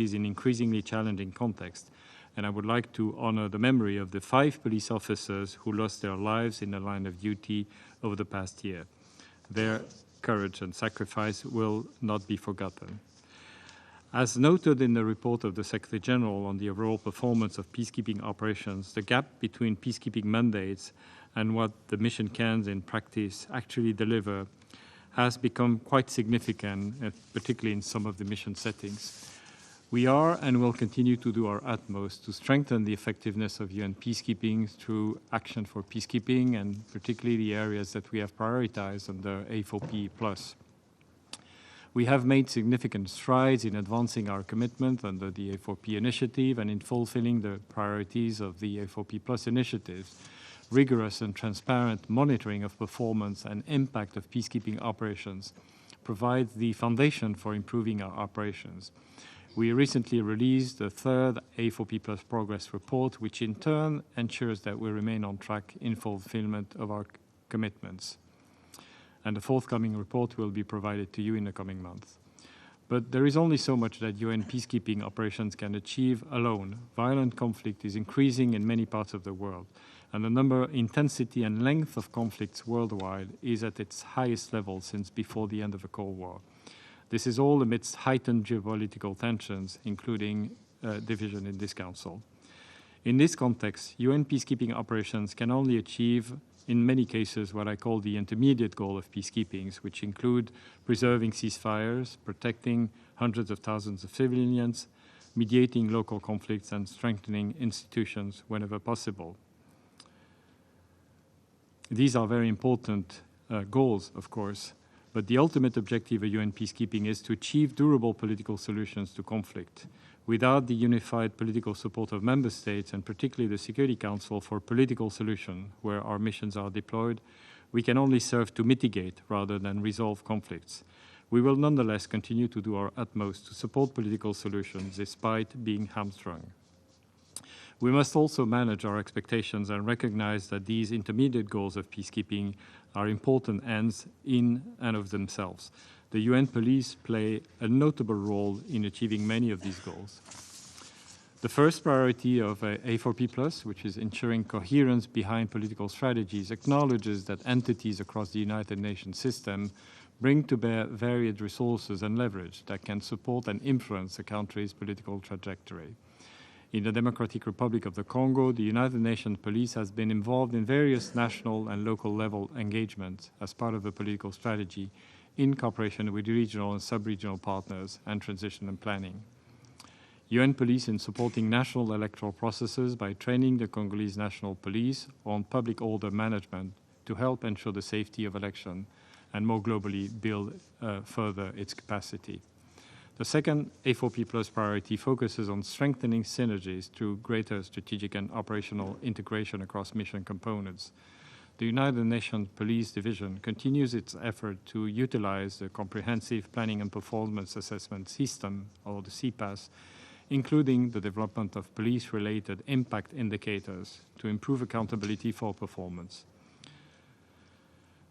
capabilities in increasingly challenging contexts. And I would like to honor the memory of the 5 police officers who lost their lives in the line of duty over the past year. Their courage and sacrifice will not be forgotten. As noted in the report of the Secretary General on the overall performance of peacekeeping operations, the gap between peacekeeping mandates and what the mission can in practice actually deliver has become quite significant, particularly in some of the mission settings. We are and will continue to do our utmost to strengthen the effectiveness of UN peacekeeping through action for peacekeeping, and particularly the areas that we have prioritized under A4P+. We have made significant strides in advancing our commitment under the A4P initiative and in fulfilling the priorities of the A4P+ initiatives. Rigorous and transparent monitoring of performance and impact of peacekeeping operations provides the foundation for improving our operations. We recently released the 3rd A4P+ progress report, which in turn ensures that we remain on track in fulfillment of our commitments. And the forthcoming report will be provided to you in the coming months. But there is only so much that UN peacekeeping operations can achieve alone. Violent conflict is increasing in many parts of the world, and the number, intensity, and length of conflicts worldwide is at its highest level since before the end of the Cold War. This is all amidst heightened geopolitical tensions, including division in this Council. In this context, UN peacekeeping operations can only achieve, in many cases, what I call the intermediate goal of peacekeeping, which include preserving ceasefires, protecting hundreds of thousands of civilians, mediating local conflicts, and strengthening institutions whenever possible. These are very important goals, of course, but the ultimate objective of UN peacekeeping is to achieve durable political solutions to conflict. Without the unified political support of member states, and particularly the Security Council for political solution where our missions are deployed, we can only serve to mitigate rather than resolve conflicts. We will nonetheless continue to do our utmost to support political solutions despite being hamstrung. We must also manage our expectations and recognize that these intermediate goals of peacekeeping are important ends in and of themselves. The UN police play a notable role in achieving many of these goals. The first priority of A4P+, which is ensuring coherence behind political strategies, acknowledges that entities across the United Nations system bring to bear varied resources and leverage that can support and influence a country's political trajectory. In the Democratic Republic of the Congo, the United Nations Police has been involved in various national and local level engagements as part of a political strategy in cooperation with regional and sub-regional partners and transition and planning. UN Police in supporting national electoral processes by training the Congolese National Police on public order management to help ensure the safety of election and more globally build further its capacity. The second A4P+ priority focuses on strengthening synergies through greater strategic and operational integration across mission components. The United Nations Police Division continues its effort to utilize the Comprehensive Planning and Performance Assessment System, or the CPAS, including the development of police-related impact indicators to improve accountability for performance.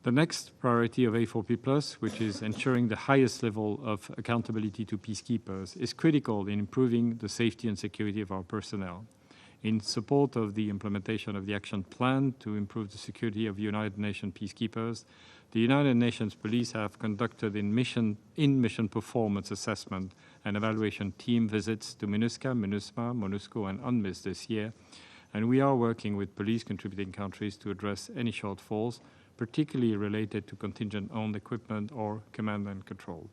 The next priority of A4P+, which is ensuring the highest level of accountability to peacekeepers, is critical in improving the safety and security of our personnel. In support of the implementation of the action plan to improve the security of United Nations peacekeepers, the United Nations Police have conducted in-mission performance assessment and evaluation team visits to MINUSCA, MINUSMA, MONUSCO, and UNMISS this year, and we are working with police contributing countries to address any shortfalls, particularly related to contingent-owned equipment or command and control.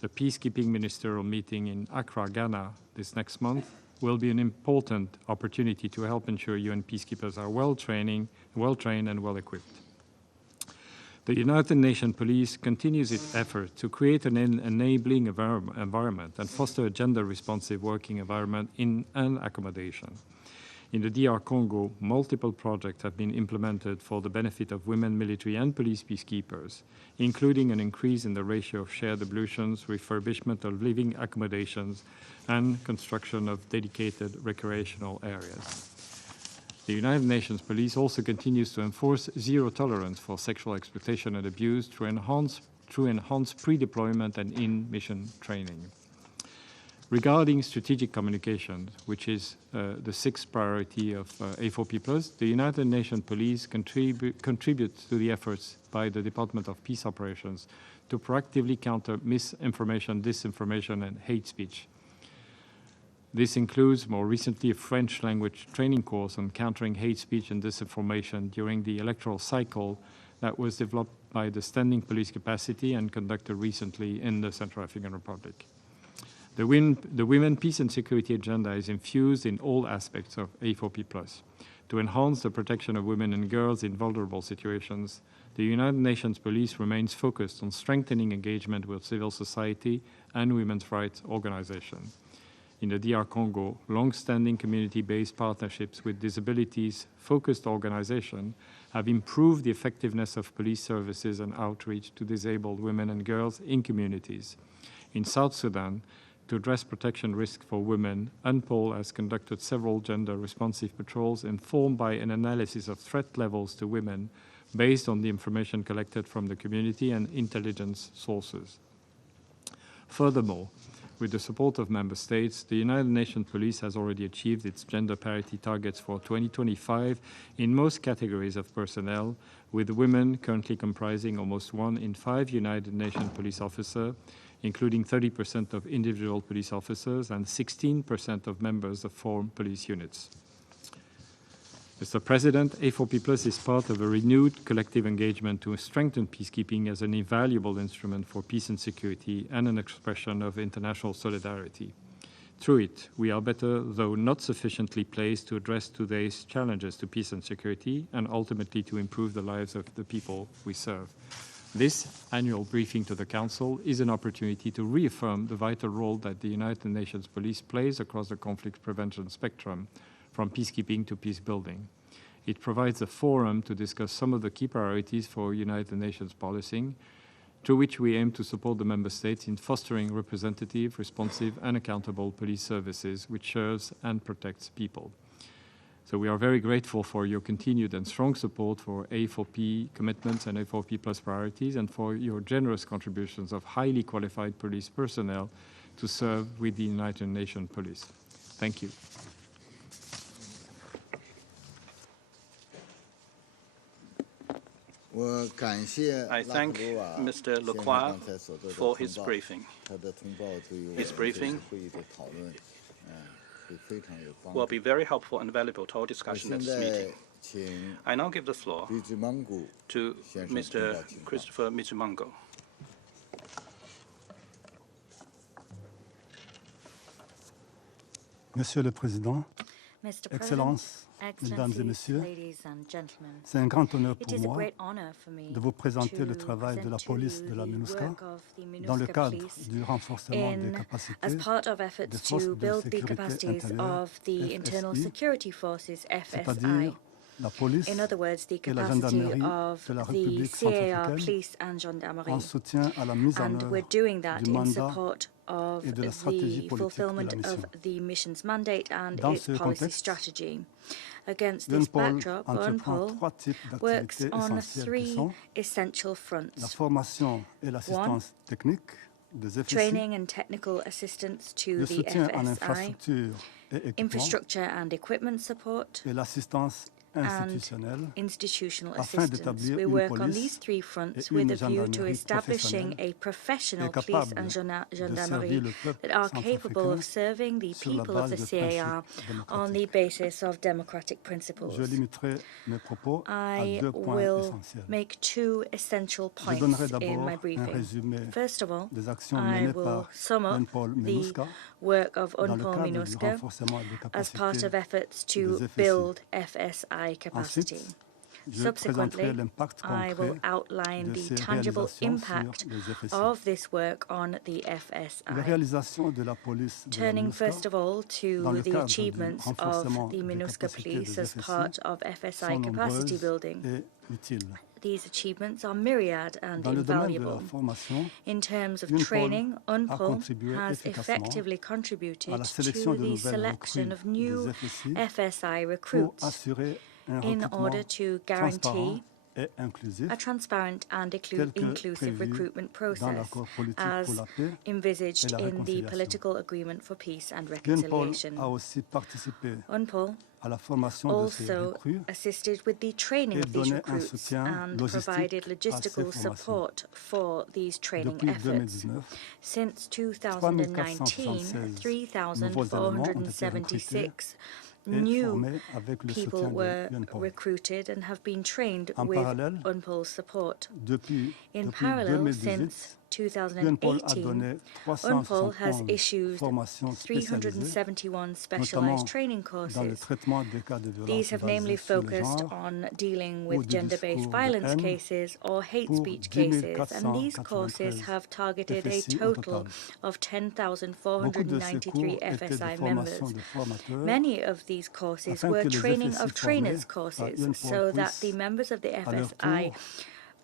The peacekeeping ministerial meeting in Accra, Ghana, this next month will be an important opportunity to help ensure UN peacekeepers are well-trained and well-equipped. The United Nations Police continues its effort to create an enabling environment and foster a gender-responsive working environment and accommodation. In the DR Congo, multiple projects have been implemented for the benefit of women military and police peacekeepers, including an increase in the ratio of shared ablutions, refurbishment of living accommodations, and construction of dedicated recreational areas. The United Nations Police also continues to enforce zero tolerance for sexual exploitation and abuse through enhanced pre-deployment and in-mission training. Regarding strategic communication, which is the sixth priority of A4P+, the United Nations Police contribute to the efforts by the Department of Peace Operations to proactively counter misinformation, disinformation, and hate speech. This includes, more recently, a French language training course on countering hate speech and disinformation during the electoral cycle that was developed by the Standing Police Capacity and conducted recently in the Central African Republic. The Women, Peace and Security agenda is infused in all aspects of A4P+. To enhance the protection of women and girls in vulnerable situations, the United Nations Police remains focused on strengthening engagement with civil society and women's rights organizations. In the DR Congo, long-standing community-based partnerships with disabilities-focused organizations have improved the effectiveness of police services and outreach to disabled women and girls in communities. In South Sudan, to address protection risk for women, UNPOL has conducted several gender-responsive patrols informed by an analysis of threat levels to women based on the information collected from the community and intelligence sources. Furthermore, with the support of member states, the United Nations Police has already achieved its gender parity targets for 2025 in most categories of personnel, with women currently comprising almost 1 in 5 United Nations police officers, including 30% of individual police officers and 16% of members of foreign police units. Mr. President, A4P+ is part of a renewed collective engagement to strengthen peacekeeping as an invaluable instrument for peace and security and an expression of international solidarity. Through it, we are better, though not sufficiently placed, to address today's challenges to peace and security and ultimately to improve the lives of the people we serve. This annual briefing to the Council is an opportunity to reaffirm the vital role that the United Nations Police plays across the conflict prevention spectrum, from peacekeeping to peace building. It provides a forum to discuss some of the key priorities for United Nations policing, through which we aim to support the Member States in fostering representative, responsive, and accountable police services which serves and protects people. So we are very grateful for your continued and strong support for A4P commitments and A4P+ priorities, and for your generous contributions of highly qualified police personnel to serve with the United Nations Police. Thank you. I thank Mr. Lecroix for his briefing. His briefing will be very helpful and valuable to our discussion at this meeting. I now give the floor to Mr. Christopher Mizumango. Monsieur le Président, Excellences, Mesdames et Messieurs, c'est un grand honneur pour moi de vous présenter le travail de la police de la MINUSCA dans le cadre du renforcement des capacités des forces de sécurité intérieure FSI, c'est-à-dire la police In other words, the et la capacity gendarmerie of de la the République CAR centrafricaine police and gendarmerie. en soutien à la mise en And we're œuvre doing that du in mandat support of et de la stratégie the politique de la fulfillment mission. of the mission's mandate and Dans its ce policy contexte, strategy. Against this UNPOL backdrop, entreprend UNPOL 3 types works d'activités on essentielles qui 3 sont essential la fronts. formation et l'assistance technique des FSI, Training and technical assistance to le the soutien en FSI, infrastructure et équipement infrastructure and equipment support, et l'assistance and institutionnelle institutional afin assistance. d'établir We une work on police these 3 fronts et with une a view to gendarmerie establishing professionnelle a professional et police capable and de gendarmerie servir le peuple that are capable of centrafricain serving the sur la people of base the de CAR principes on the démocratiques. basis of democratic principles. Je limiterai mes propos à I 2 points will essentiels. make 2 essential Je points donnerai in d'abord my un briefing. résumé First of all, des actions I menées will par sum up UNPOL the MINUSCA work of dans le UNPOL cadre du MINUSCA renforcement des as part capacités of efforts to des FSI. build FSI capacity. Ensuite, je présenterai Subsequently, l'impact I will concret outline de the ces tangible réalisations impact sur les FSI. of this work on the Les FSI. réalisations de la police de la Turning MINUSCA first of all dans to le the cadre du achievements of renforcement the des MINUSCA capacités police des as FSI part of FSI sont capacity nombreuses building. et utiles. These achievements are myriad and Dans le domaine de la invaluable. formation, In terms of UNPOL training, a UNPOL contribué has efficacement effectively à contributed la sélection to de the nouvelles selection recrues of new des FSI FSI pour recruits assurer un in order recrutement to transparent guarantee a transparent and inclusive recruitment process, as envisaged in the political agreement for peace and reconciliation. UNPOL also assisted with the training of these recruits and provided logistical support for these training efforts. Since 2019, 3,476 new people were recruited and have been trained with UNPOL's support. In parallel, since 2018, UNPOL has issued 371 specialized training courses. These have namely focused on dealing with gender-based violence cases or hate speech cases, and these courses have targeted a total of 10,493 FSI members. Many of these courses were training of trainers courses, so that the members of the FSI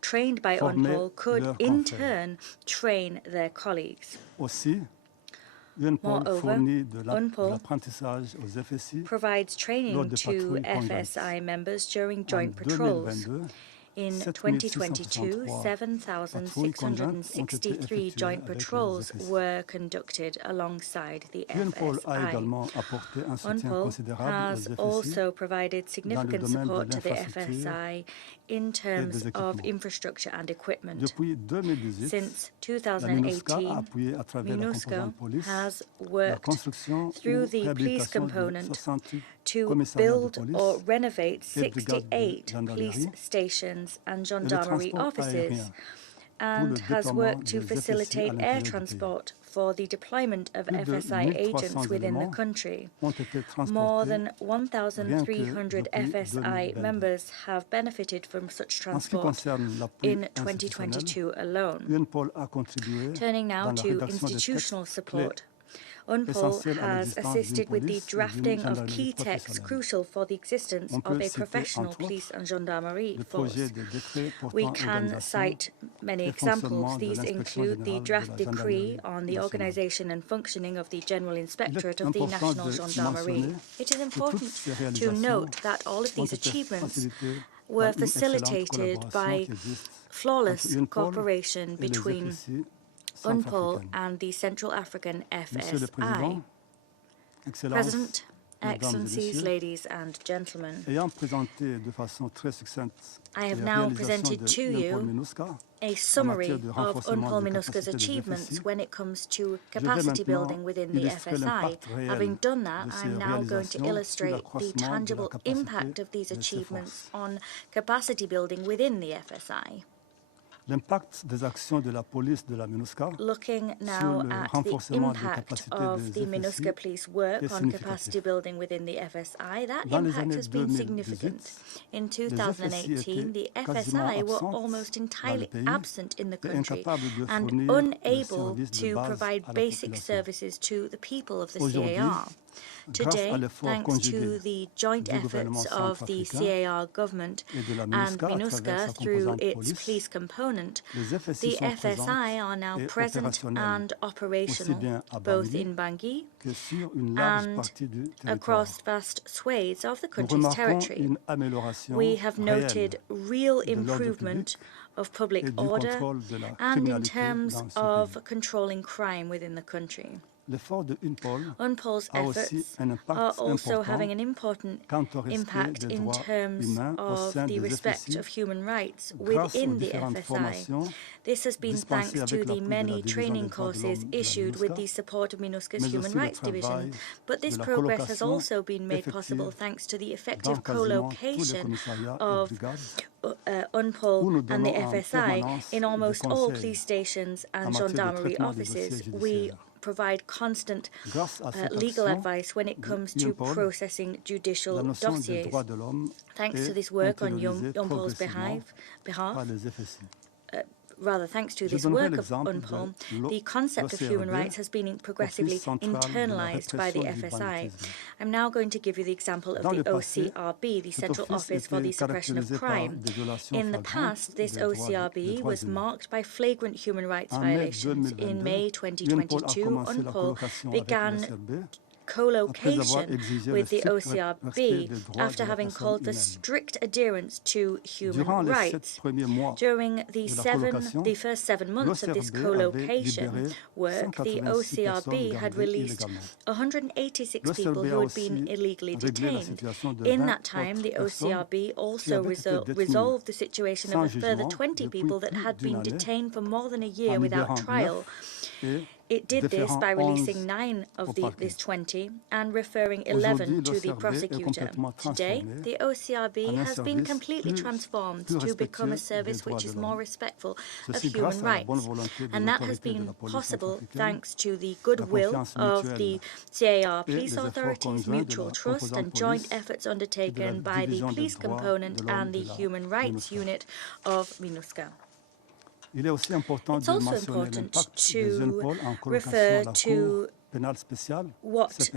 trained by UNPOL could in turn train their colleagues. Moreover, UNPOL provides training to FSI members during joint patrols. In 2022, 7,663 joint patrols were conducted alongside the FSI. UNPOL has also provided significant support to the FSI in terms of infrastructure and equipment. Since 2018, MINUSCA has worked through the police component to build or renovate 68 police stations and gendarmerie offices, and has worked to facilitate air transport for the deployment of FSI agents within the country. More than 1,300 FSI members have benefited from such transport in 2022 alone. Turning now to institutional support. UNPOL has assisted with the drafting of key texts crucial for the existence of a professional police and gendarmerie force. We can cite many examples. These include the draft decree on the organization and functioning of the General Inspectorate of the National Gendarmerie. It is important to note that all of these achievements were facilitated by flawless cooperation between UNPOL and the Central African FSI. President, Excellencies, ladies and gentlemen, I have now presented to you a summary of UNPOL MINUSCA's achievements when it comes to capacity building within the FSI. Having done that, I'm now going to illustrate the tangible impact of these achievements on capacity building within the FSI. Looking now at the impact of the MINUSCA police work on capacity building within the FSI, that impact has been significant. In 2018, the FSI were almost entirely absent in the country and unable to provide basic services to the people of the CAR. Today, thanks to the joint efforts of the CAR government and MINUSCA through its police component, the FSI are now present and operational both in Bangui and across vast swathes of the country's territory. We have noted real improvement of public order and in terms of controlling crime within the country. UNPOL's efforts are also having an important impact in terms of the respect of human rights within the FSI. This has been thanks to the many training courses issued with the support of MINUSCA's Human Rights Division, but this progress has also been made possible thanks to the effective co-location of UNPOL and the FSI in almost all police stations and gendarmerie offices. We provide constant legal advice when it comes to processing judicial dossiers. Thanks to this work on UNPOL's behalf, thanks to this work of UNPOL, the concept of human rights has been progressively internalized by the FSI. I'm now going to give you the example of the OCRB, the Central Office for the Suppression of Crime. In the past, this OCRB was marked by flagrant human rights violations. In May 2022, UNPOL began co-location with the OCRB after having called for strict adherence to human rights. During the first 7 months of this co-location work, the OCRB had released 186 people who had been illegally detained. In that time, the OCRB also resolved the situation of a further 20 people that had been detained for more than a year without trial. It did this by releasing 9 of this 20 and referring 11 to the prosecutor. Today, the OCRB has been completely transformed to become a service which is more respectful of human rights. And that has been possible thanks to the goodwill of the CAR police authorities, mutual trust and joint efforts undertaken by the police component and the human rights unit of MINUSCA. It's also important to refer to what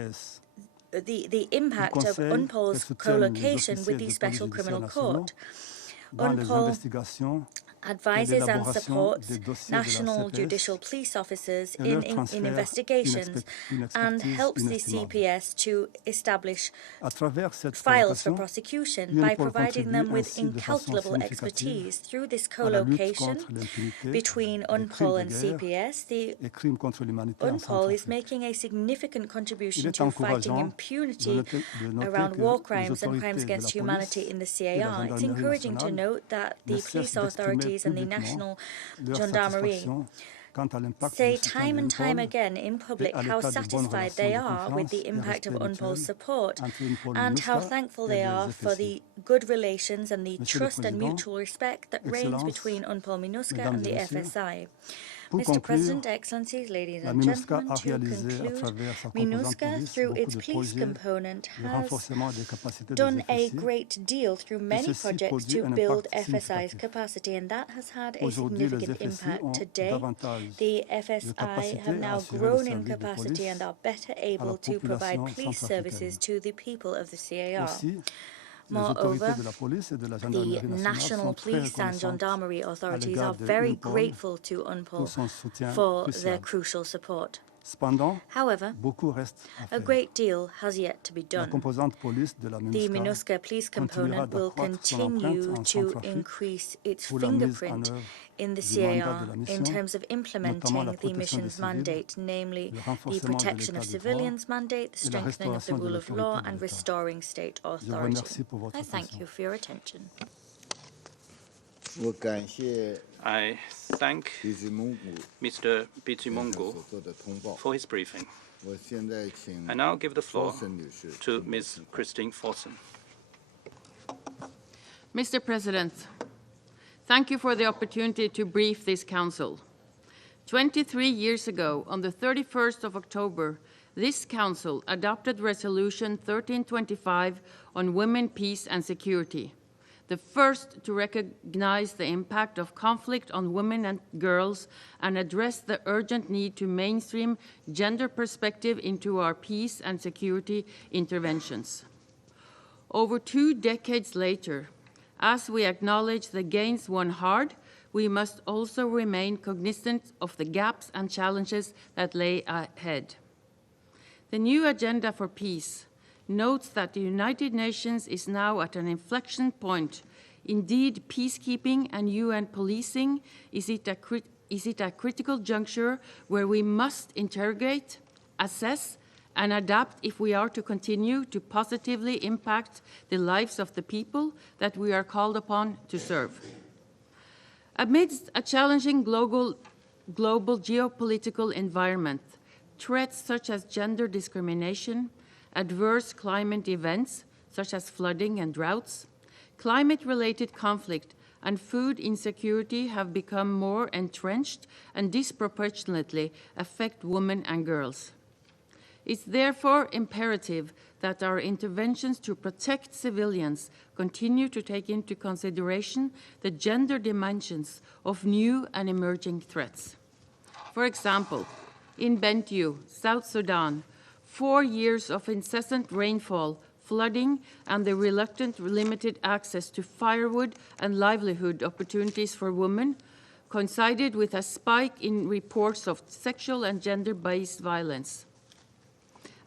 the impact of UNPOL's co-location with the Special Criminal Court. UNPOL advises and supports national judicial police officers in investigations and helps the CPS to establish files for prosecution by providing them with incalculable expertise. Through this co-location between UNPOL and CPS, the UNPOL is making a significant contribution to fighting impunity around war crimes and crimes against humanity in the CAR. It's encouraging to note that the police authorities and the National Gendarmerie say time and time again in public how satisfied they are with the impact of UNPOL's support and how thankful they are for the good relations and the trust and mutual respect that reigns between UNPOL MINUSCA and the FSI. Mr. President, Excellencies, ladies and gentlemen, to conclude, MINUSCA, through its police component, has done a great deal through many projects to build FSI's capacity, and that has had a significant impact. Today, the FSI have now grown in capacity and are better able to provide police services to the people of the CAR. Moreover, the national police and gendarmerie authorities are very grateful to UNPOL for their crucial support. However, a great deal has yet to be done. The MINUSCA police component will continue to increase its fingerprint in the CAR in terms of implementing the mission's mandate, namely the protection of civilians mandate, the strengthening of the rule of law, and restoring state authority. I thank you for your attention. I thank Mr. Bizimungu for his briefing. I now give the floor to Ms. Christine Forsen. Mr. President, thank you for the opportunity to brief this Council. 23 years ago, on the 31st of October, this Council adopted Resolution 1325 on women, peace and security, the first to recognize the impact of conflict on women and girls and address the urgent need to mainstream gender perspective into our peace and security interventions. Over 2 decades later, as we acknowledge the gains won hard, we must also remain cognizant of the gaps and challenges that lay ahead. The new Agenda for Peace notes that the United Nations is now at an inflection point. Indeed, peacekeeping and UN policing is at a critical juncture where we must interrogate, assess, and adapt if we are to continue to positively impact the lives of the people that we are called upon to serve. Amidst a challenging global geopolitical environment, threats such as gender discrimination, adverse climate events such as flooding and droughts, climate-related conflict, and food insecurity have become more entrenched and disproportionately affect women and girls. It's therefore imperative that our interventions to protect civilians continue to take into consideration the gender dimensions of new and emerging threats. For example, in Bentiu, South Sudan, 4 years of incessant rainfall, flooding, and the reluctant limited access to firewood and livelihood opportunities for women coincided with a spike in reports of sexual and gender-based violence.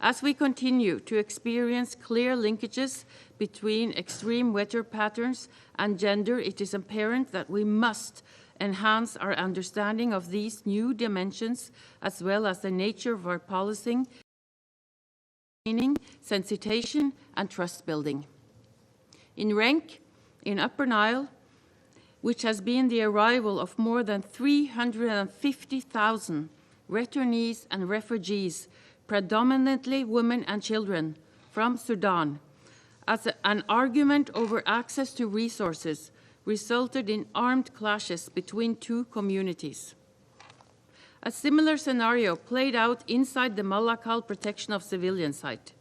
As we continue to experience clear linkages between extreme weather patterns and gender, it is apparent that we must enhance our understanding of these new dimensions as well as the nature of our policing, training, sensitization, and trust building. In Renk, in Upper Nile, which has been the arrival of more than 350,000 returnees and refugees, predominantly women and children, from Sudan, as an argument over access to resources resulted in armed clashes between two communities. A similar scenario played out inside the Malakal protection of civilian site.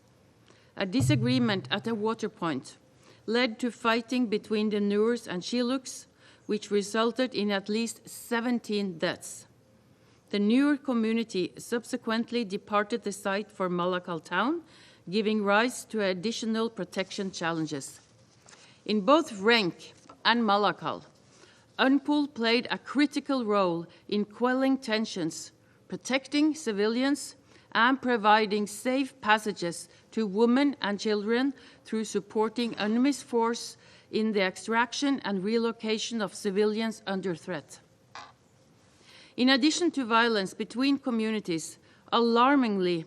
A disagreement at a water point led to fighting between the Nuers and Shiluks, which resulted in at least 17 deaths. The Nuer community subsequently departed the site for Malakal town, giving rise to additional protection challenges. In both Renk and Malakal, UNPOL played a critical role in quelling tensions, protecting civilians, and providing safe passages to women and children through supporting UNMIS force in the extraction and relocation of civilians under threat. In addition to violence between communities, alarmingly,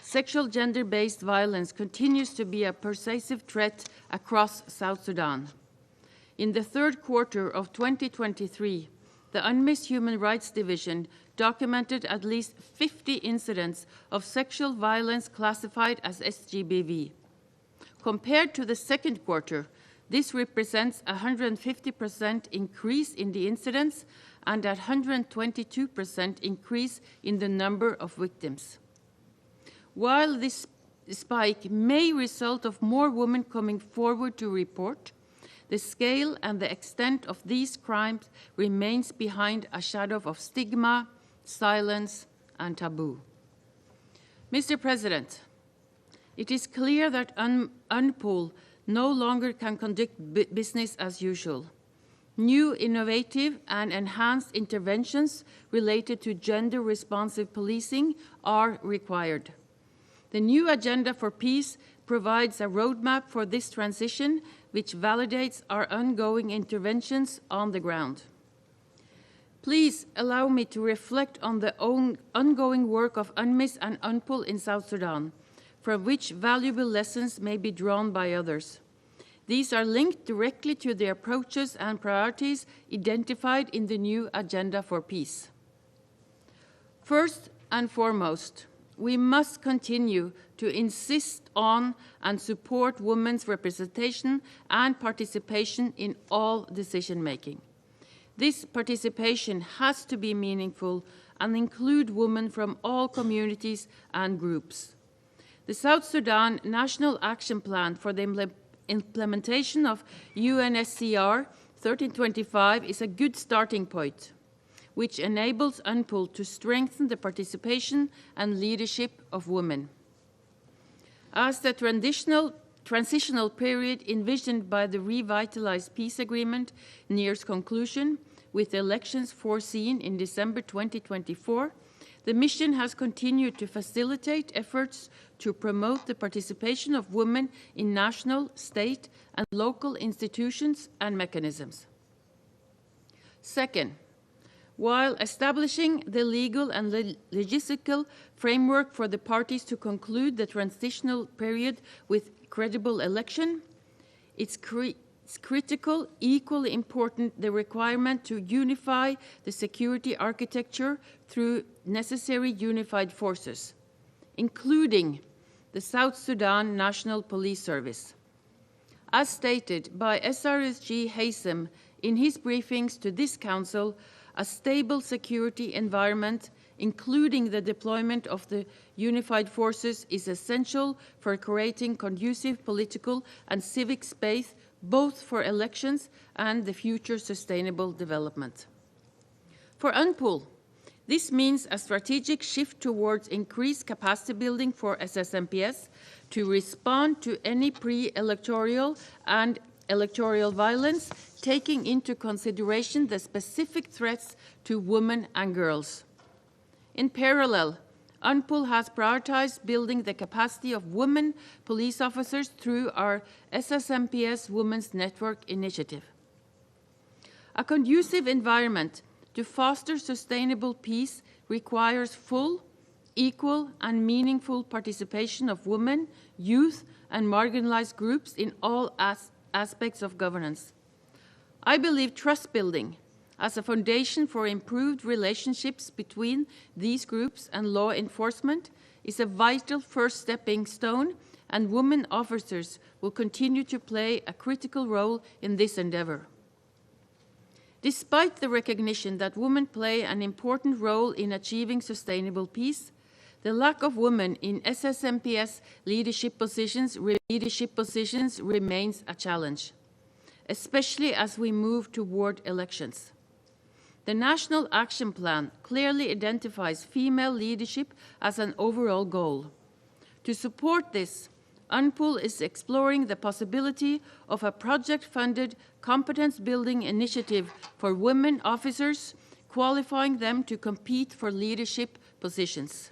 sexual gender-based violence continues to be a pervasive threat across South Sudan. In the third quarter of 2023, the UNMIS Human Rights Division documented at least 50 incidents of sexual violence classified as SGBV. Compared to the second quarter, this represents a 150% increase in the incidents and a 122% increase in the number of victims. While this spike may result of more women coming forward to report, the scale and the extent of these crimes remains behind a shadow of stigma, silence, and taboo. Mr. President, it is clear that UNPOL no longer can conduct business as usual. New, innovative, and enhanced interventions related to gender-responsive policing are required. The new Agenda for Peace provides a roadmap for this transition, which validates our ongoing interventions on the ground. Please allow me to reflect on the ongoing work of UNMIS and UNPOL in South Sudan, from which valuable lessons may be drawn by others. These are linked directly to the approaches and priorities identified in the new Agenda for Peace. First and foremost, we must continue to insist on and support women's representation and participation in all decision-making. This participation has to be meaningful and include women from all communities and groups. The South Sudan National Action Plan for the implementation of UNSCR 1325 is a good starting point, which enables UNPOL to strengthen the participation and leadership of women. As the transitional period envisioned by the revitalized peace agreement nears conclusion, with elections foreseen in December 2024, the mission has continued to facilitate efforts to promote the participation of women in national, state, and local institutions and mechanisms. Second, while establishing the legal and logistical framework for the parties to conclude the transitional period with credible election, it's critical, equally important, the requirement to unify the security architecture through necessary unified forces, including the South Sudan National Police Service. As stated by SRSG Haysem in his briefings to this Council, a stable security environment, including the deployment of the unified forces, is essential for creating conducive political and civic space both for elections and the future sustainable development. For UNPOL, this means a strategic shift towards increased capacity building for SSMPS to respond to any pre-electoral and electoral violence, taking into consideration the specific threats to women and girls. In parallel, UNPOL has prioritized building the capacity of women police officers through our SSMPS Women's Network initiative. A conducive environment to foster sustainable peace requires full, equal, and meaningful participation of women, youth, and marginalized groups in all aspects of governance. I believe trust building as a foundation for improved relationships between these groups and law enforcement is a vital first stepping stone, and women officers will continue to play a critical role in this endeavor. Despite the recognition that women play an important role in achieving sustainable peace, the lack of women in SSMPS leadership positions remains a challenge, especially as we move toward elections. The National Action Plan clearly identifies female leadership as an overall goal. To support this, UNPOL is exploring the possibility of a project-funded competence-building initiative for women officers, qualifying them to compete for leadership positions.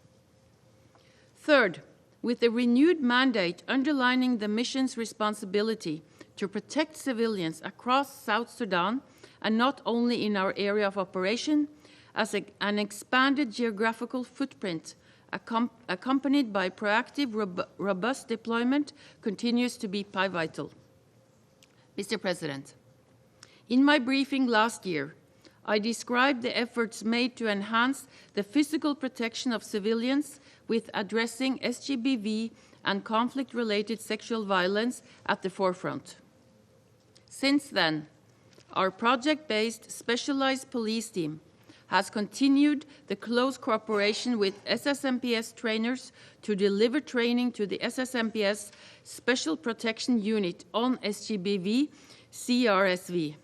Third, with a renewed mandate underlining the mission's responsibility to protect civilians across South Sudan, and not only in our area of operation, as an expanded geographical footprint accompanied by proactive, robust deployment continues to be pivotal. Mr. President, in my briefing last year, I described the efforts made to enhance the physical protection of civilians with addressing SGBV and conflict-related sexual violence at the forefront. Since then, our project-based specialized police team has continued the close cooperation with SSMPS trainers to deliver training to the SSMPS Special Protection Unit on SGBV CRSV.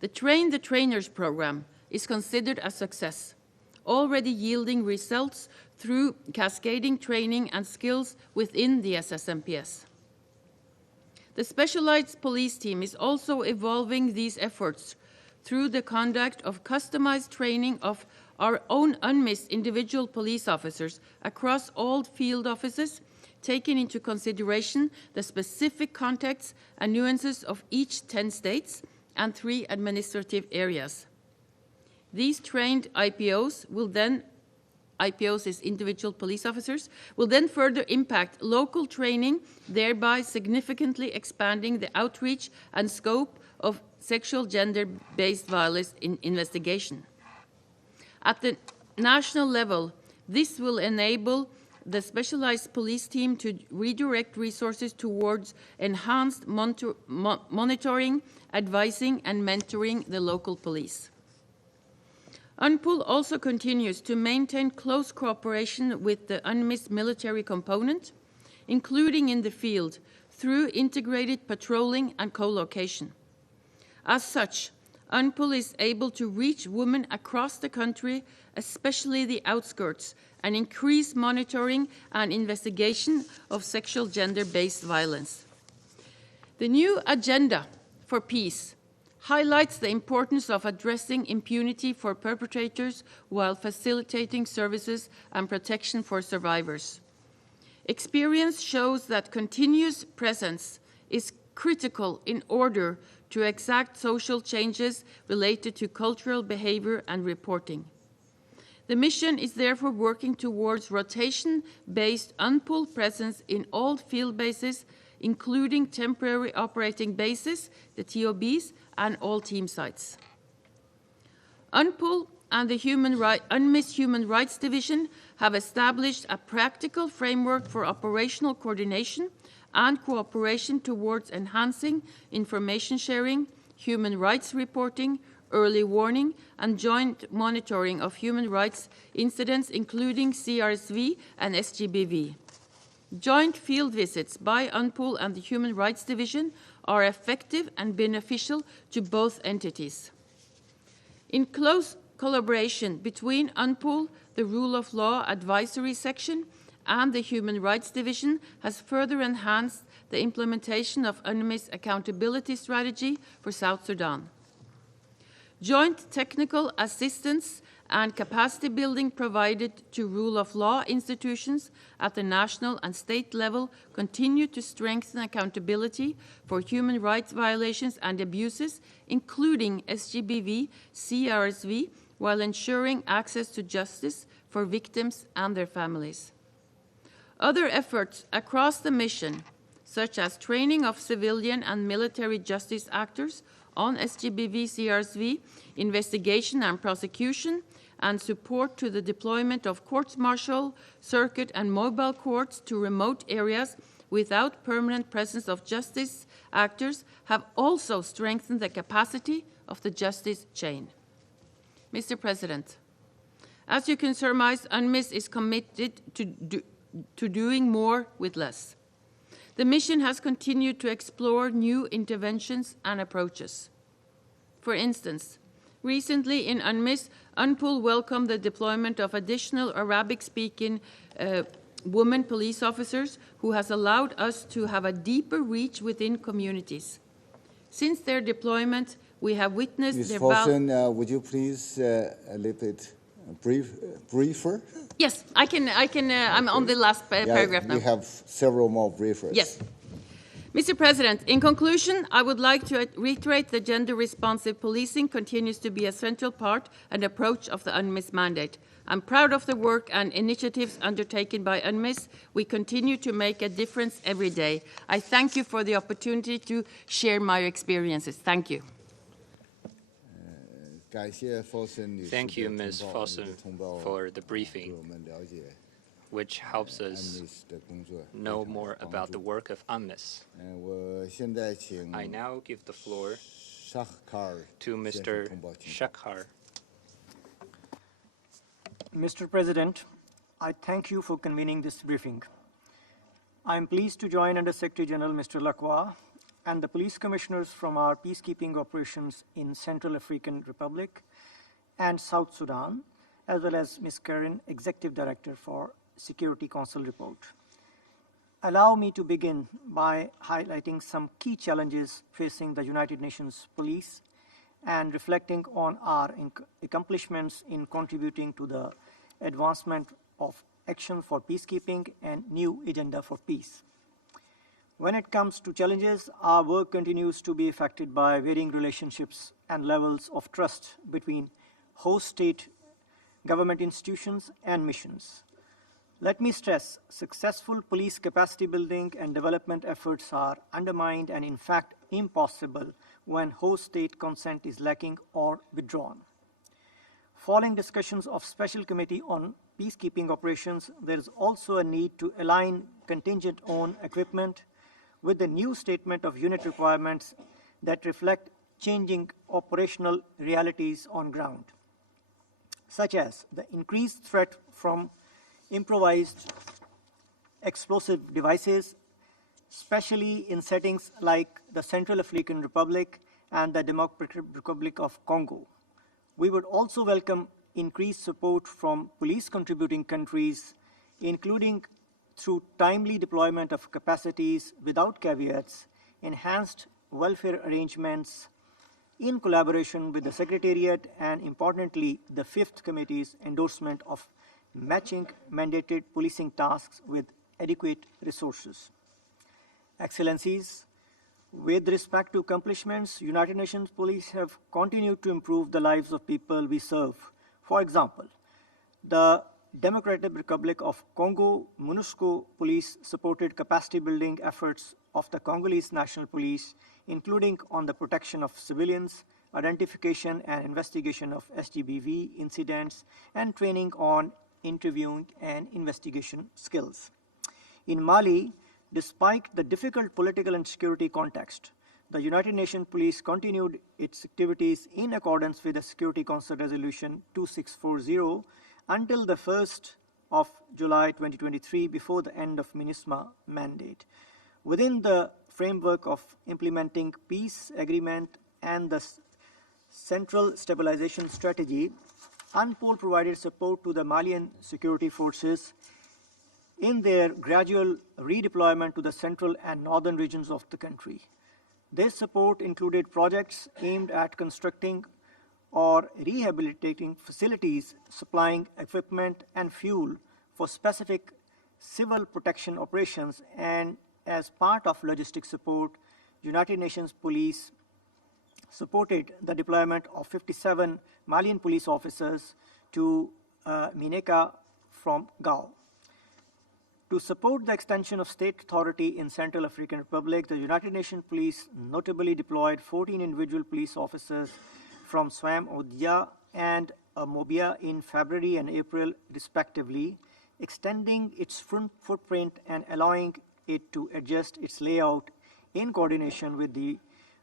The Train the Trainers program is considered a success, already yielding results through cascading training and skills within the SSMPS. The specialized police team is also evolving these efforts through the conduct of customized training of our own UNMISS individual police officers across all field offices, taking into consideration the specific contexts and nuances of each 10 states and 3 administrative areas. These trained IPOs will then, IPOs is individual police officers, will then further impact local training, thereby significantly expanding the outreach and scope of sexual gender-based violence in investigation. At the national level, this will enable the specialized police team to redirect resources towards enhanced monitoring, advising, and mentoring the local police. UNPOL also continues to maintain close cooperation with the UNMISS military component, including in the field, through integrated patrolling and co-location. As such, UNPOL is able to reach women across the country, especially the outskirts, and increase monitoring and investigation of sexual gender-based violence. The new agenda for peace highlights the importance of addressing impunity for perpetrators while facilitating services and protection for survivors. Experience shows that continuous presence is critical in order to exact social changes related to cultural behavior and reporting. The mission is therefore working towards rotation-based UNPOL presence in all field bases, including temporary operating bases, the TOBs, and all team sites. UNPOL and the UNMISS Human Rights Division have established a practical framework for operational coordination and cooperation towards enhancing information sharing, human rights reporting, early warning, and joint monitoring of human rights incidents, including CRSV and SGBV. Joint field visits by UNPOL and the Human Rights Division are effective and beneficial to both entities. In close collaboration between UNPOL, the Rule of Law Advisory Section, and the Human Rights Division has further enhanced the implementation of UNMISS accountability strategy for South Sudan. Joint technical assistance and capacity building provided to rule of law institutions at the national and state level continue to strengthen accountability for human rights violations and abuses, including SGBV, CRSV, while ensuring access to justice for victims and their families. Other efforts across the mission, such as training of civilian and military justice actors on SGBV, CRSV, investigation and prosecution, and support to the deployment of courts-martial, circuit, and mobile courts to remote areas without permanent presence of justice actors have also strengthened the capacity of the justice chain. Mr. President, as you can surmise, UNMISS is committed to doing more with less. The mission has continued to explore new interventions and approaches. For instance, recently in UNMISS, UNPOL welcomed the deployment of additional Arabic-speaking women police officers who has allowed us to have a deeper reach within communities. Since their deployment, we have witnessed Ms. their Forsen, would you please a little bit briefer? Yes, I can. I'm on the last paragraph now. We have several more briefers. Yes. Mr. President, in conclusion, I would like to reiterate that gender-responsive policing continues to be a central part and approach of the UNMISS mandate. I'm proud of the work and initiatives undertaken by UNMISS. We continue to make a difference every day. I thank you for the opportunity to share my experiences. Thank you. Thank you, Ms. Forsen, for the briefing, which helps us know more about the work of UNMISS. I now give the floor to Mr. Shakhar. Mr. President, I thank you for convening this briefing. I am pleased to join Under Secretary General Mr. Lacroix and the police commissioners from our peacekeeping operations in Central African Republic and South Sudan, as well as Ms. Karen, Executive Director for Security Council report. Allow me to begin by highlighting some key challenges facing the United Nations police and reflecting on our accomplishments in contributing to the advancement of action for peacekeeping and new agenda for peace. When it comes to challenges, our work continues to be affected by varying relationships and levels of trust between host state government institutions and missions. Let me stress, successful police capacity building and development efforts are undermined and in fact impossible when host state consent is lacking or withdrawn. Following discussions of Special Committee on Peacekeeping Operations, there is also a need to align contingent own equipment with the new statement of unit requirements that reflect changing operational realities on ground, such as the increased threat from improvised explosive devices, especially in settings like the Central African Republic and the Democratic Republic of Congo. We would also welcome increased support from police contributing countries, including through timely deployment of capacities without caveats, enhanced welfare arrangements in collaboration with the Secretariat, and importantly, the Fifth Committee's endorsement of matching mandated policing tasks with adequate resources. Excellencies, with respect to accomplishments, United Nations police have continued to improve the lives of people we serve. For example, the Democratic Republic of Congo, MONUSCO police supported capacity building efforts of the Congolese National Police, including on the protection of civilians, identification and investigation of SGBV incidents, and training on interviewing and investigation skills. In Mali, despite the difficult political and security context, the United Nations Police continued its activities in accordance with the Security Council Resolution 2640 until the 1st of July 2023, before the end of MINUSMA mandate. Within the framework of implementing peace agreement and the Central Stabilization Strategy, UNPOL provided support to the Malian security forces in their gradual redeployment to the central and northern regions of the country. This support included projects aimed at constructing or rehabilitating facilities supplying equipment and fuel for specific civil protection operations, and as part of logistic support, United Nations Police supported the deployment of 57 Malian police officers to Mineka from Gao. To support the extension of state authority in Central African Republic, the United Nations Police notably deployed 14 individual police officers from Swam Odia and Mobia in February and April, respectively, extending its footprint and allowing it to adjust its layout in coordination with the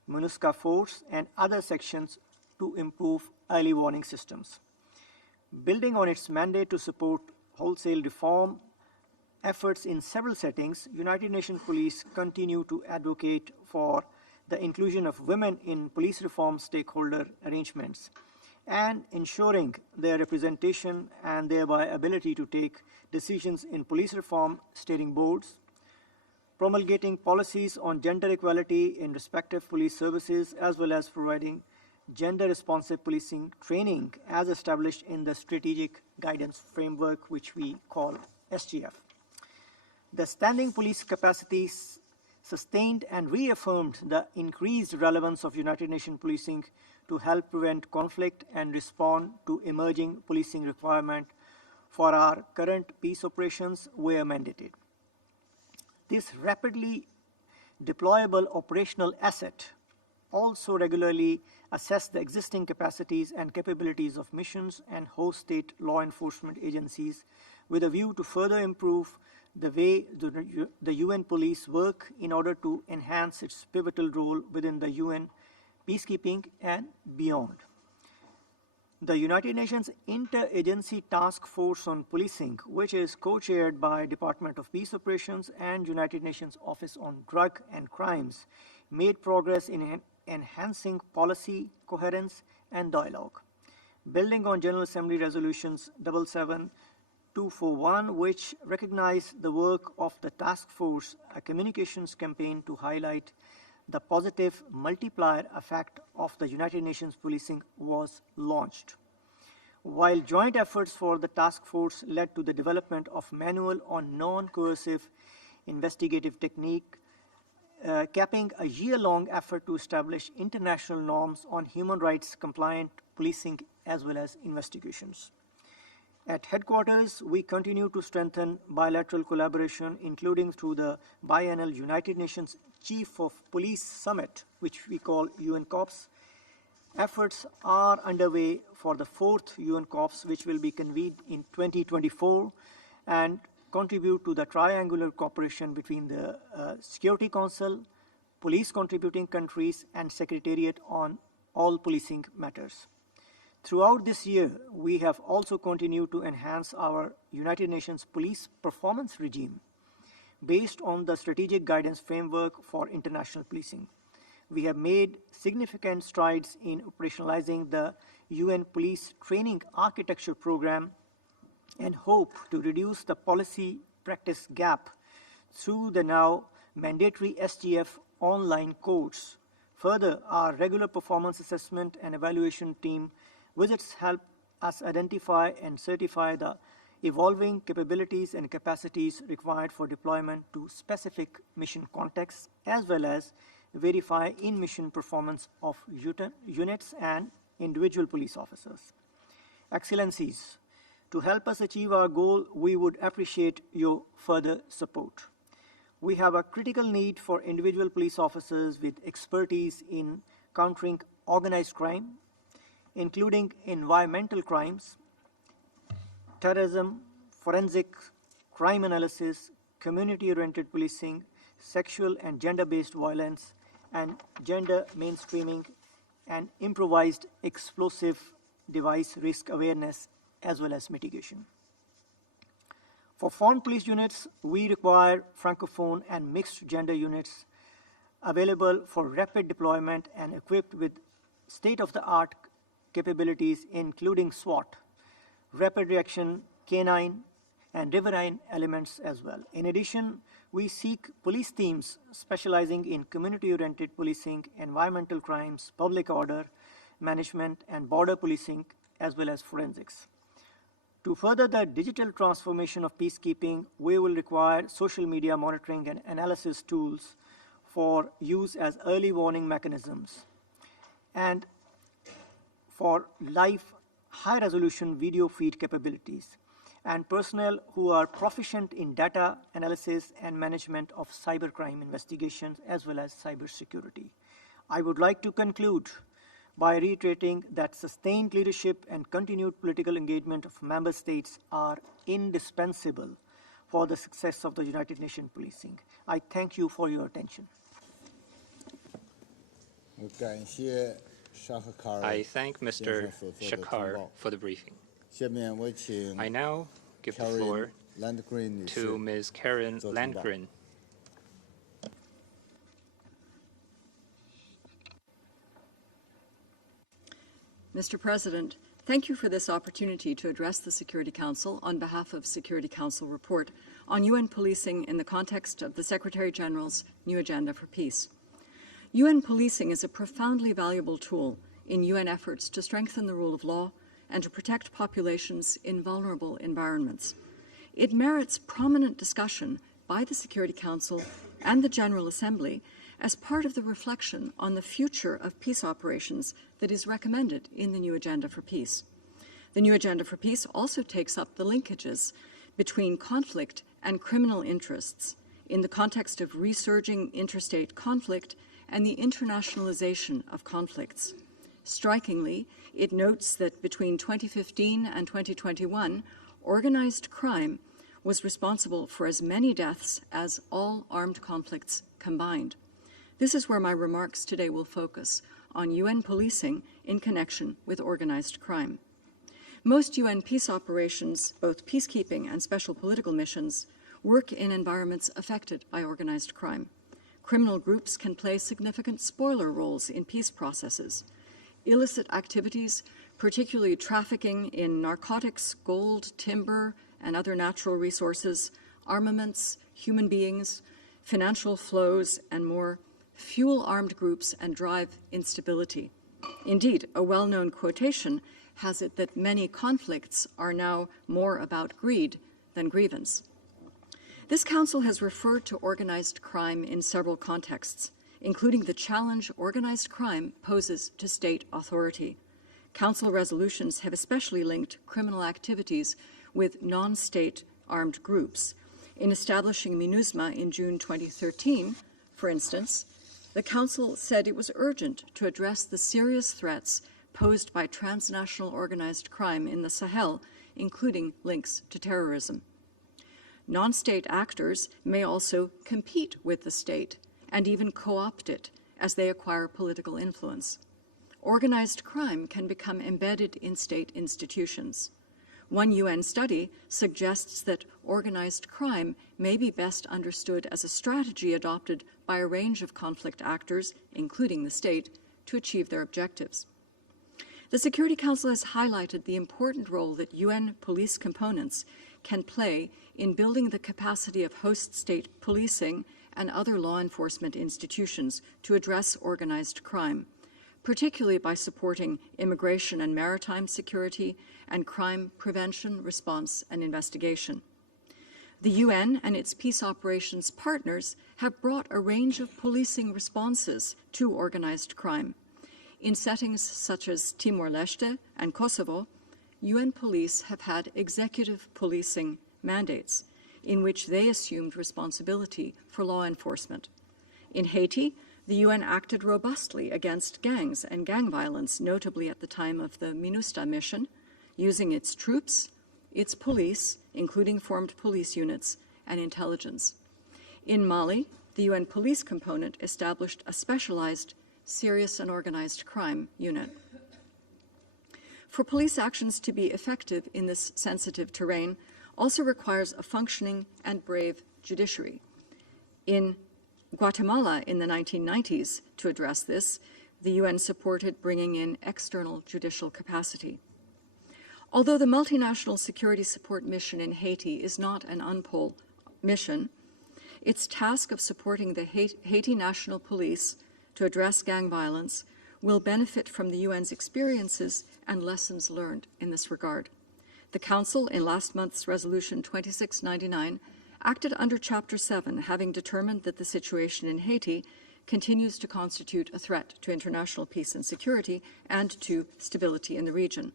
MINUSCA force and other sections to improve early warning systems. Building on its mandate to support wholesale reform efforts in several settings, United Nations Police continue to advocate for the inclusion of women in police reform stakeholder arrangements and ensuring their representation and thereby ability to take decisions in police reform steering boards, promulgating policies on gender equality in respective police services, as well as providing gender-responsive policing training as established in the Strategic Guidance Framework, which we call SGF. The standing police capacities sustained and reaffirmed the increased relevance of United Nations policing to help prevent conflict and respond to emerging policing requirements for our current peace operations where mandated. This rapidly deployable operational asset also regularly assess the existing capacities and capabilities of missions and host state law enforcement agencies with a view to further improve the way the UN police work in order to enhance its pivotal role within the UN peacekeeping and beyond. The United Nations Interagency Task Force on Policing, which is co-chaired by Department of Peace Operations and United Nations Office on Drug and Crimes, made progress in enhancing policy coherence and dialogue. Building on General Assembly Resolutions 77241, which recognized the work of the task force, a communications campaign to highlight the positive multiplier effect of the United Nations policing was launched. While joint efforts for the task force led to the development of manual on non-coercive investigative technique, capping a year-long effort to establish international norms on human rights compliant policing as well as investigations. At headquarters, we continue to strengthen bilateral collaboration, including through the biennial United Nations Chief of Police Summit, which we call UN COPS. Efforts are underway for the 4th UN COPS, which will be convened in 2024 and contribute to the triangular cooperation between the Security Council, police contributing countries, and Secretariat on all policing matters. Throughout this year, we have also continued to enhance our United Nations police performance regime based on the Strategic Guidance Framework for International Policing. We have made significant strides in operationalizing the UN Police Training Architecture Program and hope to reduce the policy practice gap through the now mandatory SGF online course. Further, our regular performance assessment and evaluation team visits help us identify and certify the evolving capabilities and capacities required for deployment to specific mission contexts, as well as verify in-mission performance of units and individual police officers. Excellencies, to help us achieve our goal, we would appreciate your further support. We have a critical need for individual police officers with expertise in countering organized crime, including environmental crimes, terrorism, forensic crime analysis, community-oriented policing, sexual and gender-based violence, and gender mainstreaming, and improvised explosive device risk awareness, as well as mitigation. For foreign police units, we require francophone and mixed gender units available for rapid deployment and equipped with state-of-the-art capabilities, including SWAT, rapid reaction, canine, and riverine elements as well. In addition, we seek police teams specializing in community-oriented policing, environmental crimes, public order, management, and border policing, as well as forensics. To further the digital transformation of peacekeeping, we will require social media monitoring and analysis tools for use as early warning mechanisms, and for live high-resolution video feed capabilities, and personnel who are proficient in data analysis and management of cybercrime investigations, as well as cybersecurity. I would like to conclude by reiterating that sustained leadership and continued political engagement of member states are indispensable for the success of the United Nations policing. I thank you for your attention. I thank Mr. Shakar for the briefing. I now give the floor to Ms. Karen Landgren. Mr. President, thank you for this opportunity to address the Security Council on behalf of Security Council Report on UN policing in the context of the Secretary-General's new agenda for peace. UN policing is a profoundly valuable tool in UN efforts to strengthen the rule of law and to protect populations in vulnerable environments. It merits prominent discussion by the Security Council and the General Assembly as part of the reflection on the future of peace operations that is recommended in the new Agenda for Peace. The new Agenda for Peace also takes up the linkages between conflict and criminal interests in the context of resurging interstate conflict and the internationalization of conflicts. Strikingly, it notes that between 2015 and 2021, organized crime was responsible for as many deaths as all armed conflicts combined. This is where my remarks today will focus, on UN policing in connection with organized crime. Most UN peace operations, both peacekeeping and special political missions, work in environments affected by organized crime. Criminal groups can play significant spoiler roles in peace processes. Illicit activities, particularly trafficking in narcotics, gold, timber, and other natural resources, armaments, human beings, financial flows, and more, fuel armed groups and drive instability. Indeed, a well-known quotation has it that many conflicts are now more about greed than grievance. This Council has referred to organized crime in several contexts, including the challenge organized crime poses to state authority. Council resolutions have especially linked criminal activities with non-state armed groups. In establishing MINUSMA in June 2013, for instance, the Council said it was urgent to address the serious threats posed by transnational organized crime in the Sahel, including links to terrorism. Non-state actors may also compete with the state and even co-opt it as they acquire political influence. Organized crime can become embedded in state institutions. One UN study suggests that organized crime may be best understood as a strategy adopted by a range of conflict actors, including the state, to achieve their objectives. The Security Council has highlighted the important role that UN police components can play in building the capacity of host state policing and other law enforcement institutions to address organized crime, particularly by supporting immigration and maritime security and crime prevention, response, and investigation. The UN and its peace operations partners have brought a range of policing responses to organized crime. In settings such as Timor-Leste and Kosovo, UN police have had executive policing mandates in which they assumed responsibility for law enforcement. In Haiti, the UN acted robustly against gangs and gang violence, notably at the time of the MINUSTA mission, using its troops, its police, including formed police units, and intelligence. In Mali, the UN police component established a specialized serious and organized crime unit. For police actions to be effective in this sensitive terrain also requires a functioning and brave judiciary. In Guatemala in the 1990s, to address this, the UN supported bringing in external judicial capacity. Although the multinational security support mission in Haiti is not an UNPOL mission, its task of supporting the Haiti National Police to address gang violence will benefit from the UN's experiences and lessons learned in this regard. The Council, in last month's Resolution 2699, acted under Chapter 7, having determined that the situation in Haiti continues to constitute a threat to international peace and security and to stability in the region.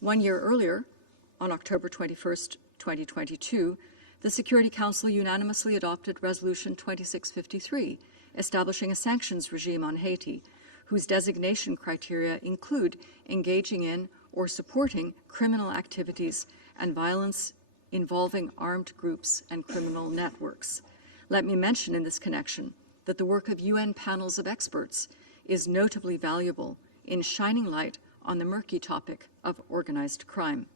1 year earlier, on October 21st, 2022, the Security Council unanimously adopted Resolution 2653, establishing a sanctions regime on Haiti, whose designation criteria include engaging in or supporting criminal activities and violence involving armed groups and criminal networks. Let me mention in this connection that the work of UN panels of experts is notably valuable in shining light on the murky topic of organized crime.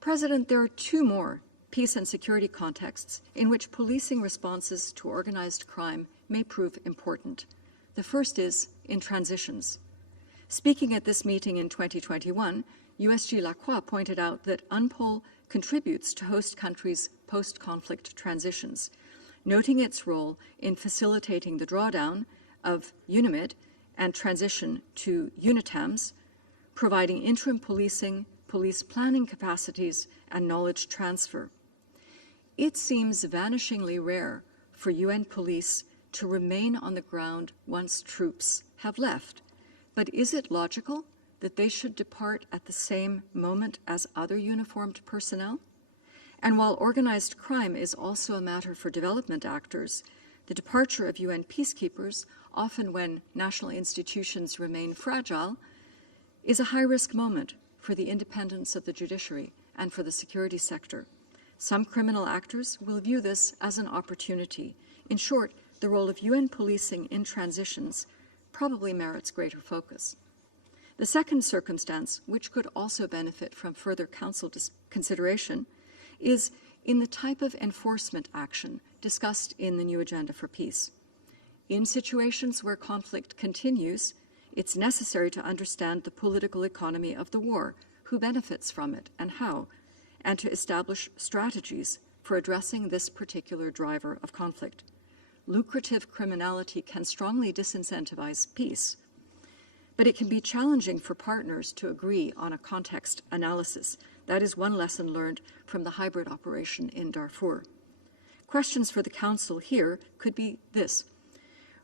President, there are two more peace and security contexts in which policing responses to organized crime may prove important. The first is in transitions. Speaking at this meeting in 2021, USG Lacroix pointed out that UNPOL contributes to host countries' post-conflict transitions, noting its role in facilitating the drawdown of UNAMID and transition to UNITAMs, providing interim policing, police planning capacities, and knowledge transfer. It seems vanishingly rare for UN police to remain on the ground once troops have left. But is it logical that they should depart at the same moment as other uniformed personnel? And while organized crime is also a matter for development actors, the departure of UN peacekeepers, often when national institutions remain fragile, is a high-risk moment for the independence of the judiciary and for the security sector. Some criminal actors will view this as an opportunity. In short, the role of UN policing in transitions probably merits greater focus. The second circumstance, which could also benefit from further Council consideration, is in the type of enforcement action discussed in the new Agenda for Peace. In situations where conflict continues, it's necessary to understand the political economy of the war, who benefits from it and how, and to establish strategies for addressing this particular driver of conflict. Lucrative criminality can strongly disincentivize peace, but it can be challenging for partners to agree on a context analysis. That is one lesson learned from the hybrid operation in Darfur. Questions for the Council here could be this: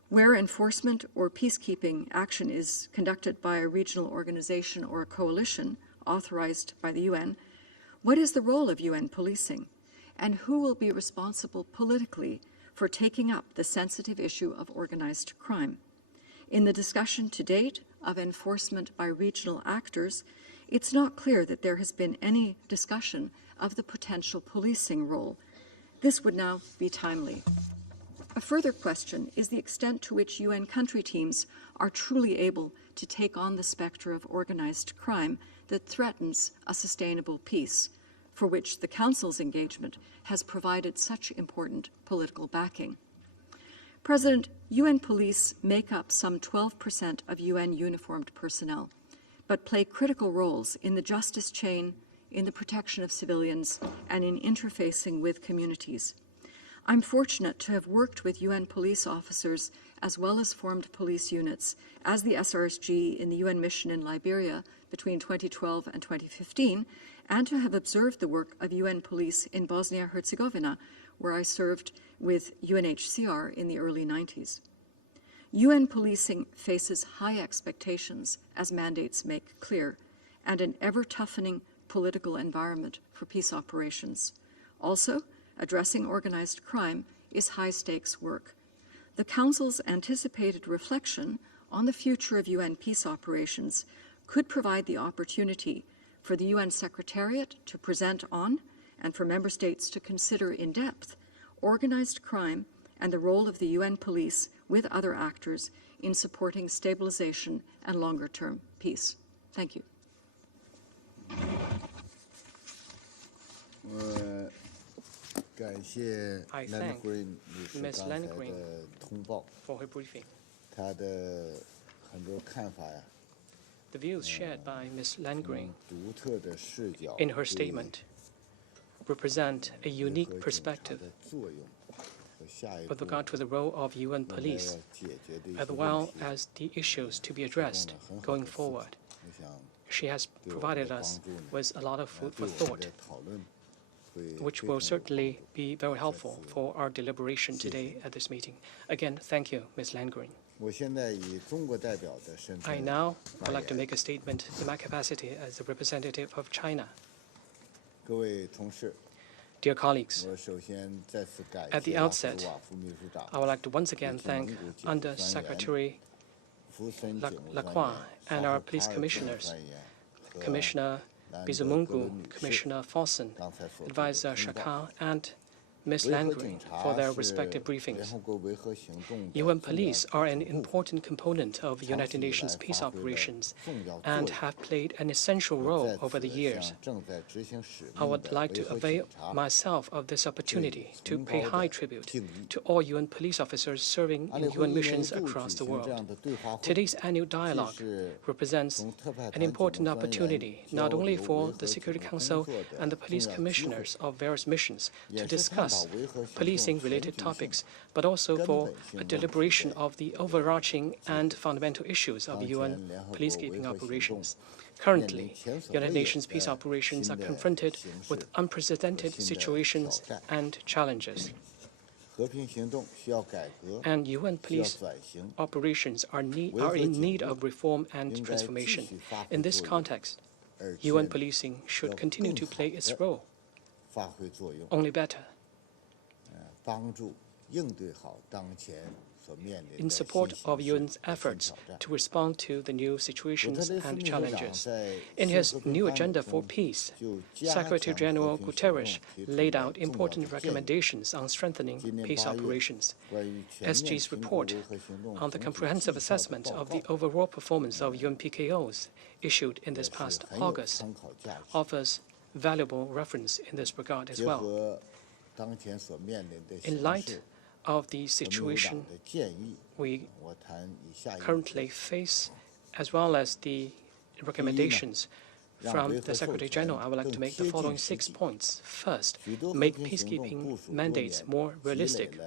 where enforcement or peacekeeping action is conducted by a regional organization or a coalition authorized by the UN, what is the role of UN policing? And who will be responsible politically for taking up the sensitive issue of organized crime? In the discussion to date of enforcement by regional actors, it's not clear that there has been any discussion of the potential policing role. This would now be timely. A further question is the extent to which UN country teams are truly able to take on the specter of organized crime that threatens a sustainable peace, for which the Council's engagement has provided such important political backing. President, UN police make up some 12% of UN uniformed personnel, but play critical roles in the justice chain, in the protection of civilians, and in interfacing with communities. I'm fortunate to have worked with UN police officers as well as formed police units as the SRSG in the UN mission in Liberia between 2012 and 2015, and to have observed the work of UN police in Bosnia-Herzegovina, where I served with UNHCR in the early 90s. UN policing faces high expectations, as mandates make clear, and an ever-toughening political environment for peace operations. Also, addressing organized crime is high-stakes work. The Council's anticipated reflection on the future of UN peace operations could provide the opportunity for the UN Secretariat to present on, and for member states to consider in depth, organized crime and the role of the UN police with other actors in supporting stabilization and longer-term peace. Thank you. I thank Ms. Landgreen for her briefing. The views shared by Ms. Landgreen in her statement represent a unique perspective with regard to the role of UN police, as well as the issues to be addressed going forward. She has provided us with a lot of food for thought, which will certainly be very helpful for our deliberation today at this meeting. Again, thank you, Ms. Landgren. I now would like to make a statement in my capacity as the representative of China. Dear colleagues, at the outset, I would like to once again thank Under Secretary Lacroix and our police commissioners, Commissioner Bizimungu, Commissioner Fossen, Advisor Shakar, and Ms. Landgren for their respective briefings. UN police are an important component of United Nations peace operations and have played an essential role over the years. I would like to avail myself of this opportunity to pay high tribute to all UN police officers serving in UN missions across the world. Today's annual dialogue represents an important opportunity not only for the Security Council and the police commissioners of various missions to discuss policing-related topics, but also for a deliberation of the overarching and fundamental issues of UN peacekeeping operations. Currently, United Nations peace operations are confronted with unprecedented situations and challenges. And UN police operations are in need of reform and transformation. In this context, UN policing should continue to play its role, only better, in support of UN's efforts to respond to the new situations and challenges. In his new agenda for peace, Secretary-General Guterres laid out important recommendations on strengthening peace operations. SG's report on the comprehensive assessment of the overall performance of UN PKOs, issued in this past August, offers valuable reference in this regard as well. In light of the situation we currently face, as well as the recommendations from the Secretary-General, I would like to make the following 6 points. First, make peacekeeping mandates more realistic.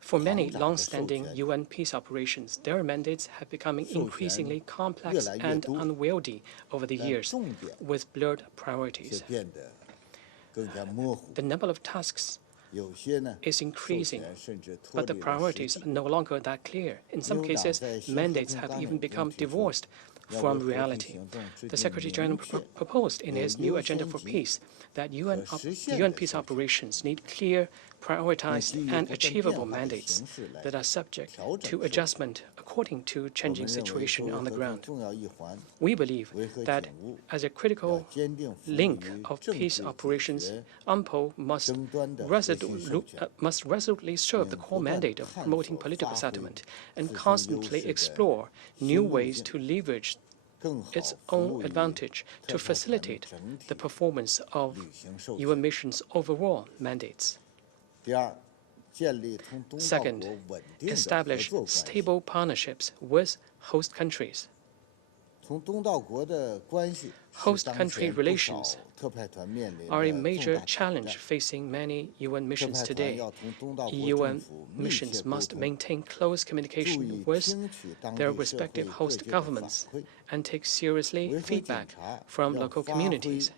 For many long-standing UN peace operations, their mandates have become increasingly complex and unwieldy over the years, with blurred priorities. The number of tasks is increasing, but the priorities are no longer that clear. In some cases, mandates have even become divorced from reality. The Secretary-General proposed in his new agenda for peace that UN peace operations need clear, prioritized, and achievable mandates that are subject to adjustment according to changing situation on the ground. We believe that as a critical link of peace operations, UNPO must resolutely serve the core mandate of promoting political settlement and constantly explore new ways to leverage its own advantage to facilitate the performance of UN missions' overall mandates. Second, establish stable partnerships with host countries. Host country relations are a major challenge facing many UN missions today. UN missions must maintain close communication with their respective host governments and take seriously feedback from local communities.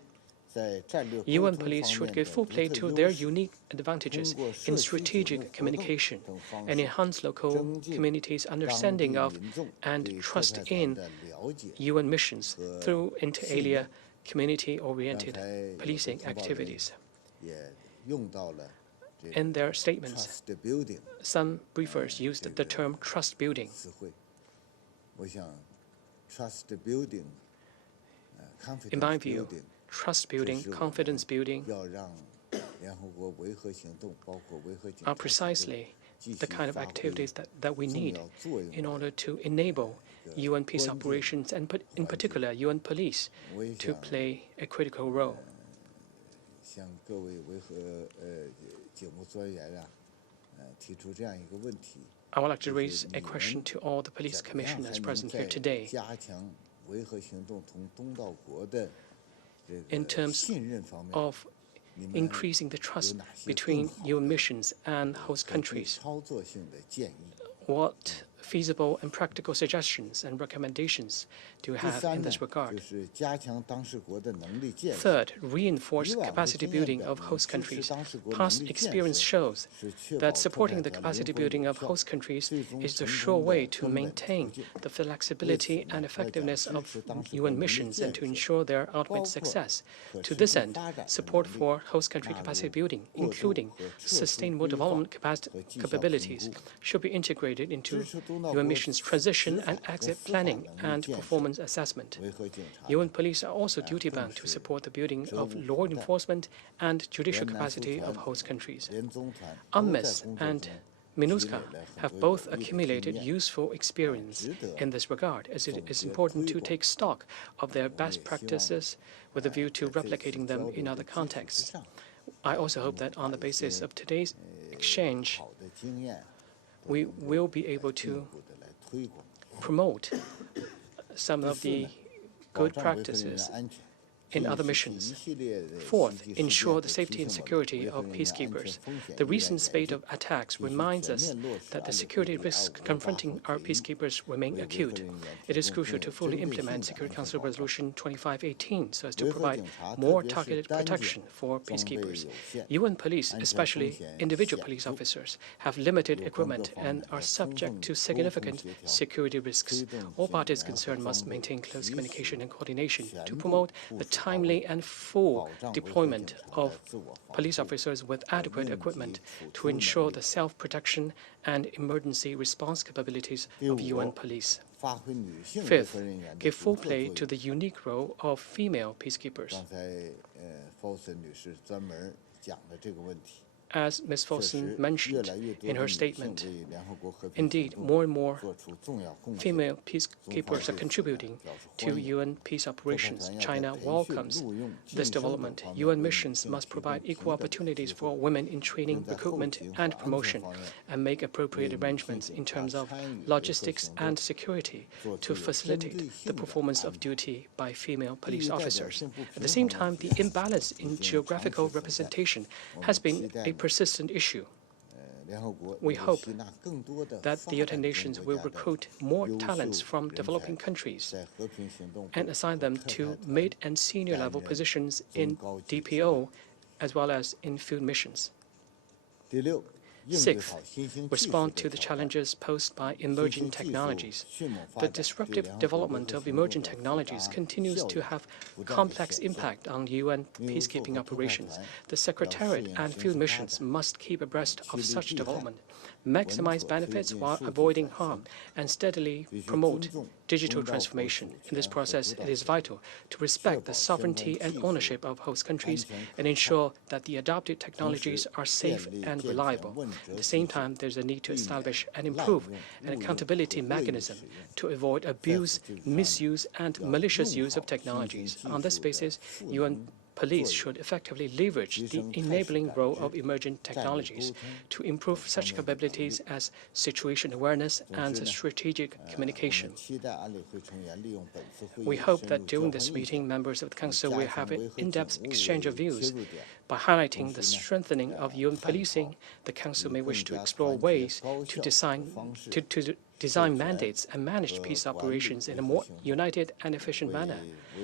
UN police should give full play to their unique advantages in strategic communication and enhance local communities' understanding of and trust in UN missions through inter alia community-oriented policing activities. In their statements, some briefers used the term trust building. In my view, trust building, confidence building are precisely the kind of activities that we need in order to enable UN peace operations and in particular UN police to play a critical role. I would like to raise a question to all the police commissioners present here today. In terms of increasing the trust between UN missions and host countries. What feasible and practical suggestions and recommendations do you have in this regard? Third, reinforce capacity building of host countries. Past experience shows that supporting the capacity building of host countries is the sure way to maintain the flexibility and effectiveness of UN missions and to ensure their ultimate success. To this end, support for host country capacity building, including sustainable development capabilities, should be integrated into UN missions transition and exit planning and performance assessment. UN police are also duty-bound to support the building of law enforcement and judicial capacity of host countries. UNMISS and MINUSCA have both accumulated useful experience in this regard, as it is important to take stock of their best practices with a view to replicating them in other contexts. I also hope that on the basis of today's exchange, we will be able to promote some of the good practices in other missions. Fourth, ensure the safety and security of peacekeepers. The recent spate of attacks reminds us that the security risks confronting our peacekeepers remain acute. It is crucial to fully implement Security Council Resolution 2518 so as to provide more targeted protection for peacekeepers. UN police, especially individual police officers, have limited equipment and are subject to significant security risks. All parties concerned must maintain close communication and coordination to promote the timely and full deployment of police officers with adequate equipment to ensure the self-protection and emergency response capabilities of UN police. Fifth, give full play to the unique role of female peacekeepers. As Ms. Fossen mentioned in her statement, indeed, more and more female peacekeepers are contributing to UN peace operations. China welcomes this development. UN missions must provide equal opportunities for women in training, recruitment, and promotion, and make appropriate arrangements in terms of logistics and security to facilitate the performance of duty by female police officers. At the same time, the imbalance in geographical representation has been a persistent issue. We hope that the United Nations will recruit more talents from developing countries and assign them to mid and senior level positions in DPO as well as in field missions. Sixth, respond to the challenges posed by emerging technologies. The disruptive development of emerging technologies continues to have complex impact on UN peacekeeping operations. The Secretariat and field missions must keep abreast of such development, maximize benefits while avoiding harm, and steadily promote digital transformation. In this process, it is vital to respect the sovereignty and ownership of host countries and ensure that the adopted technologies are safe and reliable. At the same time, there's a need to establish and improve an accountability mechanism to avoid abuse, misuse, and malicious use of technologies. On this basis, UN police should effectively leverage the enabling role of emerging technologies to improve such capabilities as situation awareness and strategic communication. We hope that during this meeting, members of the Council will have an in-depth exchange of views. By highlighting the strengthening of UN policing, the Council may wish to explore ways to design mandates and manage peace operations in a more united and efficient manner,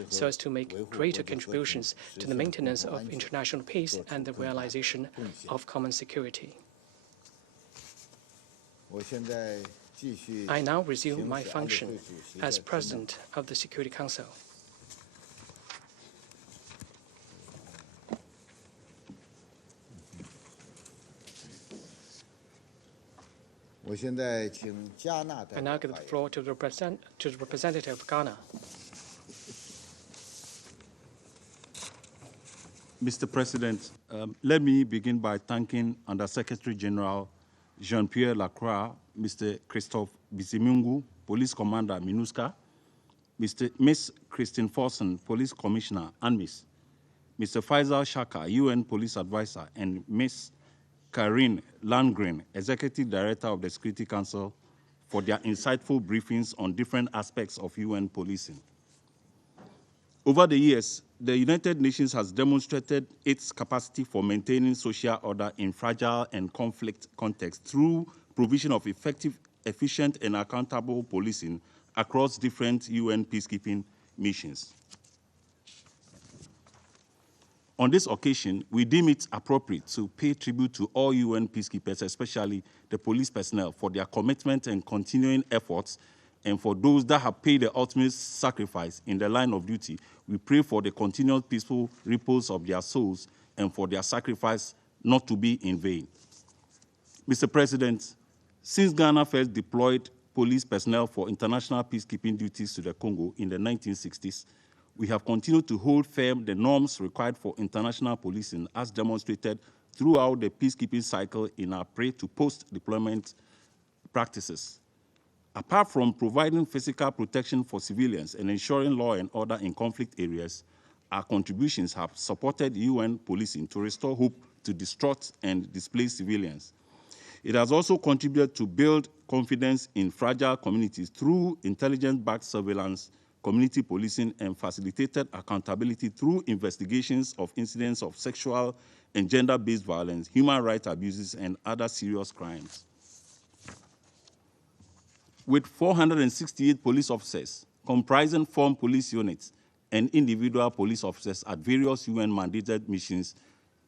so as to make greater contributions to the maintenance of international peace and the realization of common security. I now resume my function as President of the Security Council. I now give the floor to the representative of Ghana. Mr. President, let me begin by thanking Under-Secretary General Jean-Pierre Lacroix, Mr. Christophe Bizimungu, Police Commander, MINUSCA, Ms. Christine Fossen, Police Commissioner, UNMISS, Mr. Faisal Shaka, UN Police Advisor, and Ms. Karine Landgren, Executive Director of the Security Council, for their insightful briefings on different aspects of UN policing. Over the years, the United Nations has demonstrated its capacity for maintaining social order in fragile and conflict contexts through provision of effective, efficient, and accountable policing across different UN peacekeeping missions. On this occasion, we deem it appropriate to pay tribute to all UN peacekeepers, especially the police personnel, for their commitment and continuing efforts, and for those that have paid the ultimate sacrifice in the line of duty. We pray for the continual peaceful repose of their souls and for their sacrifice not to be in vain. Mr. President, since Ghana first deployed police personnel for international peacekeeping duties to the Congo in the 1960s, we have continued to hold firm the norms required for international policing as demonstrated throughout the peacekeeping cycle in our pre- to post-deployment practices. Apart from providing physical protection for civilians and ensuring law and order in conflict areas, our contributions have supported UN policing to restore hope to distraught and displaced civilians. It has also contributed to build confidence in fragile communities through intelligence-backed surveillance, community policing, and facilitated accountability through investigations of incidents of sexual and gender-based violence, human rights abuses, and other serious crimes. With 468 police officers comprising 4 police units and individual police officers at various UN-mandated missions,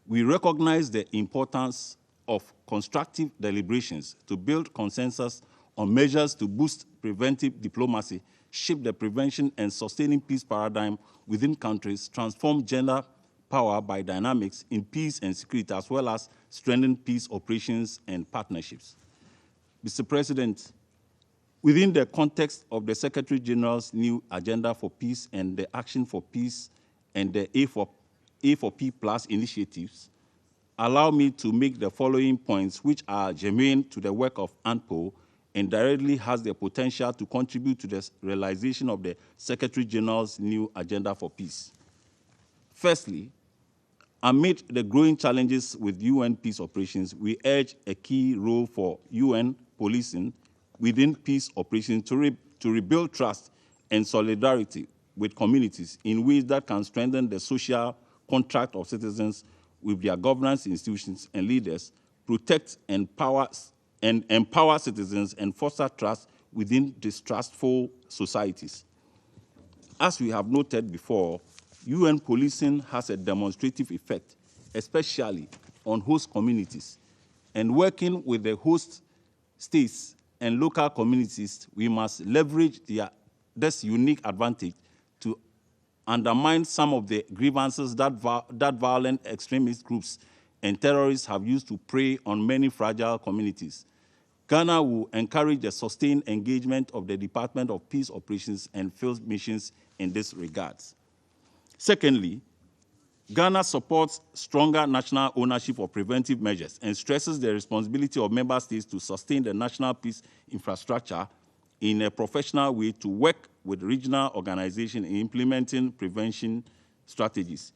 we recognize the importance of constructive deliberations to build consensus on measures to boost preventive diplomacy, shape the prevention and sustaining peace paradigm within countries, transform gender power by dynamics in peace and security, as well as strengthen peace operations and partnerships. Mr. President, within the context of the Secretary General's new agenda for peace and the Action for Peace and the A4P Plus initiatives, allow me to make the following points which are germane to the work of ANPO and directly has the potential to contribute to the realization of the Secretary General's new agenda for peace. Firstly, amid the growing challenges with UN peace operations, we urge a key role for UN policing within peace operations to rebuild trust and solidarity with communities in ways that can strengthen the social contract of citizens with their governance institutions and leaders, protect and empower citizens, and foster trust within distrustful societies. As we have noted before, UN policing has a demonstrative effect, especially on host communities. And working with the host states and local communities, we must leverage this unique advantage to undermine some of the grievances that violent extremist groups and terrorists have used to prey on many fragile communities. Ghana will encourage the sustained engagement of the Department of Peace Operations and Field Missions in this regard. Secondly, Ghana supports stronger national ownership of preventive measures and stresses the responsibility of member states to sustain the national peace infrastructure in a professional way to work with regional organizations in implementing prevention strategies.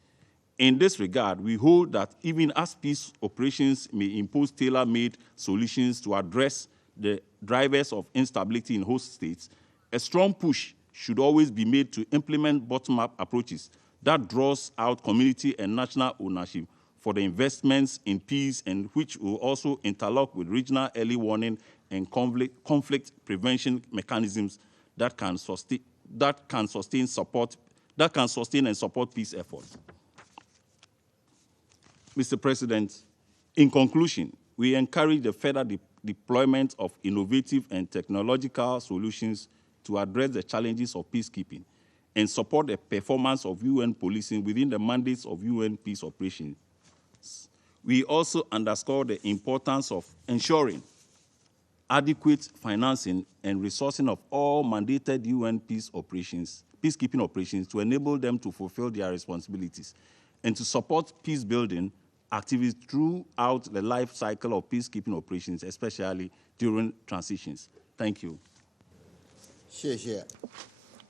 In this regard, we hold that even as peace operations may impose tailor-made solutions to address the drivers of instability in host states, a strong push should always be made to implement bottom-up approaches that draws out community and national ownership for the investments in peace and which will also interlock with regional early warning and conflict prevention mechanisms that can sustain and support peace efforts. Mr. President, in conclusion, we encourage the further deployment of innovative and technological solutions to address the challenges of peacekeeping and support the performance of UN policing within the mandates of UN peace operations. We also underscore the importance of ensuring adequate financing and resourcing of all mandated UN peacekeeping operations to enable them to fulfill their responsibilities and to support peace-building activities throughout the life cycle of peacekeeping operations, especially during transitions. Thank you.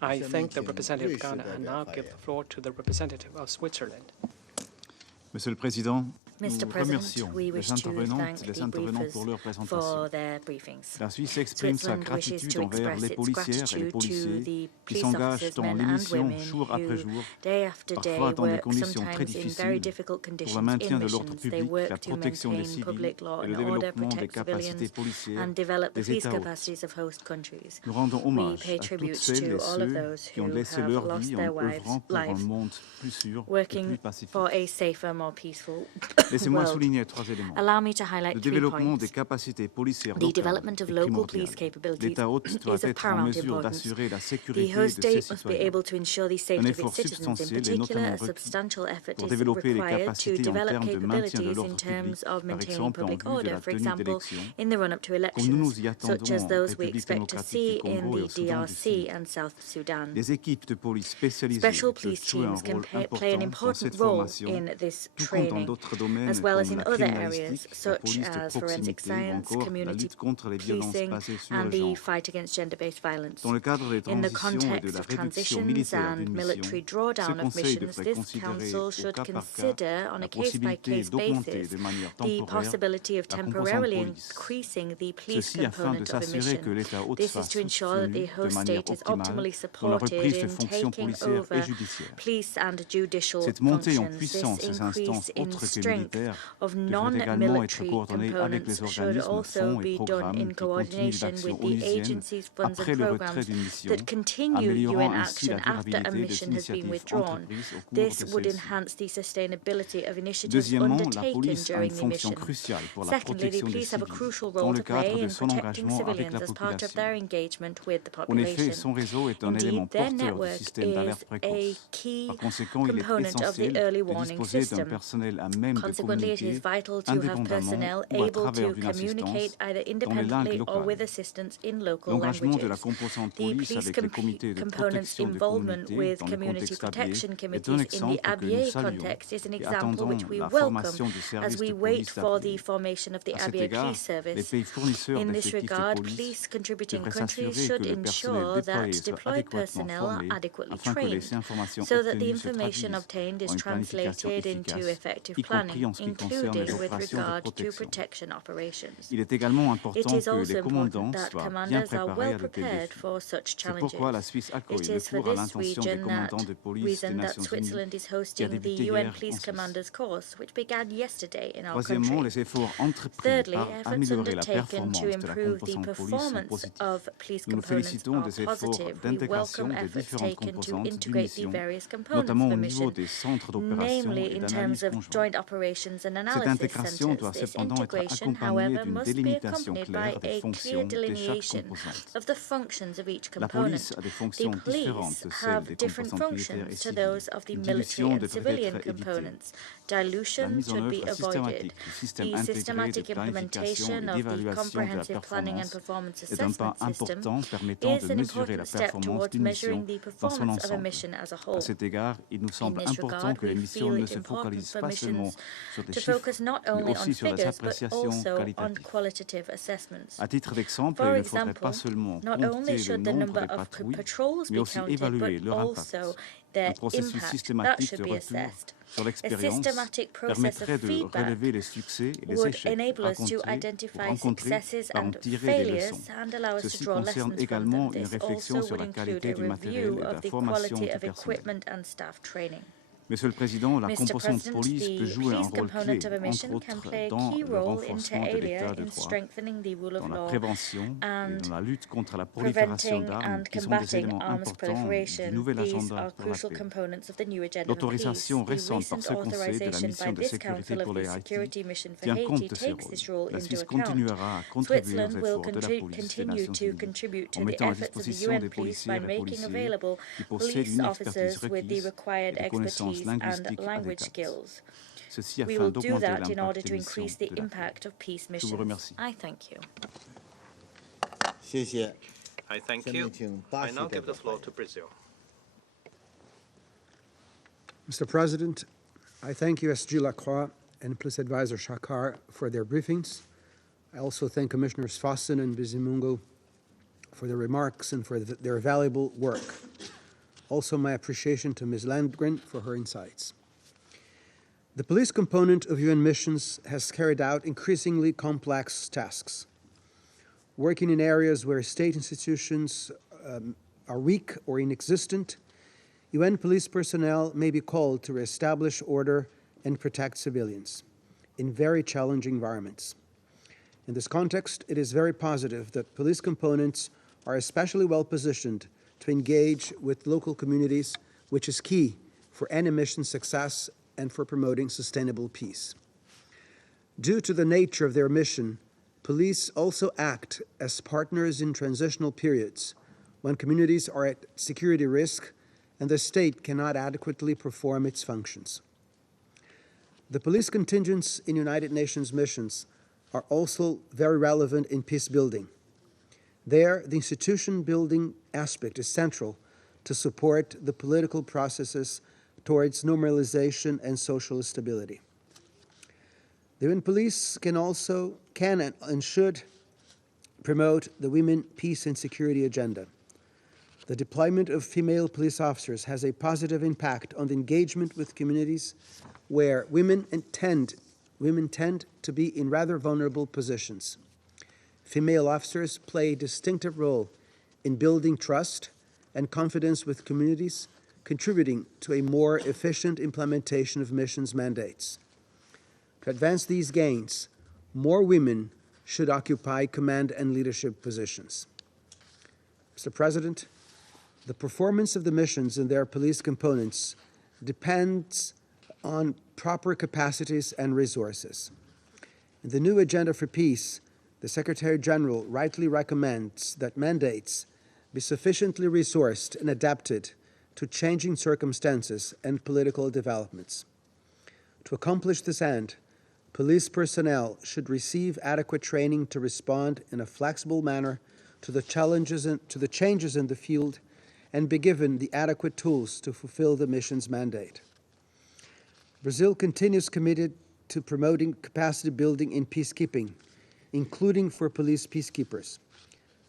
I thank the representative of Ghana and now give the floor to the representative of Switzerland. Monsieur le Président, Nous remercions les intervenants pour leur présentation. La Suisse exprime sa gratitude envers les policières et les policiers qui s'engagent dans l'émission jour après jour, parfois dans des conditions très difficiles, pour le maintien de l'ordre public, la protection des civils et le développement des capacités policières des États hôtes. Nous rendons hommage à toutes celles et ceux qui ont laissé leur vie en œuvrant pour un monde plus sûr et plus pacifique. Laissez-moi souligner trois éléments. Le développement des capacités policières locales est primordial. L'État hôte doit être en mesure d'assurer la sécurité de ses citoyens. Un effort substantiel est notamment requis pour développer les capacités en termes de maintien de l'ordre public, par exemple en vue de la tenue d'élections, comme nous nous y attendons en République démocratique du Congo et au Soudan du Sud. Les équipes de police spécialisées peuvent jouer un rôle important dans cette formation, tout comme dans d'autres domaines comme la criminalistique, la police de proximité ou encore la lutte contre les violences basées sur le genre. Dans le cadre des transitions et de la réduction militaire d'une mission, ce Conseil devrait considérer au cas par cas la possibilité d'augmenter de manière temporaire la composante police. Ceci afin de s'assurer que l'État hôte soit soutenu de manière optimale dans la reprise de fonctions policières et judiciaires. Cette montée en puissance des instances autres que militaires devrait également être coordonnée avec les organismes, fonds et programmes qui continuent l'action onusienne après le retrait d'une mission, améliorant ainsi la durabilité des initiatives entreprises au cours de celle-ci. Deuxièmement, la police a une fonction cruciale pour la protection des civils dans le cadre de son engagement avec la population. En effet, son réseau est un élément porteur du système d'alerte précoce. Par conséquent, il est essentiel de disposer d'un personnel à même de communiquer indépendamment ou à travers une assistance dans les langues locales. L'engagement de la composante police avec les comités de protection de communautés dans le contexte stable est un exemple que nous saluons et attendons la formation du service de police stable. À cet égard, les pays fournisseurs d'effectifs de police devraient s'assurer que le personnel déployé soit adéquatement formé afin que les informations obtenues se traduisent en une planification efficace, y compris en ce qui concerne les opérations de protection. Il est également important que les commandants soient bien préparés à de tels défis. C'est pourquoi la Suisse accueille le cours à l'intention des commandants de police des Nations Unies qui a débuté hier en Suisse. Troisièmement, les efforts entrepris par améliorer la performance de la composante police sont positifs. Nous nous félicitons des efforts d'intégration des différentes composantes d'une mission, notamment au niveau des centres d'opération et d'analyse conjointe. Cette intégration doit cependant être accompagnée d'une délimitation claire des fonctions de chaque composante. La police a des fonctions différentes de celles des composantes militaires et civiles. Une dilution devrait être évitée. La mise en œuvre systématique du système intégré de planification et d'évaluation de la performance est un pas important permettant de mesurer la performance d'une mission dans son ensemble. À cet égard, il nous semble important que les missions ne se focalisent pas seulement sur des chiffres, mais aussi sur les appréciations qualitatives. À titre d'exemple, il ne faudrait pas seulement compter le nombre de patrouilles, mais aussi évaluer leur impact. Un processus systématique de retour sur l'expérience permettrait de relever les succès et les échecs rencontrés par en tirer des leçons. Ceci concerne également une réflexion sur la qualité du matériel et de la formation du personnel. Monsieur le Président, la composante police peut jouer un rôle clé, entre autres, dans le renforcement de l'état de droit, dans la prévention et dans la lutte contre la prolifération d'armes qui sont des éléments importants du nouvel agenda pour la paix. L'autorisation récente par ce Conseil de la mission de sécurité pour les Haïti tient compte de ces rôles. La Suisse continuera à contribuer aux efforts de la police des Nations Unies en mettant à disposition des policiers et policiers qui possèdent une expertise requise et des connaissances linguistiques adéquates. Ceci afin d'augmenter l'impact des missions de la paix. Je vous remercie. I thank you. I now give the floor to Brazil. Mr. President, I thank USG Lacroix and Police Advisor Shakar for their briefings. I also thank Commissioners Fossen and Bizimungu for their remarks and for their valuable work. Also, my appreciation to Ms. Landgren for her insights. The police component of UN missions has carried out increasingly complex tasks. Working in areas where state institutions are weak or inexistent, UN police personnel may be called to reestablish order and protect civilians in very challenging environments. In this context, it is very positive that police components are especially well positioned to engage with local communities, which is key for any mission success and for promoting sustainable peace. Due to the nature of their mission, police also act as partners in transitional periods when communities are at security risk and the state cannot adequately perform its functions. The police contingents in United Nations missions are also very relevant in peace building. There, the institution building aspect is central to support the political processes towards normalization and social stability. The UN police can and should promote the women, peace and security agenda. The deployment of female police officers has a positive impact on the engagement with communities where women tend to be in rather vulnerable positions. Female officers play a distinctive role in building trust and confidence with communities, contributing to a more efficient implementation of missions mandates. To advance these gains, more women should occupy command and leadership positions. Mr. President, the performance of the missions and their police components depends on proper capacities and resources. In the new Agenda for Peace, the Secretary General rightly recommends that mandates be sufficiently resourced and adapted to changing circumstances and political developments. To accomplish this end, police personnel should receive adequate training to respond in a flexible manner to the changes in the field and be given the adequate tools to fulfill the mission's mandate. Brazil continues committed to promoting capacity building in peacekeeping, including for police peacekeepers.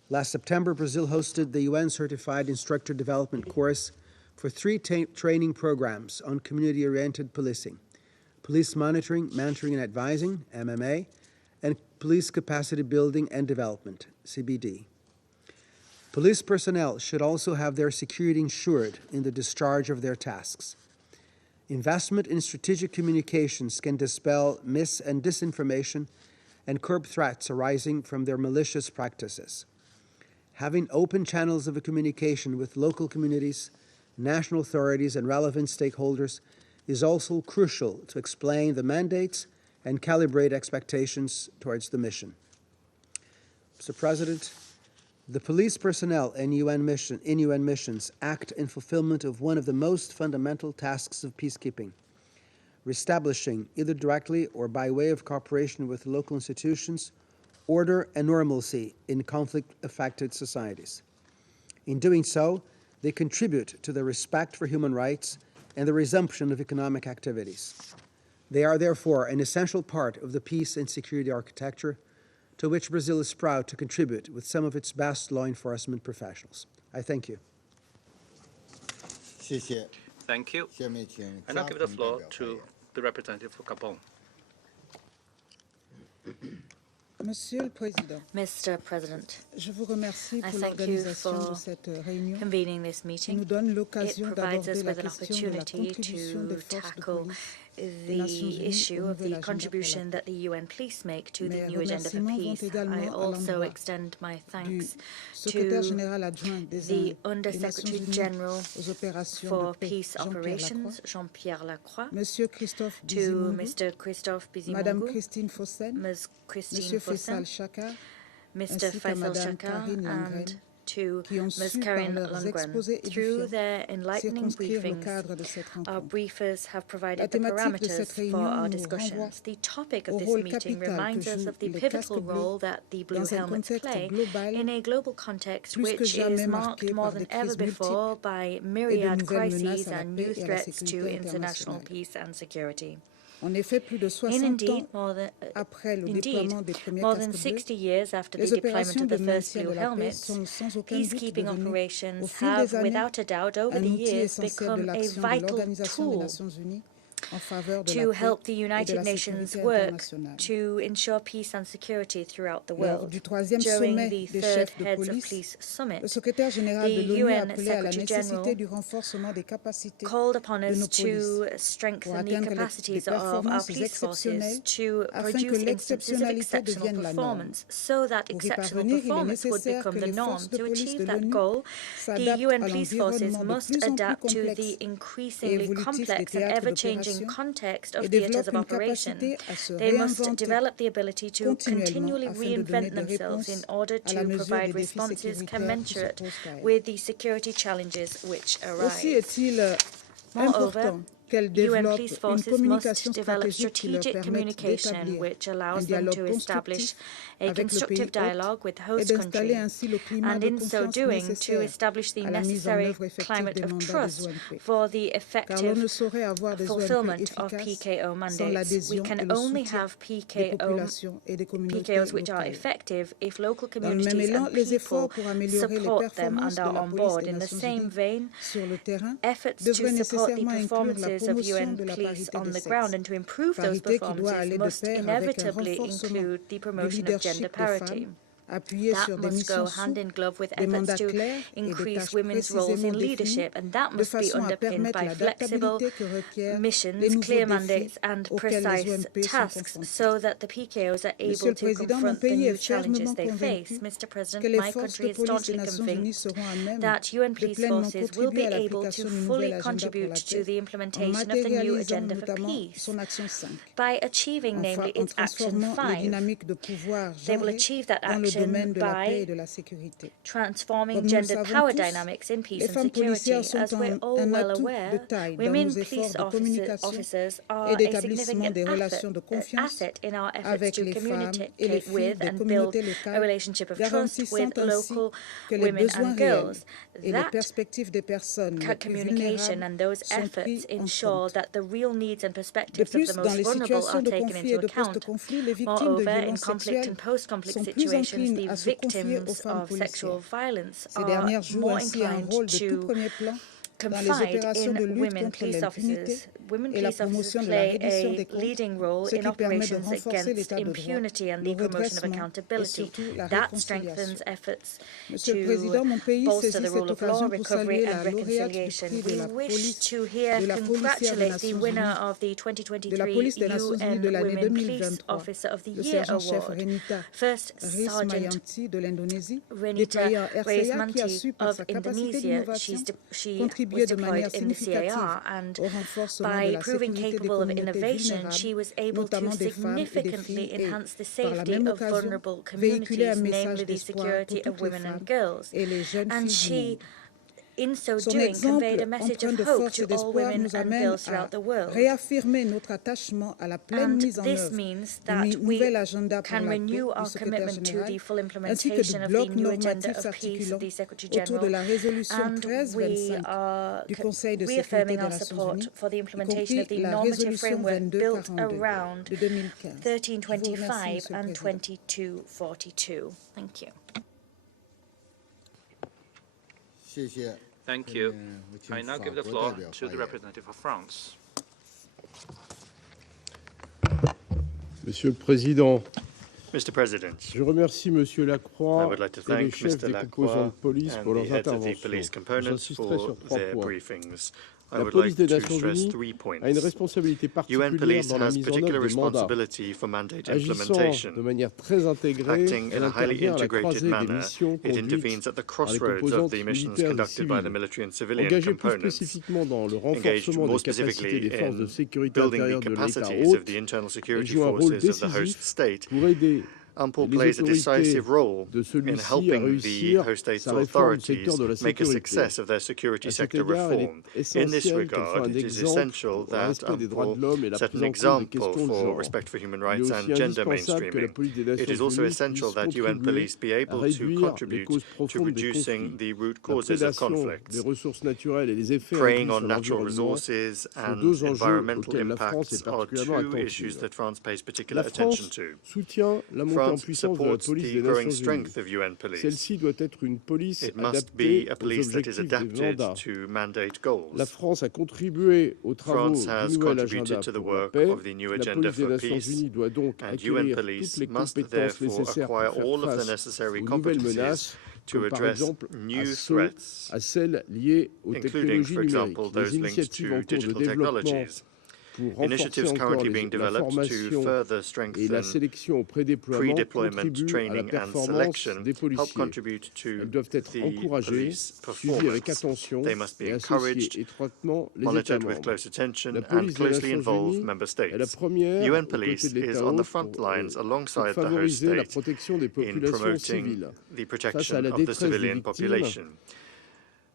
Last September, Brazil hosted the UN-certified instructor development course for 3 training programs on community-oriented policing: police monitoring, mentoring and advising, MMA, and police capacity building and development, CBD. Police personnel should also have their security ensured in the discharge of their tasks. Investment in strategic communications can dispel mis- and disinformation and curb threats arising from their malicious practices. Having open channels of communication with local communities, national authorities, and relevant stakeholders is also crucial to explain the mandates and calibrate expectations towards the mission. Mr. President, the police personnel in UN missions act in fulfillment of one of the most fundamental tasks of peacekeeping: reestablishing, either directly or by way of cooperation with local institutions, order and normalcy in conflict-affected societies. In doing so, they contribute to the respect for human rights and the resumption of economic activities. They are therefore an essential part of the peace and security architecture to which Brazil is proud to contribute with some of its best law enforcement professionals. I thank you. Thank you. I now give the floor to the representative for Gabon. Mr. President, I thank you for convening this meeting. It provides us with an opportunity to tackle the issue of the contribution that the UN police make to the new Agenda for Peace. I also extend my thanks to the Under-Secretary General for Peace Operations, Jean-Pierre Lacroix, to Mr. Christophe Bizimungu, Ms. Christine Fossen, Mr. Faisal Shakar, and to Ms. Karen Lundgren. Through their enlightening briefings, our briefers have provided the parameters for our discussions. The topic of this meeting reminds us of the pivotal role that the Blue Helmets play in a global context which is marked more than ever before by myriad crises and new threats to international peace and security. Indeed, more than 60 years after the deployment of the first Blue Helmets, peacekeeping operations have, without a doubt, over the years become a vital tool to help the United Nations work to ensure peace and security throughout the world. During the third Heads of Police Summit, the UN Secretary General called upon us to strengthen the capacities of our police forces to produce instances of exceptional performance so that exceptional performance would become the norm. To achieve that goal, the UN police forces must adapt to the increasingly complex and ever-changing context of theatres of operation. They must develop the ability to continually reinvent themselves in order to provide responses commensurate with the security challenges which arise. Moreover, UN police forces must develop strategic communication which allows them to establish a constructive dialogue with the host country, and in so doing to establish the necessary climate of trust for the effective fulfillment of PKO mandates. We can only have PKOs which are effective if local communities and people support them and are on board. In the same vein, efforts to support the performances of UN police on the ground and to improve those performances must inevitably include the promotion of gender parity. That must go hand in glove with efforts to increase women's roles in leadership, and that must be underpinned by flexible missions, clear mandates and precise tasks so that the PKOs are able to confront the new challenges they face. Mr. President, my country is staunchly convinced that UN police forces will be able to fully contribute to the implementation of the new agenda for peace by achieving, namely, its Action 5. They will achieve that action by transforming gender power dynamics in peace and security. As we're all well aware, women police officers are a significant asset in our efforts to communicate with and build a relationship of trust with local women and girls. That communication and those efforts ensure that the real needs and perspectives of the most vulnerable are taken into account. Moreover, in conflict and post-conflict situations, the victims of sexual violence are more inclined to confide in women police officers. Women police officers play a leading role in operations against impunity and the promotion of accountability. That strengthens efforts to bolster the rule of law, recovery and reconciliation. We wish to here congratulate the winner of the 2023 UN Women Police Officer of the Year Award, First Sergeant Renita Reismanti of Indonesia. She was deployed in the CAR, and by proving capable of innovation, she was able to significantly enhance the safety of vulnerable communities, namely the security of women and girls. And she, in so doing, conveyed a message of hope to all women and girls throughout the world. And this means that we can renew our commitment to the full implementation of the new agenda of peace of the Secretary General, and we are reaffirming our support for the implementation of the normative framework built around 1325 and 2242. Thank you. Thank you. I now give the floor to the representative of France. Monsieur le Président, Mr. President, je remercie Monsieur Lacroix I would like to et les thank chefs Mr. des composants de Lacroix police pour and leurs the heads of the interventions. police components J'insisterai sur for trois their points. briefings. I La would police like des to Nations stress Unies 3 points. a une responsabilité UN particulière Police dans la has mise en particular œuvre des mandats. responsibility for mandate Agissant de implementation. manière très intégrée, Acting elle in a highly intervient à la integrated croisée des manner, missions it conduites intervenes at the par les crossroads of composantes the missions militaires et conducted by the civiles. military and civilian Engagée plus components, spécifiquement dans le engaged renforcement more des capacités specifically des forces de in sécurité building the intérieure de l'État capacities of hôte, the internal elle security joue un rôle forces of the host décisif state. pour aider AMPOL les plays a autorités decisive role de in celui-ci à helping the réussir host state's sa réforme du secteur authorities de la make a sécurité. success of their security À cet sector égard, il reform. est In this essentiel qu'elle soit regard, un it is exemple essential pour le that respect des droits de AMPOL l'homme et la set prise an en compte des example questions de for genre. respect for human Il est rights aussi and gender indispensable que la mainstreaming. police des It Nations is also Unies essential puisse that UN contribuer police be à able to réduire les contribute causes to profondes des reducing conflits. the root La causes of prédation conflict. des ressources naturelles et les effets Preying induits on sur natural l'environnement resources sont and deux enjeux environmental auxquels la France impacts est are particulièrement two issues attentive. that France pays particular La attention France to. soutient la montée en puissance de la police des Nations Unies. Celle-ci doit être une police adaptée aux objectifs des mandats. La France a contribué aux travaux du nouvel agenda pour la paix. La police des Nations Unies doit donc acquérir toutes les compétences nécessaires pour faire face aux nouvelles menaces, comme par exemple à celles liées aux technologies numériques. Les initiatives en cours de développement pour renforcer encore la formation et la sélection au pré-déploiement contribuent à la performance des policiers. Elles doivent être encouragées, suivies avec attention et associer étroitement les États membres. La police des Nations Unies est la première aux côtés de l'État hôte pour favoriser la protection des populations civiles. Face à la détresse des victimes,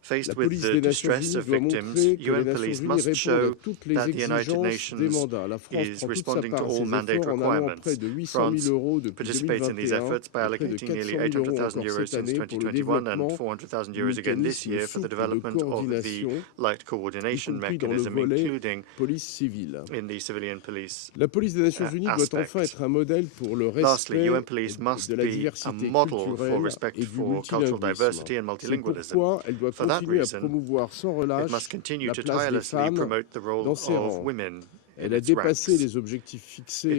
Faced with the distress of victims, UN police must show that the United Nations is responding to all mandate requirements. France participates in these efforts by allocating nearly 800,000 euros since 2021 and 400,000 euros again this year for the development of the light coordination mechanism, including in the civilian police La police des Nations Unies doit enfin être un modèle pour le respect de la diversité culturelle et du multilinguisme. C'est pourquoi elle doit continuer à promouvoir sans relâche la place des femmes dans ses rangs. Elle a dépassé les objectifs fixés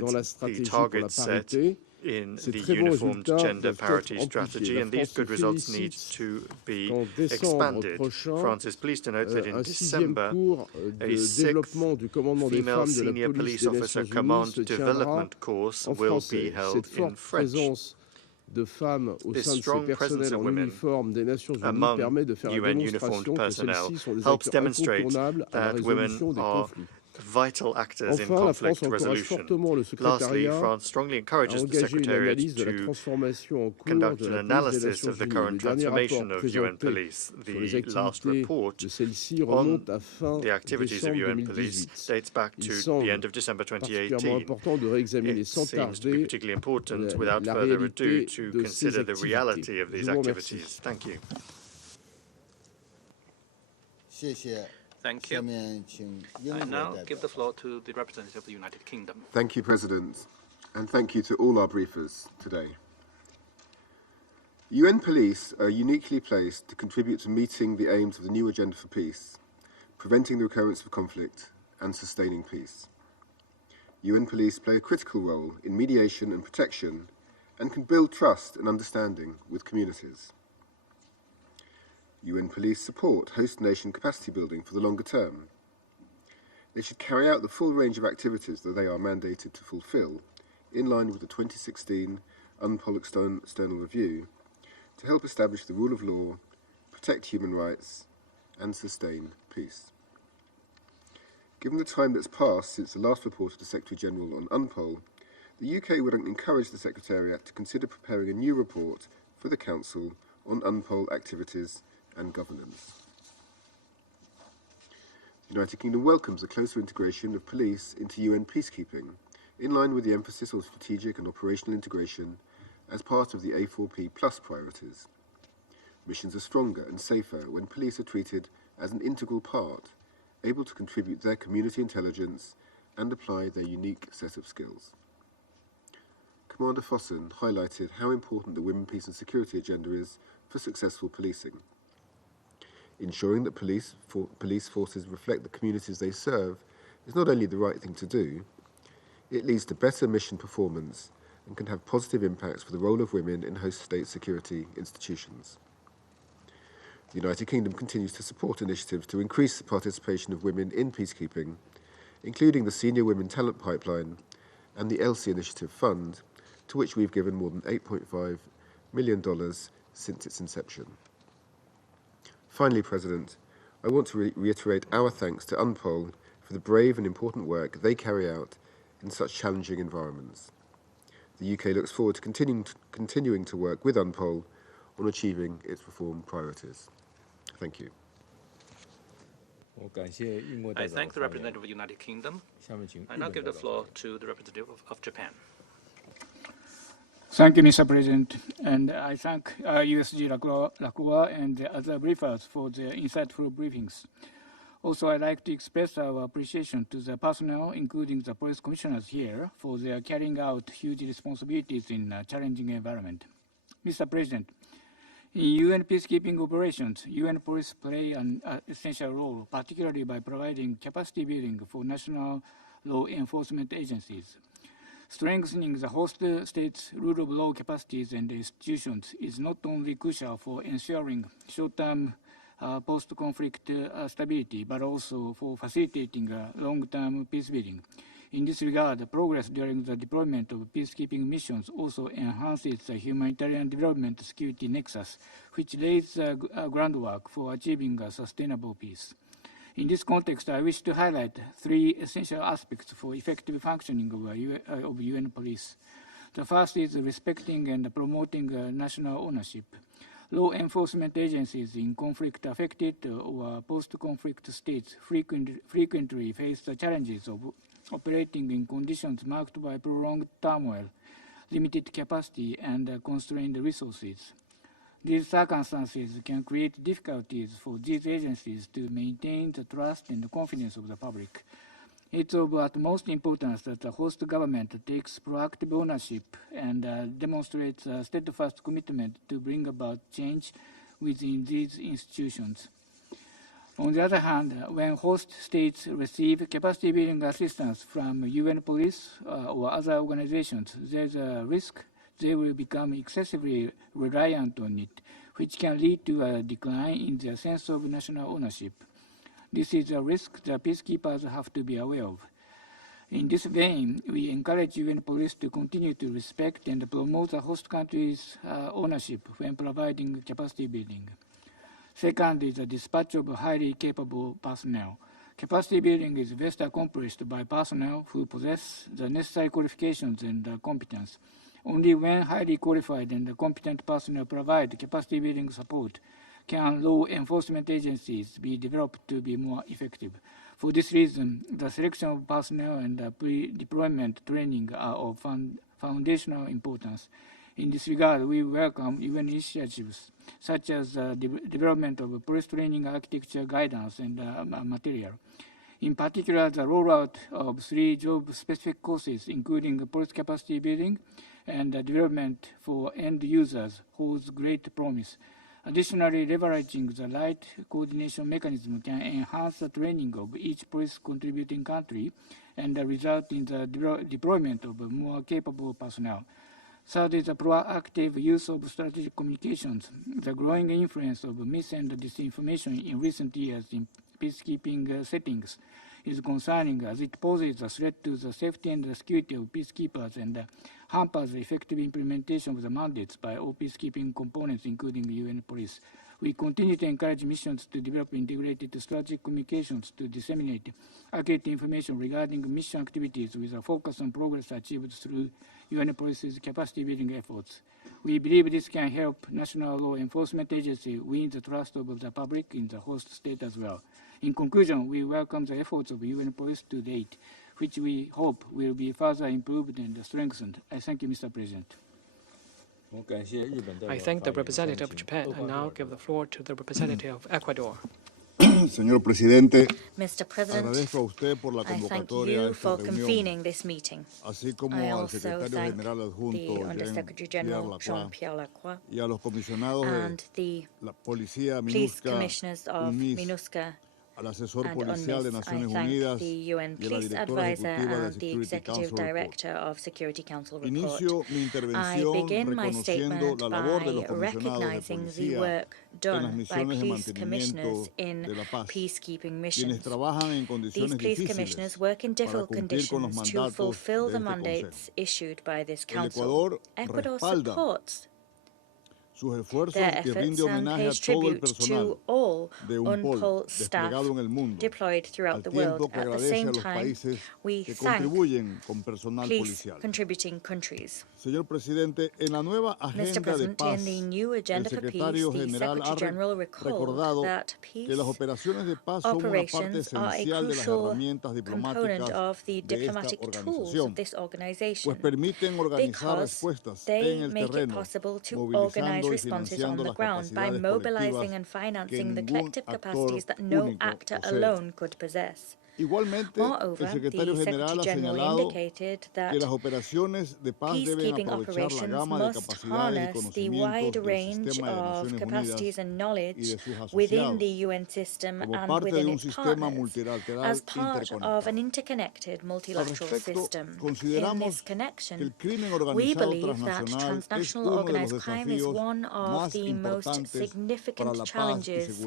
dans la stratégie pour la parité. in the uniformed gender parity strategy, and these good results need to be expanded. France is pleased to note that in December, a sixth female senior police officer command development course will be held in French. De femmes au sein de ces personnels en uniforme des Nations Unies permet de faire la démonstration que celles-ci sont des acteurs incontournables à la résolution des conflits. Vital actors in conflict resolution. Lastly, France strongly encourages the Secretariat to conduct an analysis of the current transformation of UN Police. The last report on the activities of UN Police dates back to the end of December 2018. It seems to be particularly important, without further ado, to consider the reality of these activities. Thank you. Thank you. I now give the floor to the representative of the United Kingdom. Thank you, President, and thank you to all our briefers today. UN police are uniquely placed to contribute to meeting the aims of the new agenda for peace, preventing the recurrence of conflict and sustaining peace. UN police play a critical role in mediation and protection and can build trust and understanding with communities. UN police support host nation capacity building for the longer term. They should carry out the full range of activities that they are mandated to fulfil, in line with the 2016 UNPOL External Review, to help establish the rule of law, protect human rights, and sustain peace. Given the time that's passed since the last report of the Secretary-General on UNPOL, the UK would encourage the Secretariat to consider preparing a new report for the Council on UNPOL activities and governance. The United Kingdom welcomes the closer integration of police into UN peacekeeping, in line with the emphasis on strategic and operational integration as part of the A4P Plus priorities. Missions are stronger and safer when police are treated as an integral part, able to contribute their community intelligence and apply their unique set of skills. Commander Fossen highlighted how important the Women, Peace and Security agenda is for successful policing. Ensuring that police forces reflect the communities they serve is not only the right thing to do, it leads to better mission performance and can have positive impacts for the role of women in host state security institutions. The United Kingdom continues to support initiatives to increase the participation of women in peacekeeping, including the Senior Women Talent Pipeline and the ELSI Initiative Fund, to which we've given more than $8.5 million since its inception. Finally, President, I want to reiterate our thanks to UNPOL for the brave and important work they carry out in such challenging environments. The UK looks forward to continuing to work with UNPOL on achieving its reform priorities. Thank you. I thank the representative of the United Kingdom. I now give the floor to the representative of Japan. Thank you, Mr. President, and I thank USG Lacroix and the other briefers for their insightful briefings. Also, I'd like to express our appreciation to the personnel, including the police commissioners here, for their carrying out huge responsibilities in a challenging environment. Mr. President, in UN peacekeeping operations, UN police play an essential role, particularly by providing capacity building for national law enforcement agencies. Strengthening the host states' rule of law capacities and institutions is not only crucial for ensuring short-term post-conflict stability, but also for facilitating long-term peace building. In this regard, progress during the deployment of peacekeeping missions also enhances the humanitarian development security nexus, which lays the groundwork for achieving a sustainable peace. In this context, I wish to highlight three essential aspects for effective functioning of UN police. The first is respecting and promoting national ownership. Law enforcement agencies in conflict-affected or post-conflict states frequently face the challenges of operating in conditions marked by prolonged turmoil, limited capacity, and constrained resources. These circumstances can create difficulties for these agencies to maintain the trust and confidence of the public. It's of utmost importance that the host government takes proactive ownership and demonstrates a steadfast commitment to bring about change within these institutions. On the other hand, when host states receive capacity building assistance from UN police or other organizations, there's a risk they will become excessively reliant on it, which can lead to a decline in their sense of national ownership. This is a risk the peacekeepers have to be aware of. In this vein, we encourage UN police to continue to respect and promote the host country's ownership when providing capacity building. Second is the dispatch of highly capable personnel. Capacity building is best accomplished by personnel who possess the necessary qualifications and competence. Only when highly qualified and competent personnel provide capacity building support can law enforcement agencies be developed to be more effective. For this reason, the selection of personnel and pre-deployment training are of foundational importance. In this regard, we welcome UN initiatives such as the development of police training architecture guidance and material. In particular, the rollout of 3 job-specific courses, including police capacity building and development for end users, holds great promise. Additionally, leveraging the right coordination mechanism can enhance the training of each police contributing country and result in the deployment of more capable personnel. Third is the proactive use of strategic communications. The growing influence of mis- and disinformation in recent years in peacekeeping settings is concerning, as it poses a threat to the safety and the security of peacekeepers and hampers the effective implementation of the mandates by all peacekeeping components, including the UN police. We continue to encourage missions to develop integrated strategic communications to disseminate accurate information regarding mission activities with a focus on progress achieved through UN police's capacity building efforts. We believe this can help national law enforcement agencies win the trust of the public in the host state as well. In conclusion, we welcome the efforts of UN police to date, which we hope will be further improved and strengthened. I thank you, Mr. President. I thank the representative of Japan and now give the floor to the representative of Ecuador. Señor Presidente, Mr. President, agradezco a usted por la I thank convocatoria a you esta for reunión, convening this meeting. así como I al also secretario thank general the adjunto Undersecretary General Jean-Pierre Lacroix y a los comisionados and de the la Policía police MINUSCA, commissioners of UNMIS, MINUSCA al asesor and policial de UNMIS. I Naciones thank Unidas the UN y a la Police directora Advisor ejecutiva del and the Security Executive Council Report. Director of Security Council Report. Inicio mi I intervención begin my reconociendo statement la labor de los by comisionados de recognizing the policía work en las done by misiones de police commissioners mantenimiento in de la paz, peacekeeping quienes missions. trabajan en These condiciones police difíciles commissioners work in para difficult cumplir con los conditions to mandatos fulfill de the este mandates Consejo. issued by this El council. Ecuador Ecuador respalda supports sus esfuerzos their y efforts rinde and homenaje a pays todo el tribute personal to all de UNPOL UNPOL staff desplegado en el mundo, deployed al throughout the tiempo world. que At the agradece same a los time, países we que thank contribuyen con personal police policial. contributing countries. Señor Presidente, en la nueva Mr. agenda de President, paz, in the new el agenda for peace, secretario the general ha Secretary General recalled recordado that que peace las operaciones de paz son una parte operations are a esencial de las crucial herramientas component diplomáticas of the de esta diplomatic tools of organización, this pues organization permiten organizar because respuestas they en el make it terreno, possible to movilizando organize responses on the ground by mobilizing and financing the collective capacities that no actor alone could possess. Moreover, the Secretary General indicated that peacekeeping operations must harness the wide range of capacities and knowledge within the UN system and within its partners as part of an interconnected multilateral system. In this connection, we believe that transnational organized crime is one of the most significant challenges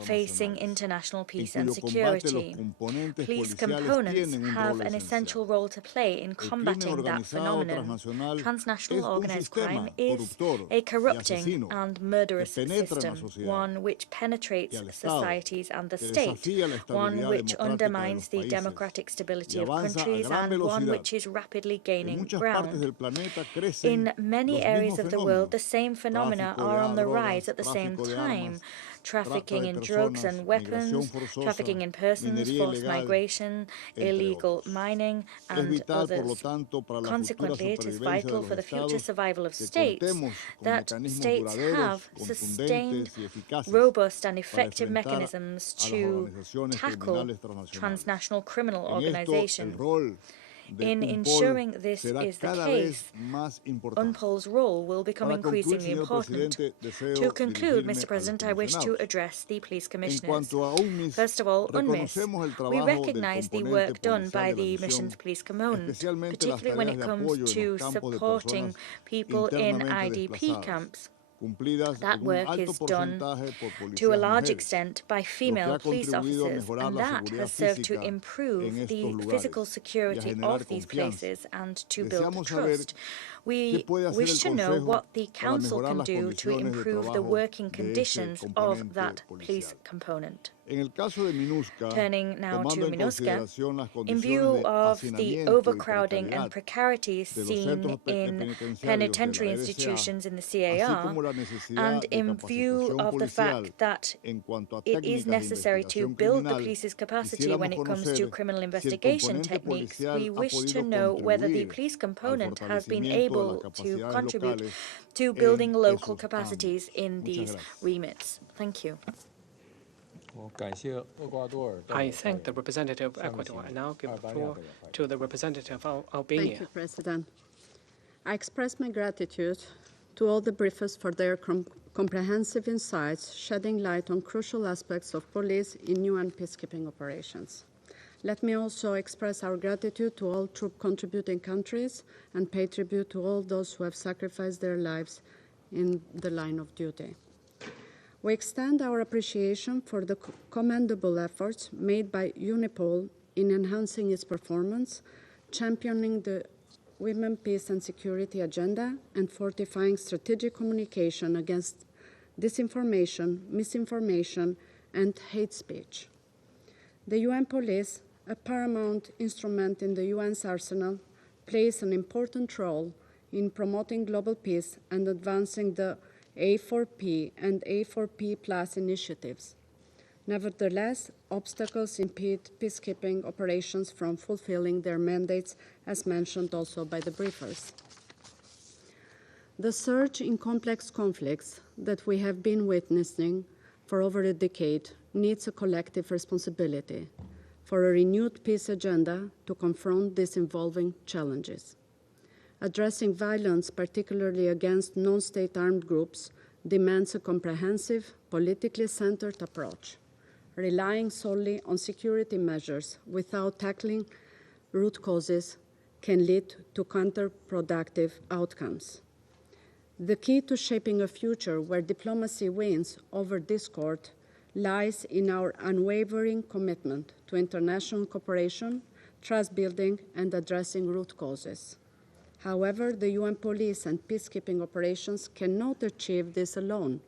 facing international peace and security. Police components have an essential role to play in combating that phenomenon. Transnational organized crime is a corrupting and murderous system, one which penetrates societies and the state, one which undermines the democratic stability of countries, and one which is rapidly gaining ground. In many areas of the world, the same phenomena are on the rise at the same time. Trafficking in drugs and weapons, trafficking in persons, forced migration, illegal mining, and others. Consequently, it is vital for the future survival of states that states have sustained, robust and effective mechanisms to tackle transnational criminal organizations. In ensuring this is the case, UNPOL's role will become increasingly important. To conclude, Mr. President, I wish to address the police commissioners. First of all, UNMISS, we recognize the work done by the mission's police component, particularly when it comes to supporting people in IDP camps. That work is done to a large extent by female police officers, and that has served to improve the physical security of these places and to build trust. We wish to know what the Council can do to improve the working conditions of that police component. Turning now to MINUSCA, in view of the overcrowding and precarity seen in penitentiary institutions in the CAR, and in view of the fact that it is necessary to build the police's capacity when it comes to criminal investigation techniques, we wish to know whether the police component has been able to contribute to building local capacities in these remits. Thank you. I thank the representative of Ecuador and now give the floor to the representative of Albania. Thank you, President. I express my gratitude to all the briefers for their comprehensive insights, shedding light on crucial aspects of police in UN peacekeeping operations. Let me also express our gratitude to all troop contributing countries and pay tribute to all those who have sacrificed their lives in the line of duty. We extend our appreciation for the commendable efforts made by UNIPOL in enhancing its performance, championing the Women, Peace and Security agenda, and fortifying strategic communication against disinformation, misinformation, and hate speech. The UN Police, a paramount instrument in the UN's arsenal, plays an important role in promoting global peace and advancing the A4P and A4P Plus initiatives. Nevertheless, obstacles impede peacekeeping operations from fulfilling their mandates, as mentioned also by the briefers. The surge in complex conflicts that we have been witnessing for over a decade needs a collective responsibility for a renewed peace agenda to confront these evolving challenges. Addressing violence, particularly against non-state armed groups, demands a comprehensive, politically centered approach. Relying solely on security measures without tackling root causes can lead to counterproductive outcomes. The key to shaping a future where diplomacy wins over discord lies in our unwavering commitment to international cooperation, trust building, and addressing root causes. However, the UN police and peacekeeping operations cannot achieve this alone.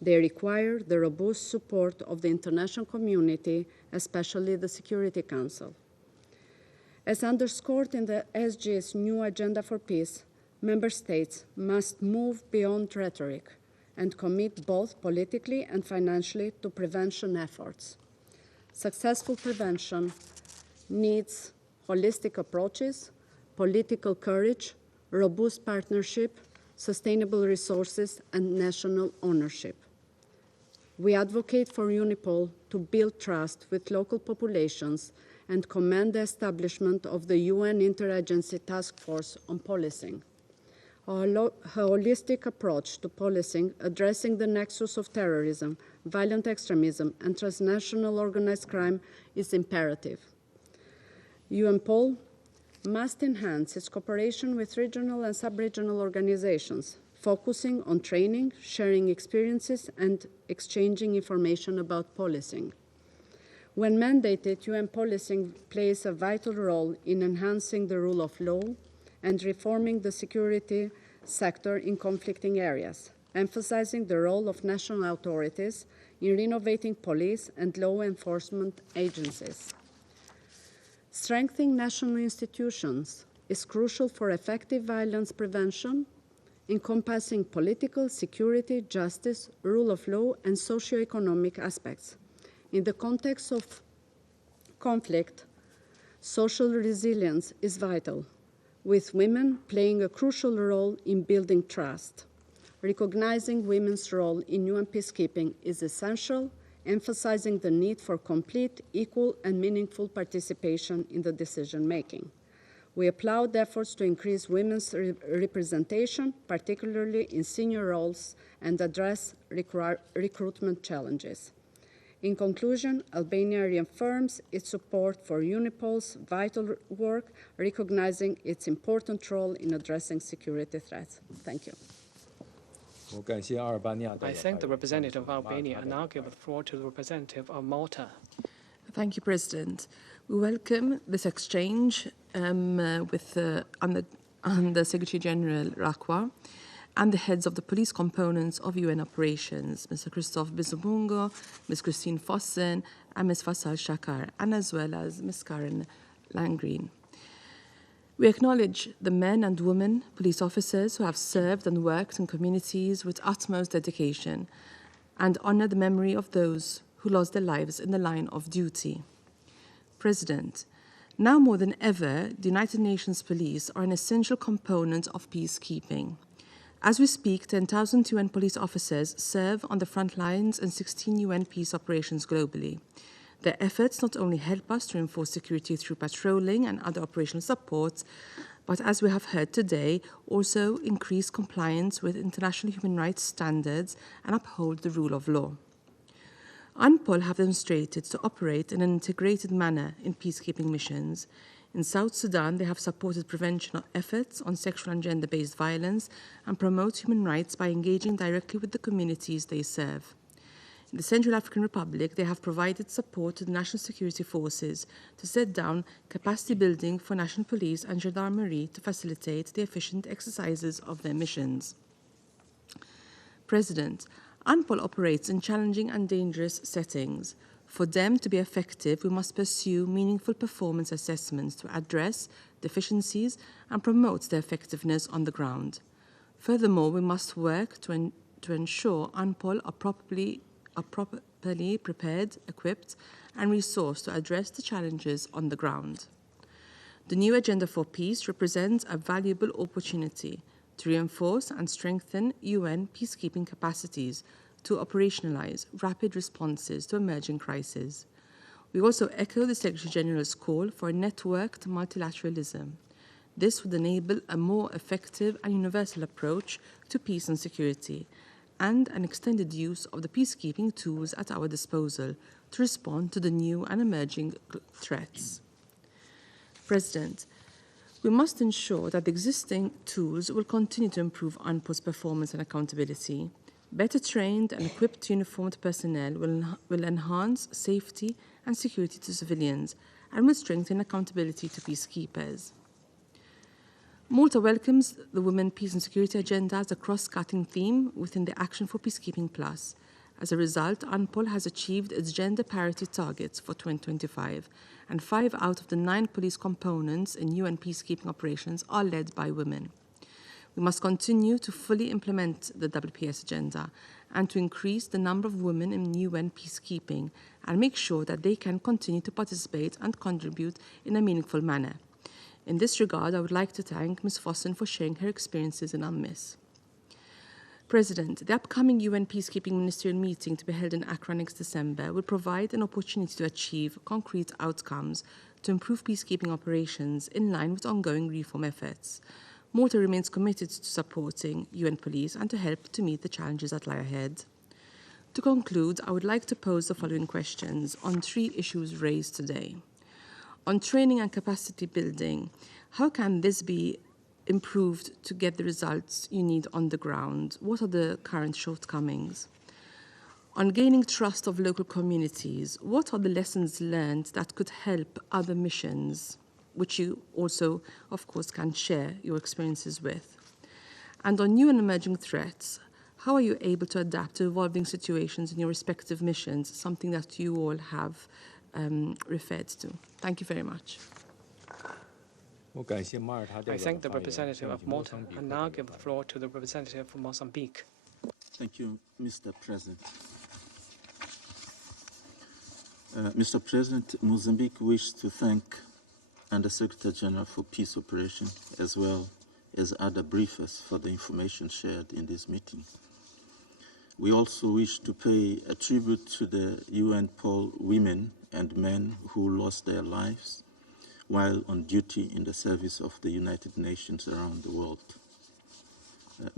They require the robust support of the international community, especially the Security Council. As underscored in the SG's new Agenda for Peace, member states must move beyond rhetoric and commit both politically and financially to prevention efforts. Successful prevention needs holistic approaches, political courage, robust partnership, sustainable resources, and national ownership. We advocate for UNIPOL to build trust with local populations and commend the establishment of the UN Interagency Task Force on Policing. A holistic approach to policing, addressing the nexus of terrorism, violent extremism, and transnational organized crime is imperative. UNPOL must enhance its cooperation with regional and sub-regional organizations, focusing on training, sharing experiences, and exchanging information about policing. When mandated, UN policing plays a vital role in enhancing the rule of law and reforming the security sector in conflicting areas, emphasizing the role of national authorities in renovating police and law enforcement agencies. Strengthening national institutions is crucial for effective violence prevention, encompassing political, security, justice, rule of law, and socioeconomic aspects. In the context of conflict, social resilience is vital, with women playing a crucial role in building trust. Recognizing women's role in UN peacekeeping is essential, emphasizing the need for complete, equal, and meaningful participation in the decision-making. We applaud efforts to increase women's representation, particularly in senior roles, and address recruitment challenges. In conclusion, Albania reaffirms its support for UNIPOL's vital work, recognizing its important role in addressing security threats. Thank you. I thank the representative of Albania and now give the floor to the representative of Malta. Thank you, President. We welcome this exchange with Under Secretary General Rakwa and the heads of the police components of UN operations, Mr. Christophe Bizimungu, Ms. Christine Fossen, and Ms. Faisal Shakar, and as well as Ms. Karen Langreen. We acknowledge the men and women police officers who have served and worked in communities with utmost dedication and honor the memory of those who lost their lives in the line of duty. President, now more than ever, the United Nations police are an essential component of peacekeeping. As we speak, 10,000 UN police officers serve on the front lines in 16 UN peace operations globally. Their efforts not only help us to enforce security through patrolling and other operational support, but as we have heard today, also increase compliance with international human rights standards and uphold the rule of law. UNPOL have demonstrated to operate in an integrated manner in peacekeeping missions. In South Sudan, they have supported prevention of efforts on sexual and gender-based violence and promote human rights by engaging directly with the communities they serve. In the Central African Republic, they have provided support to the national security forces to set down capacity building for national police and gendarmerie to facilitate the efficient exercises of their missions. President, UNPOL operates in challenging and dangerous settings. For them to be effective, we must pursue meaningful performance assessments to address deficiencies and promote their effectiveness on the ground. Furthermore, we must work to ensure UNPOL are properly prepared, equipped, and resourced to address the challenges on the ground. The new Agenda for Peace represents a valuable opportunity to reinforce and strengthen UN peacekeeping capacities to operationalize rapid responses to emerging crises. We also echo the Secretary General's call for a networked multilateralism. This would enable a more effective and universal approach to peace and security, and an extended use of the peacekeeping tools at our disposal to respond to the new and emerging threats. President, we must ensure that the existing tools will continue to improve UNPOL's performance and accountability. Better trained and equipped uniformed personnel will enhance safety and security to civilians and will strengthen accountability to peacekeepers. Malta welcomes the Women, Peace and Security Agenda as a cross-cutting theme within the Action for Peacekeeping Plus. As a result, UNPOL has achieved its gender parity targets for 2025, and 5 out of the 9 police components in UN peacekeeping operations are led by women. We must continue to fully implement the WPS agenda and to increase the number of women in UN peacekeeping and make sure that they can continue to participate and contribute in a meaningful manner. In this regard, I would like to thank Ms. Fossen for sharing her experiences in UNMISS. President, the upcoming UN peacekeeping ministerial meeting to be held in Accra next December will provide an opportunity to achieve concrete outcomes to improve peacekeeping operations in line with ongoing reform efforts. Malta remains committed to supporting UN police and to help to meet the challenges that lie ahead. To conclude, I would like to pose the following questions on 3 issues raised today. On training and capacity building, how can this be improved to get the results you need on the ground? What are the current shortcomings? On gaining trust of local communities, what are the lessons learned that could help other missions, which you also, of course, can share your experiences with? And on new and emerging threats, how are you able to adapt to evolving situations in your respective missions, something that you all have referred to? Thank you very much. I thank the representative of Malta and now give the floor to the representative from Mozambique. Thank you, Mr. President. Mr. President, Mozambique wishes to thank Under-Secretary General for Peace Operations as well as other briefers for the information shared in this meeting. We also wish to pay a tribute to the UN Pol women and men who lost their lives while on duty in the service of the United Nations around the world.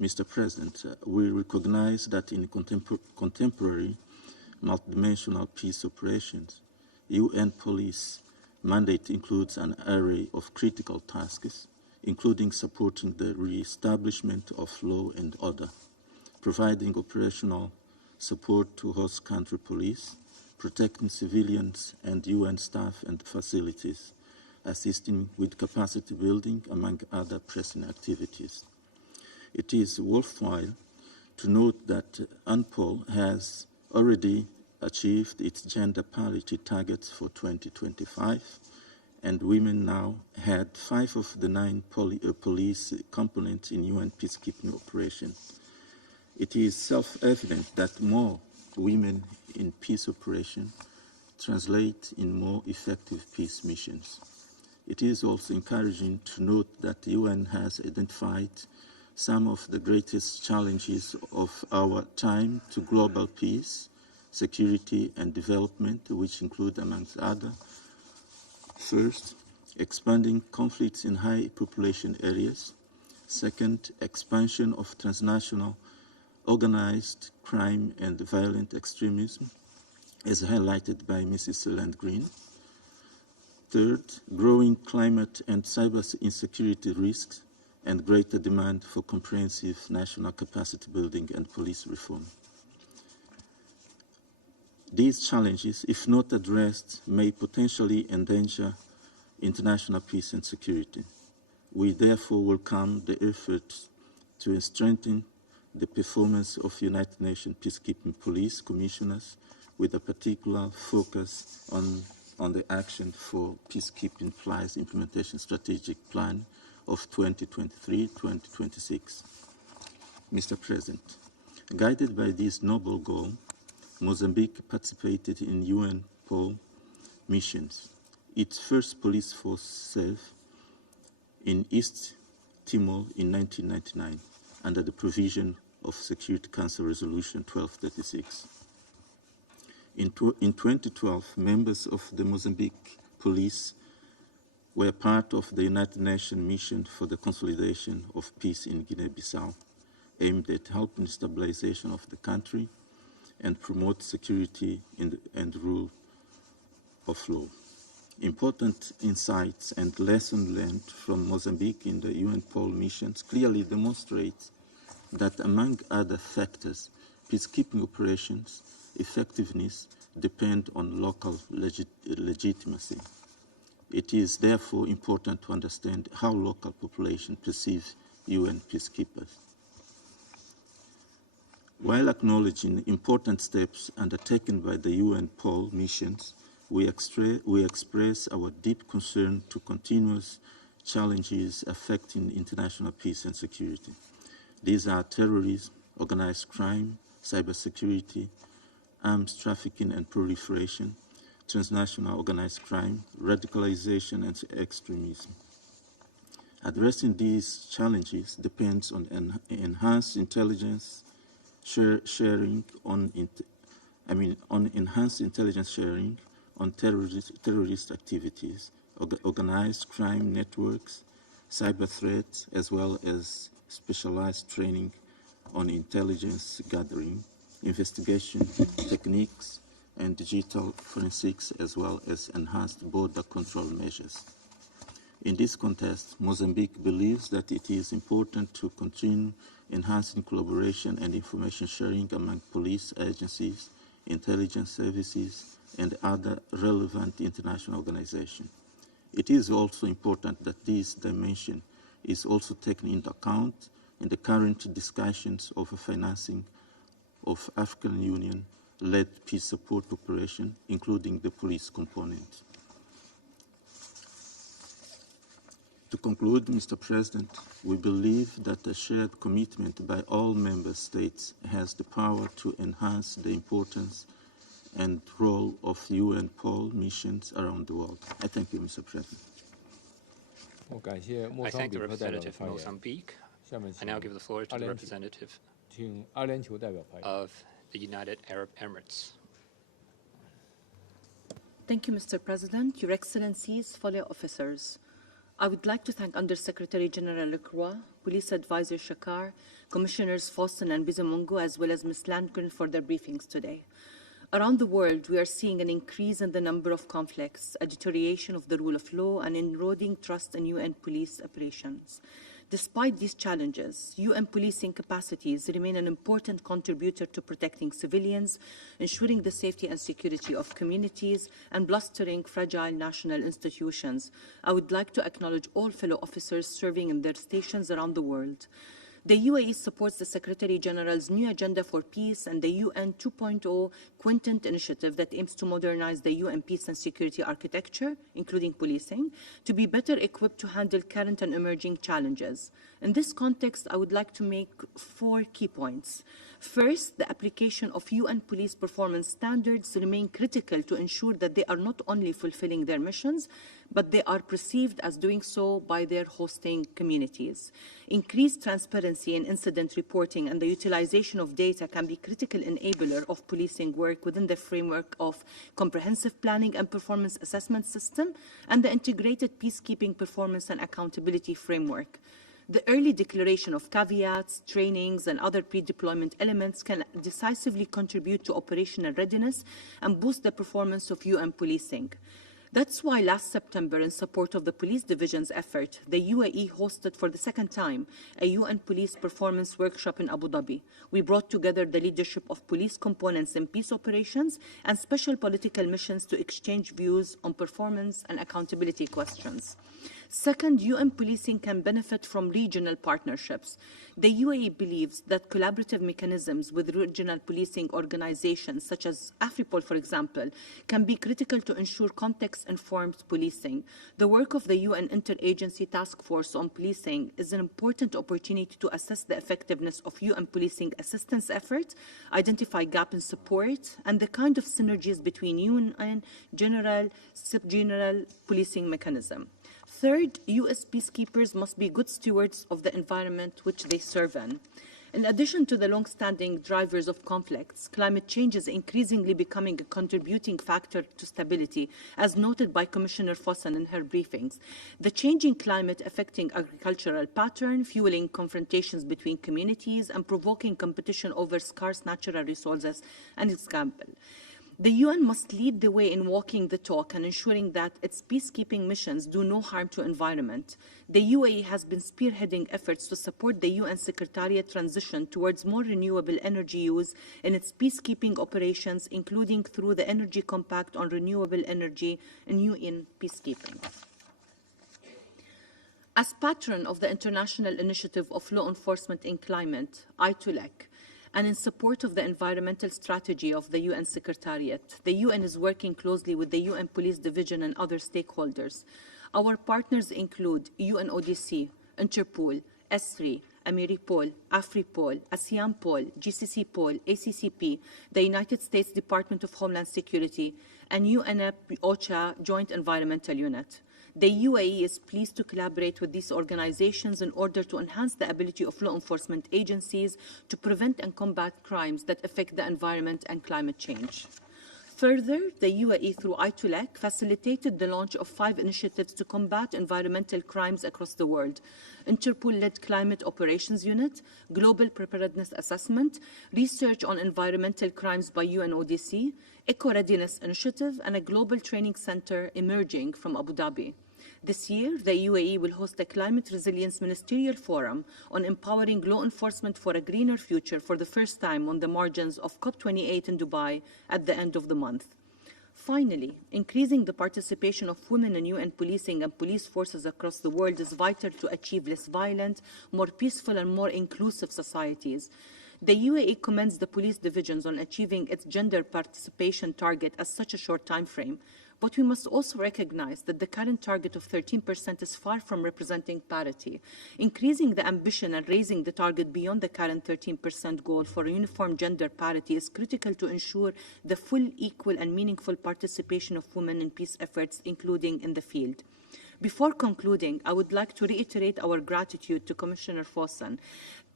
Mr. President, we recognize that in contemporary multidimensional peace operations, UN police mandate includes an array of critical tasks, including supporting the re-establishment of law and order, providing operational support to host country police, protecting civilians and UN staff and facilities, assisting with capacity building, among other pressing activities. It is worthwhile to note that UNPOL has already achieved its gender parity targets for 2025, and women now had 5 of the 9 police components in UN peacekeeping operations. It is self-evident that more women in peace operations translate in more effective peace missions. It is also encouraging to note that the UN has identified some of the greatest challenges of our time to global peace, security and development, which include, amongst others, first, expanding conflicts in high population areas. Second, expansion of transnational organized crime and violent extremism, as highlighted by Mrs. Landgreen. Third, growing climate and cyber insecurity risks and greater demand for comprehensive national capacity building and police reform. These challenges, if not addressed, may potentially endanger international peace and security. We therefore welcome the efforts to strengthen the performance of United Nations peacekeeping police commissioners with a particular focus on the Action for Peacekeeping Plies Implementation Strategic Plan of 2023-2026. Mr. President, guided by this noble goal, Mozambique participated in UN POL missions. Its first police force served in East Timor in 1999 under the provision of Security Council Resolution 1236. In 2012, members of the Mozambique police were part of the United Nations mission for the consolidation of peace in Guinea-Bissau, aimed at helping stabilization of the country and promote security and rule of law. Important insights and lessons learned from Mozambique in the UN POL missions clearly demonstrate that, among other factors, peacekeeping operations effectiveness depend on local legitimacy. It is therefore important to understand how local populations perceive UN peacekeepers. While acknowledging important steps undertaken by the UN POL missions, we express our deep concern to continuous challenges affecting international peace and security. These are terrorism, organized crime, cybersecurity, arms trafficking and proliferation, transnational organized crime, radicalization and extremism. Addressing these challenges depends on enhanced intelligence sharing on enhanced intelligence sharing on terrorist activities, organized crime networks, cyber threats, as well as specialized training on intelligence gathering, investigation techniques, and digital forensics, as well as enhanced border control measures. In this context, Mozambique believes that it is important to continue enhancing collaboration and information sharing among police agencies, intelligence services, and other relevant international organizations. It is also important that this dimension is also taken into account in the current discussions of financing of African Union-led peace support operation, including the police component. To conclude, Mr. President, we believe that a shared commitment by all member states has the power to enhance the importance and role of UN POL missions around the world. I thank you, Mr. President. I thank the representative of Mozambique. I now give the floor to the representative of the United Arab Emirates. Thank you, Mr. President, Your Excellencies, fellow officers. I would like to thank Under-Secretary General Lacroix, Police Advisor Shakar, Commissioners Fossen and Bizimungu, as well as Ms. Landgren for their briefings today. Around the world, we are seeing an increase in the number of conflicts, a deterioration of the rule of law, and eroding trust in UN police operations. Despite these challenges, UN policing capacities remain an important contributor to protecting civilians, ensuring the safety and security of communities, and bolstering fragile national institutions. I would like to acknowledge all fellow officers serving in their stations around the world. The UAE supports the Secretary General's new agenda for peace and the UN 2.0 Quintet initiative that aims to modernize the UN peace and security architecture, including policing, to be better equipped to handle current and emerging challenges. In this context, I would like to make 4 key points. First, the application of UN police performance standards remain critical to ensure that they are not only fulfilling their missions, but they are perceived as doing so by their hosting communities. Increased transparency in incident reporting and the utilization of data can be critical enabler of policing work within the framework of comprehensive planning and performance assessment system and the integrated peacekeeping performance and accountability framework. The early declaration of caveats, trainings, and other pre-deployment elements can decisively contribute to operational readiness and boost the performance of UN policing. That's why last September, in support of the police division's effort, the UAE hosted for the second time a UN police performance workshop in Abu Dhabi. We brought together the leadership of police components in peace operations and special political missions to exchange views on performance and accountability questions. Second, UN policing can benefit from regional partnerships. The UAE believes that collaborative mechanisms with regional policing organizations, such as AFRIPOL, for example, can be critical to ensure context-informed policing. The work of the UN Interagency Task Force on Policing is an important opportunity to assess the effectiveness of UN policing assistance efforts, identify gaps in support, and the kind of synergies between UN general, sub-general policing mechanism. Third, U.S. peacekeepers must be good stewards of the environment which they serve in. In addition to the long-standing drivers of conflicts, climate change is increasingly becoming a contributing factor to stability, as noted by Commissioner Fossen in her briefings. The changing climate affecting agricultural patterns, fueling confrontations between communities, and provoking competition over scarce natural resources, an example. The UN must lead the way in walking the talk and ensuring that its peacekeeping missions do no harm to environment. The UAE has been spearheading efforts to support the UN Secretariat transition towards more renewable energy use in its peacekeeping operations, including through the Energy Compact on Renewable Energy and UN Peacekeeping. As patron of the International Initiative of Law Enforcement in Climate, ITULEC, and in support of the environmental strategy of the UN Secretariat, the UN is working closely with the UN Police Division and other stakeholders. Our partners include UNODC, Interpol, S3, AMERIPOL, AFRIPOL, ASEANPOL, GCCPOL, ACCP, the United States Department of Homeland Security, and UNEP OCHA Joint Environmental Unit. The UAE is pleased to collaborate with these organizations in order to enhance the ability of law enforcement agencies to prevent and combat crimes that affect the environment and climate change. Further, the UAE, through ITULEC, facilitated the launch of 5 initiatives to combat environmental crimes across the world: Interpol-led Climate Operations Unit, Global Preparedness Assessment, Research on Environmental Crimes by UNODC, Eco-Readiness Initiative, and a Global Training Center emerging from Abu Dhabi. This year, the UAE will host a Climate Resilience Ministerial Forum on empowering law enforcement for a greener future for the first time on the margins of COP28 in Dubai at the end of the month. Finally, increasing the participation of women in UN policing and police forces across the world is vital to achieve less violent, more peaceful and more inclusive societies. The UAE commends the police divisions on achieving its gender participation target at such a short time frame. But we must also recognize that the current target of 13% is far from representing parity. Increasing the ambition and raising the target beyond the current 13% goal for uniform gender parity is critical to ensure the full, equal, and meaningful participation of women in peace efforts, including in the field. Before concluding, I would like to reiterate our gratitude to Commissioner Fossen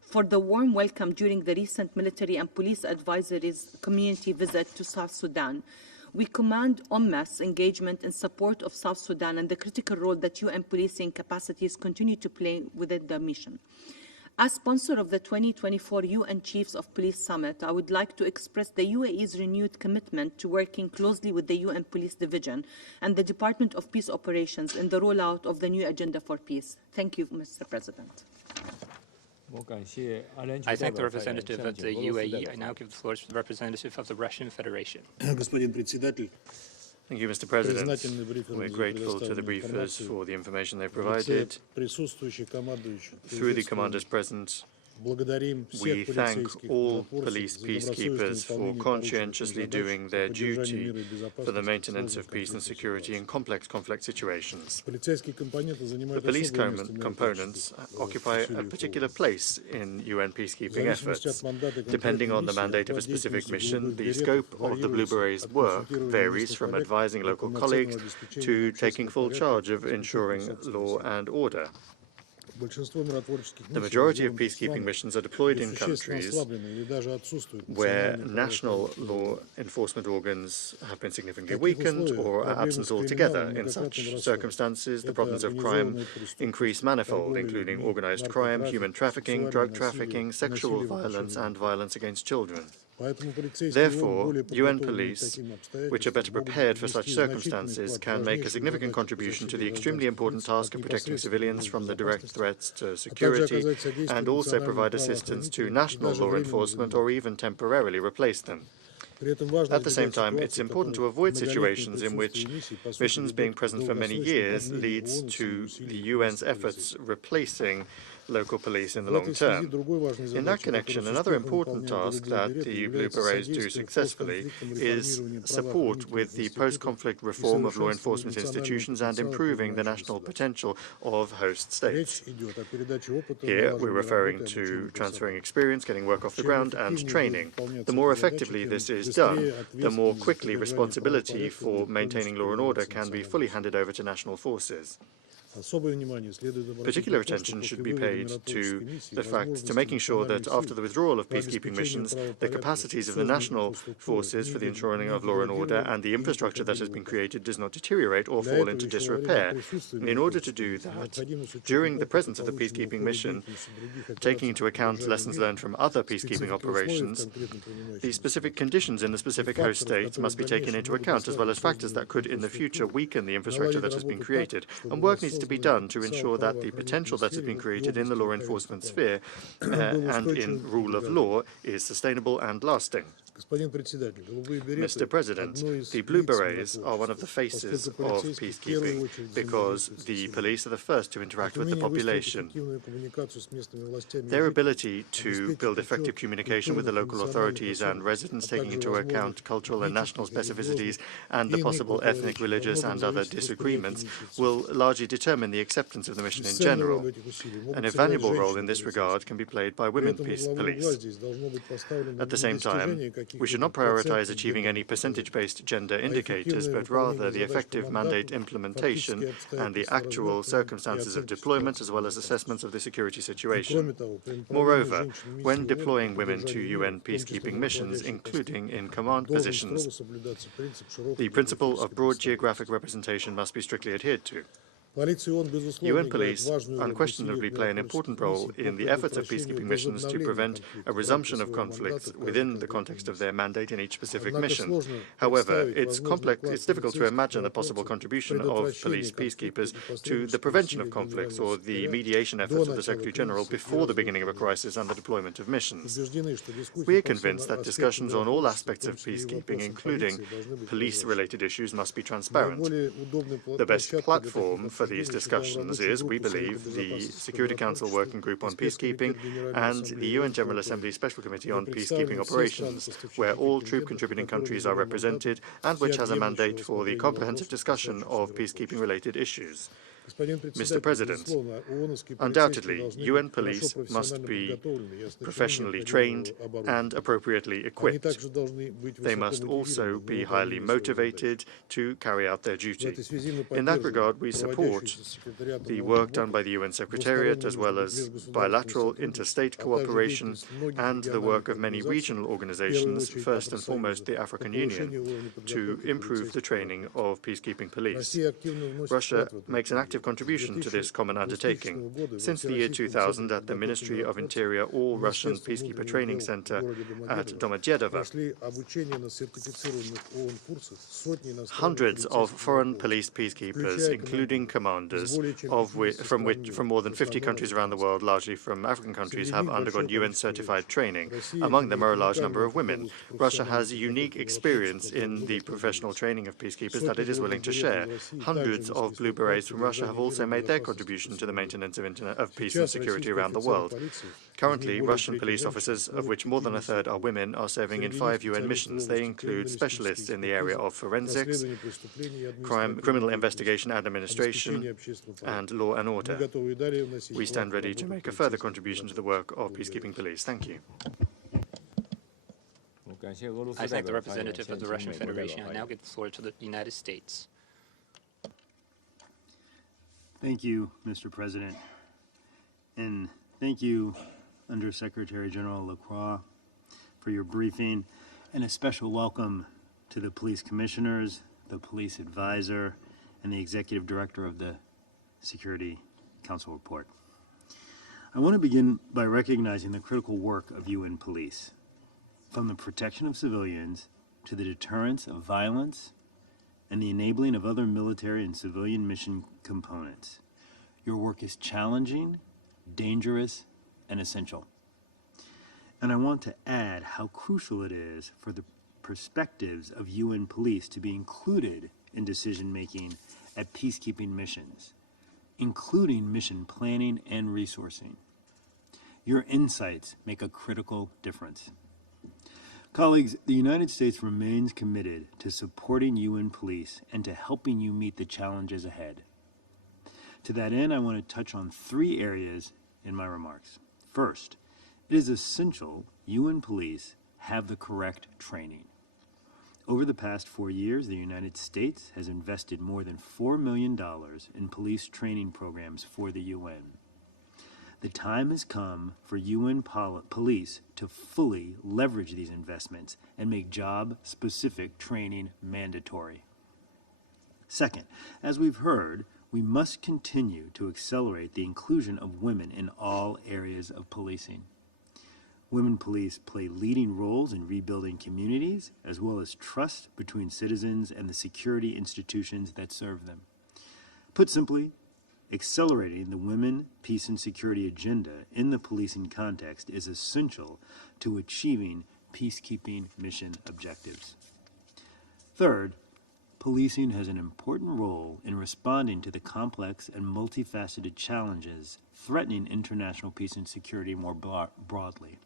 for the warm welcome during the recent military and police advisories community visit to South Sudan. We commend UNMA's engagement in support of South Sudan and the critical role that UN policing capacities continue to play within the mission. As sponsor of the 2024 UN Chiefs of Police Summit, I would like to express the UAE's renewed commitment to working closely with the UN Police Division and the Department of Peace Operations in the rollout of the new Agenda for Peace. Thank you, Mr. President. I thank the representative of the UAE. I now give the floor to the representative of the Russian Federation. Thank you, Mr. President. We're grateful to the briefers for the information they provided. Through the commanders present, we thank all police peacekeepers for conscientiously doing their duty for the maintenance of peace and security in complex conflict situations. The police components occupy a particular place in UN peacekeeping efforts. Depending on the mandate of a specific mission, the scope of the Blue Berets' work varies from advising local colleagues to taking full charge of ensuring law and order. The majority of peacekeeping missions are deployed in countries where national law enforcement organs have been significantly weakened or are absent altogether. In such circumstances, the problems of crime increase manifold, including organized crime, human trafficking, drug trafficking, sexual violence, and violence against children. Therefore, UN police, which are better prepared for such circumstances, can make a significant contribution to the extremely important task of protecting civilians from the direct threats to security, and also provide assistance to national law enforcement or even temporarily replace them. At the same time, it's important to avoid situations in which missions being present for many years leads to the UN's efforts replacing local police in the long term. In that connection, another important task that the Blue Berets do successfully is support with the post-conflict reform of law enforcement institutions and improving the national potential of host states. Here, we're referring to transferring experience, getting work off the ground, and training. The more effectively this is done, the more quickly responsibility for maintaining law and order can be fully handed over to national forces. Particular attention should be paid to the fact to making sure that after the withdrawal of peacekeeping missions, the capacities of the national forces for the ensuring of law and order and the infrastructure that has been created does not deteriorate or fall into disrepair. In order to do that, during the presence of the peacekeeping mission, taking into account lessons learned from other peacekeeping operations, the specific conditions in the specific host states must be taken into account, as well as factors that could in the future weaken the infrastructure that has been created. And work needs to be done to ensure that the potential that has been created in the law enforcement sphere and in rule of law is sustainable and lasting. Mr. President, the Blue Berets are one of the faces of peacekeeping because the police are the first to interact with the population. Their ability to build effective communication with the local authorities and residents, taking into account cultural and national specificities and the possible ethnic, religious and other disagreements, will largely determine the acceptance of the mission in general. An invaluable role in this regard can be played by women police. At the same time, We should not prioritize achieving any percentage-based gender indicators, but rather the effective mandate implementation and the actual circumstances of deployment, as well as assessments of the security situation. Moreover, when deploying women to UN peacekeeping missions, including in command positions, the principle of broad geographic representation must be strictly adhered to. UN police unquestionably play an important role in the efforts of peacekeeping missions to prevent a resumption of conflicts within the context of their mandate in each specific mission. However, it's difficult to imagine the possible contribution of police peacekeepers to the prevention of conflicts or the mediation efforts of the Secretary-General before the beginning of a crisis and the deployment of missions. We are convinced that discussions on all aspects of peacekeeping, including police-related issues, must be transparent. The best platform for these discussions is, we believe, the Security Council Working Group on Peacekeeping and the UN General Assembly Special Committee on Peacekeeping Operations, where all troop-contributing countries are represented and which has a mandate for the comprehensive discussion of peacekeeping-related issues. Mr. President, undoubtedly, UN police must be professionally trained and appropriately equipped. They must also be highly motivated to carry out their duty. In that regard, we support the work done by the UN Secretariat, as well as bilateral interstate cooperation and the work of many regional organizations, first and foremost the African Union, to improve the training of peacekeeping police. Russia makes an active contribution to this common undertaking. Since the year 2000, at the Ministry of Interior All-Russian Peacekeeper Training Center at Domodedovo, hundreds of foreign police peacekeepers, including commanders, from more than 50 countries around the world, largely from African countries, have undergone UN-certified training. Among them are a large number of women. Russia has a unique experience in the professional training of peacekeepers that it is willing to share. Hundreds of Blue Berets from Russia have also made their contribution to the maintenance of peace and security around the world. Currently, Russian police officers, of which more than a third are women, are serving in 5 UN missions. They include specialists in the area of forensics, criminal investigation and administration, and law and order. We stand ready to make a further contribution to the work of peacekeeping police. Thank you. I thank the representative of the Russian Federation. I now give the floor to the United States. Thank you, Mr. President, and thank you, Undersecretary General Lacroix, for your briefing, and a special welcome to the police commissioners, the police advisor, and the executive director of the Security Council report. I want to begin by recognizing the critical work of UN police, from the protection of civilians to the deterrence of violence and the enabling of other military and civilian mission components. Your work is challenging, dangerous, and essential. And I want to add how crucial it is for the perspectives of UN police to be included in decision-making at peacekeeping missions, including mission planning and resourcing. Your insights make a critical difference. Colleagues, the United States remains committed to supporting UN police and to helping you meet the challenges ahead. To that end, I want to touch on 3 areas in my remarks. First, it is essential UN police have the correct training. Over the past 4 years, the United States has invested more than $4 million in police training programs for the UN. The time has come for UN police to fully leverage these investments and make job-specific training mandatory. Second, as we've heard, we must continue to accelerate the inclusion of women in all areas of policing. Women police play leading roles in rebuilding communities, as well as trust between citizens and the security institutions that serve them. Put simply, accelerating the women, peace, and security agenda in the policing context is essential to achieving peacekeeping mission objectives. Third, policing has an important role in responding to the complex and multifaceted challenges threatening international peace and security more broadly.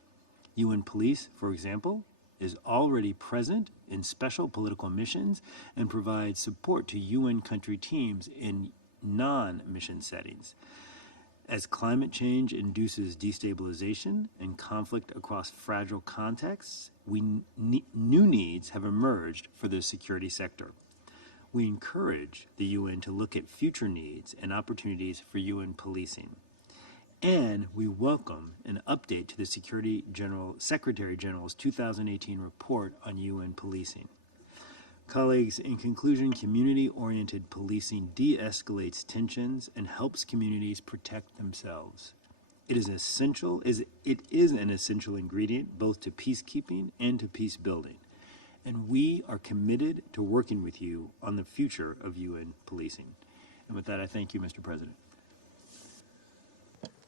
UN police, for example, is already present in special political missions and provides support to UN country teams in non-mission settings. As climate change induces destabilization and conflict across fragile contexts, new needs have emerged for the security sector. We encourage the UN to look at future needs and opportunities for UN policing. And we welcome an update to the Secretary General's 2018 report on UN policing. Colleagues, in conclusion, community-oriented policing de-escalates tensions and helps communities protect themselves. It is an essential ingredient both to peacekeeping and to peace building. And we are committed to working with you on the future of UN policing. And with that, I thank you, Mr. President.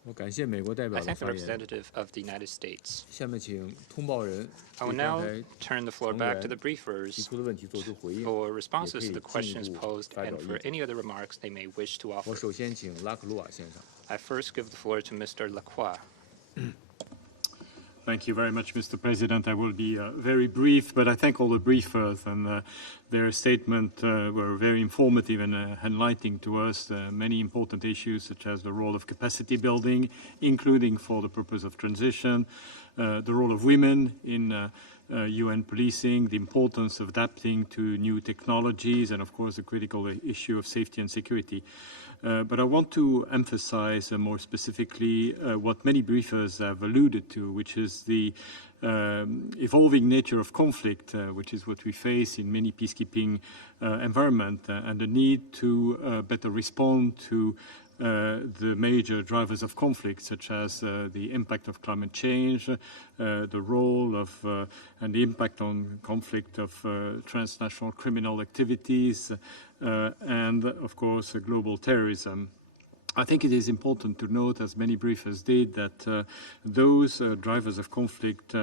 I thank the representative of the United States. I will now turn the floor back to the briefers for responses to the questions posed and for any other remarks they may wish to offer. I first give the floor to Mr. Lacroix. Thank you very much, Mr. President. I will be very brief, but I thank all the briefers, and their statements were very informative and enlightening to us. Many important issues, such as the role of capacity building, including for the purpose of transition, the role of women in UN policing, the importance of adapting to new technologies, and of course the critical issue of safety and security. But I want to emphasize more specifically what many briefers have alluded to, which is the evolving nature of conflict, which is what we face in many peacekeeping environments, and the need to better respond to the major drivers of conflict, such as the impact of climate change, the role of and the impact on conflict of transnational criminal activities, and of course global terrorism. I think it is important to note, as many briefers did, that those drivers of conflict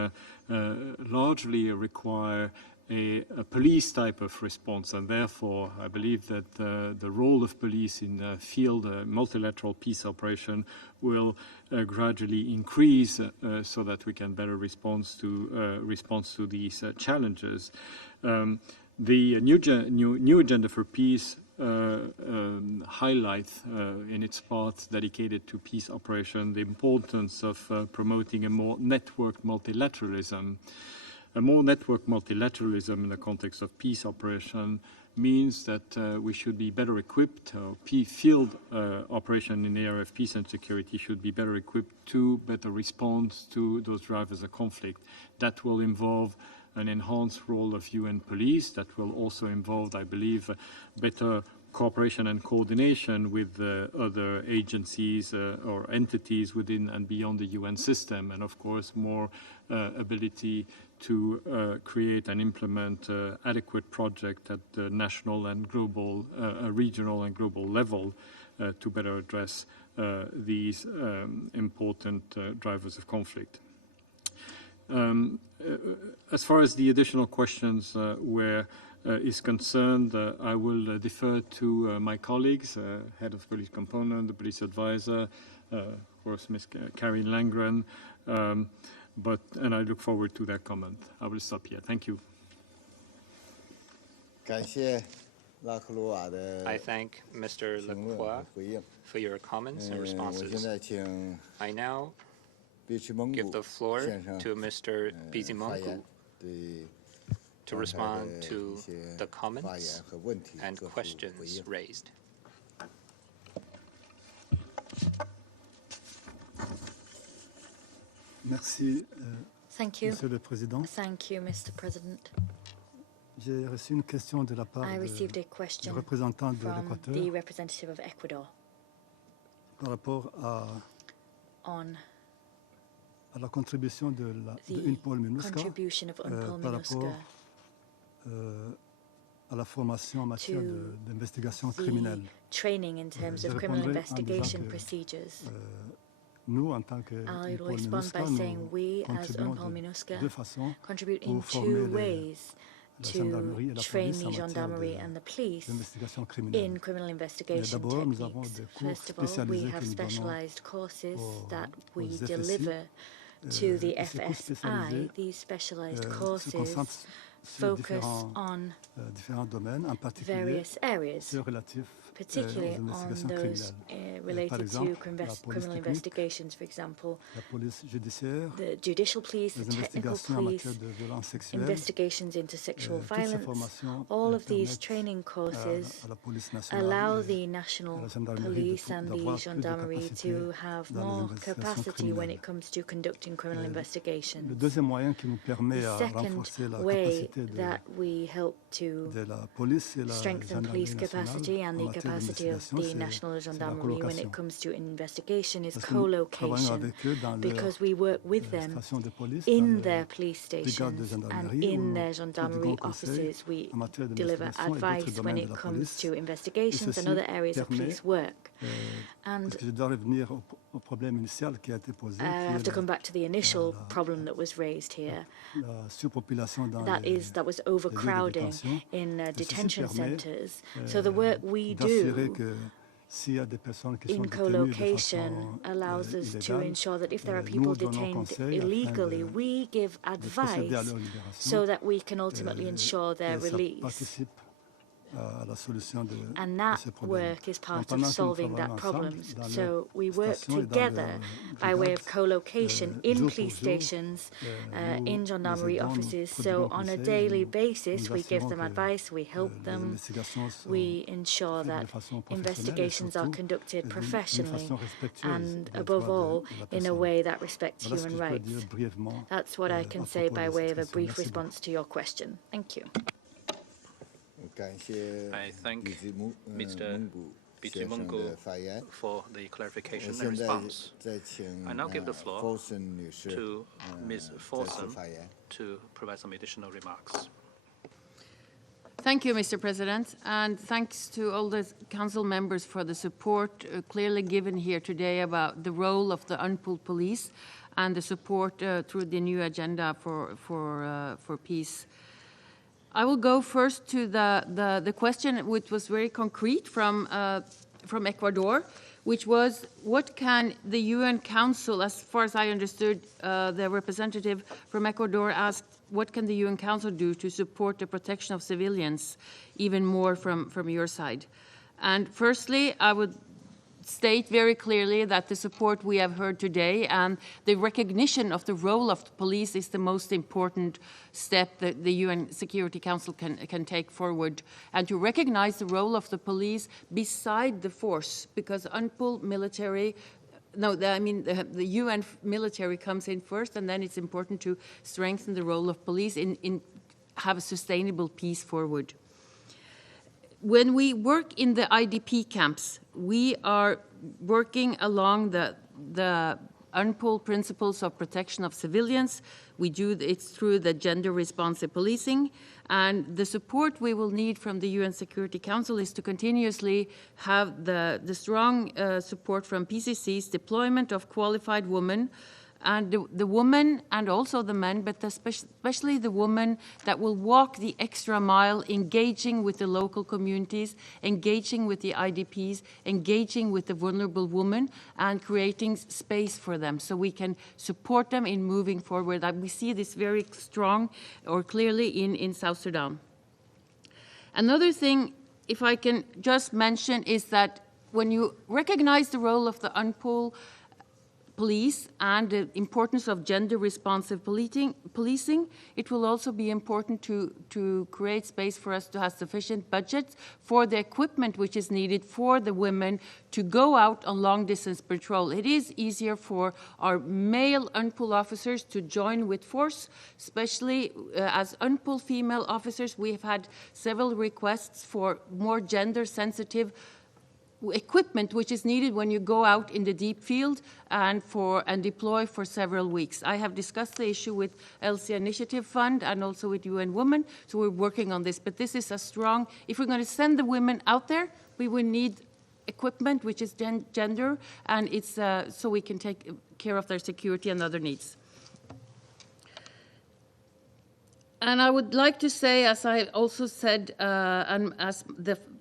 largely require a police type of response, and therefore I believe that the role of police in field multilateral peace operation will gradually increase so that we can better respond to these challenges. The new agenda for peace highlights in its parts dedicated to peace operation the importance of promoting a more networked multilateralism. A more networked multilateralism in the context of peace operation means that we should be better equipped, field operation in the area of peace and security should be better equipped to better respond to those drivers of conflict. That will involve an enhanced role of UN police. That will also involve, I believe, better cooperation and coordination with other agencies or entities within and beyond the UN system, and of course more ability to create and implement adequate projects at the national and global, regional and global level to better address these important drivers of conflict. As far as the additional questions is concerned, I will defer to my colleagues, head of police component, the police advisor, of course, Ms. Karin Langren, and I look forward to their comment. I will stop here. Thank you. I thank Mr. Lacroix for your comments and responses. I now give the floor to Mr. Bizimungu to respond to the comments and questions raised. Merci, Thank you. Monsieur le Président. Thank you, Mr. President. J'ai reçu une question de la part du représentant de l'Équateur the representative of Ecuador par rapport à la contribution de UNPOL MINUSCA par rapport à la formation en matière d'investigation criminelle. Training in terms of criminal investigation procedures. Nous, en tant que I'll respond by saying we, as UNPOL MINUSCA, contribute in two ways to train the gendarmerie and the police in criminal investigation techniques. First of all, we have specialized courses that we deliver to the FSI. These specialized courses focus on various areas, particularly on those related to criminal investigations, for example, the judicial police, the technical police, investigations into sexual violence. All of these training courses allow the national police and the gendarmerie to have more capacity when it comes to conducting criminal investigations. The second way that we help to strengthen police capacity and the capacity of the national gendarmerie when it comes to investigation is co-location, because we work with them in their police stations and in their gendarmerie offices. We deliver advice when it comes to investigations and other areas of police work. And I have to come back to the initial problem that was raised here. That was overcrowding in detention centres. So the work we do in co-location allows us to ensure that if there are people detained illegally, we give advice so that we can ultimately ensure their release. And that work is part of solving that problem. So we work together by way of co-location in police stations, in gendarmerie offices. So on a daily basis, we give them advice, we help them, we ensure that investigations are conducted professionally and, above all, in a way that respects human rights. That's what I can say by way of a brief response to your question. Thank you. I thank Mr. Bizimungu for the clarification and response. I now give the floor to Ms. Forson to provide some additional remarks. Thank you, Mr. President, and thanks to all the Council members for the support clearly given here today about the role of the unpooled police and the support through the new agenda for peace. I will go first to the question, which was very concrete from Ecuador, which was what can the UN Council, as far as I understood, the representative from Ecuador asked, what can the UN Council do to support the protection of civilians even more from your side? And firstly, I would state very clearly that the support we have heard today and the recognition of the role of the police is the most important step that the UN Security Council can take forward, and to recognize the role of the police beside the force, because unpooled military, the UN military comes in first, and then it's important to strengthen the role of police in have a sustainable peace forward. When we work in the IDP camps, we are working along the unpooled principles of protection of civilians. We do it through the gender-responsive policing, and the support we will need from the UN Security Council is to continuously have the strong support from PCC's deployment of qualified women, and the women and also the men, but especially the women that will walk the extra mile, engaging with the local communities, engaging with the IDPs, engaging with the vulnerable women, and creating space for them so we can support them in moving forward. We see this very strong or clearly in South Sudan. Another thing, if I can just mention, is that when you recognize the role of the unpooled police and the importance of gender-responsive policing, it will also be important to create space for us to have sufficient budgets for the equipment which is needed for the women to go out on long-distance patrol. It is easier for our male unpooled officers to join with force, especially as unpooled female officers. We have had several requests for more gender-sensitive equipment which is needed when you go out in the deep field and deploy for several weeks. I have discussed the issue with LC Initiative Fund and also with UN Women, so we're working on this. But this is a strong, if we're going to send the women out there, we will need equipment which is gender, and it's so we can take care of their security and other needs. And I would like to say, as I also said, and as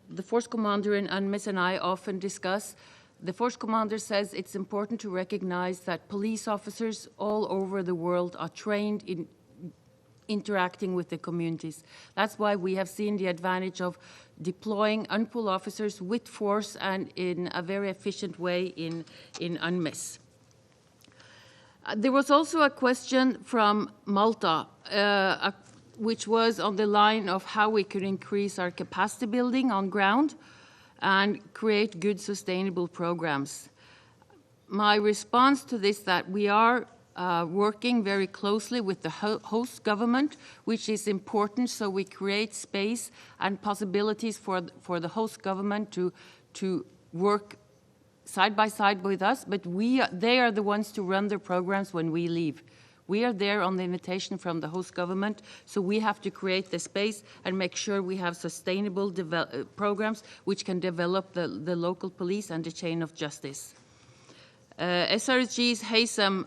the force commander and Ms. and I often discuss, the force commander says it's important to recognize that police officers all over the world are trained in interacting with the communities. That's why we have seen the advantage of deploying UNPOL officers with force and in a very efficient way in UNMISS. There was also a question from Malta, which was on the line of how we could increase our capacity building on ground and create good sustainable programs. My response to this is that we are working very closely with the host government, which is important, so we create space and possibilities for the host government to work side by side with us, but they are the ones to run their programs when we leave. We are there on the invitation from the host government, so we have to create the space and make sure we have sustainable programs which can develop the local police and the chain of justice. SRG's Haytham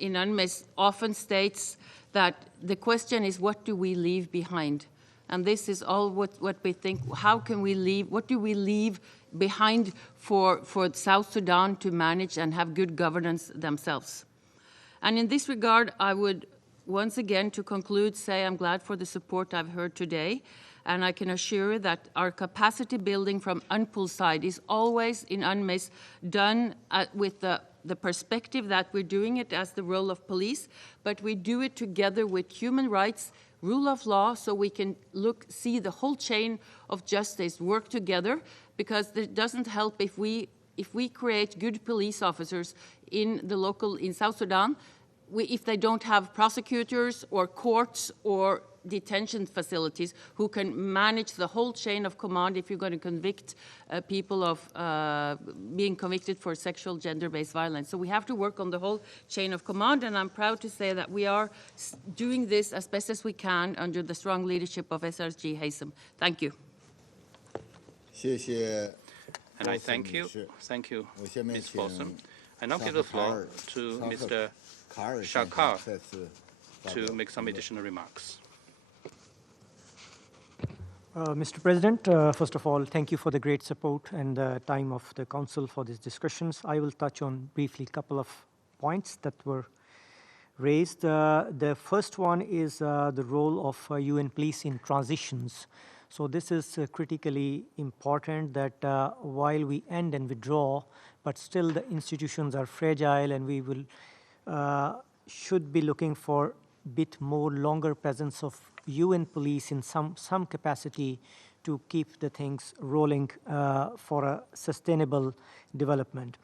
in UNMISS often states that the question is, what do we leave behind? And this is all what we think. How can we leave? What do we leave behind for South Sudan to manage and have good governance themselves? And in this regard, I would once again, to conclude, say I'm glad for the support I've heard today. And I can assure you that our capacity building from UNPOL side is always in UNMISS done with the perspective that we're doing it as the role of police, but we do it together with human rights, rule of law, so we can see the whole chain of justice work together, because it doesn't help if we create good police officers in South Sudan, if they don't have prosecutors or courts or detention facilities who can manage the whole chain of command if you're going to convict people of being convicted for sexual gender-based violence. So we have to work on the whole chain of command, and I'm proud to say that we are doing this as best as we can under the strong leadership of SRG Haytham. Thank you. And I thank you. Thank you, Ms. Fossen. I now give the floor to Mr. Shakar to make some additional remarks. Mr. President, first of all, thank you for the great support and the time of the Council for these discussions. I will touch on briefly a couple of points that were raised. The first one is the role of UN police in transitions. So this is critically important that while we end and withdraw, but still the institutions are fragile, and we will should be looking for a bit more longer presence of UN police in some capacity to keep the things rolling for a sustainable development.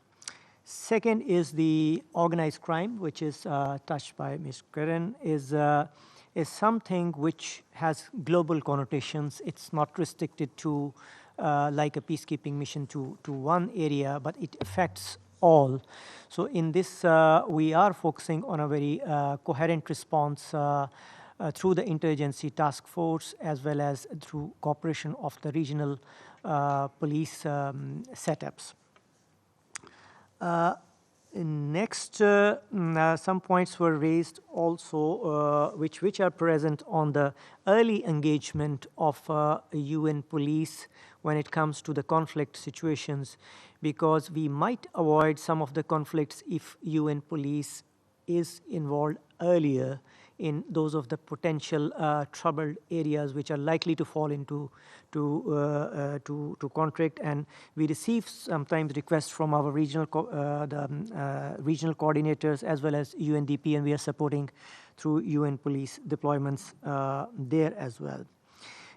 Second is the organized crime, which is touched by Ms. Karen, is something which has global connotations. It's not restricted to like a peacekeeping mission to one area, but it affects all. So in this, we are focusing on a very coherent response through the interagency task force, as well as through cooperation of the regional police setups. Next, some points were raised also, which are present on the early engagement of UN police when it comes to the conflict situations, because we might avoid some of the conflicts if UN police is involved earlier in those of the potential troubled areas which are likely to fall into conflict. And we receive sometimes requests from our regional regional coordinators as well as UNDP, and we are supporting through UN police deployments there as well.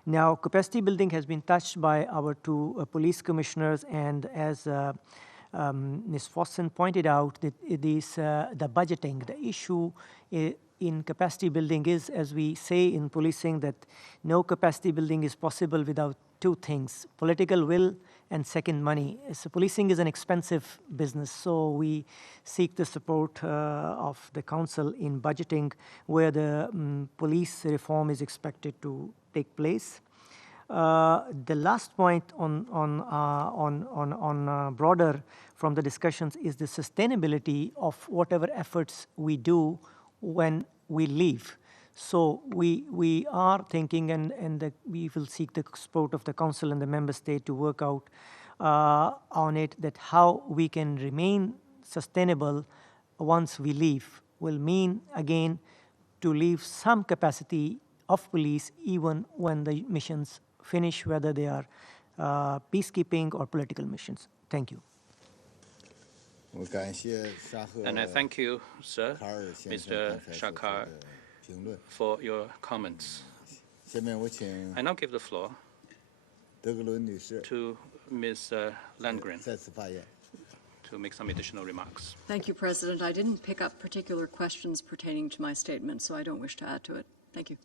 Now, capacity building has been touched by our two police commissioners, and as Ms. Fossen pointed out, that it is the budgeting. The issue in capacity building is, as we say in policing, that no capacity building is possible without two things: political will and second, money. So policing is an expensive business, so we seek the support of the Council in budgeting where the police reform is expected to take place. The last point on broader from the discussions is the sustainability of whatever efforts we do when we leave. So we are thinking, and we will seek the support of the Council and the Member State to work out on it, that how we can remain sustainable once we leave will mean, again, to leave some capacity of police even when the missions finish, whether they are peacekeeping or political missions. Thank you. And I thank you, sir, Mr. Shakar, for your comments. I now give the floor to Ms. Landgren to make some additional remarks. Thank you, President. I didn't pick up particular questions pertaining to my statement, so I don't wish to add to it. Thank you.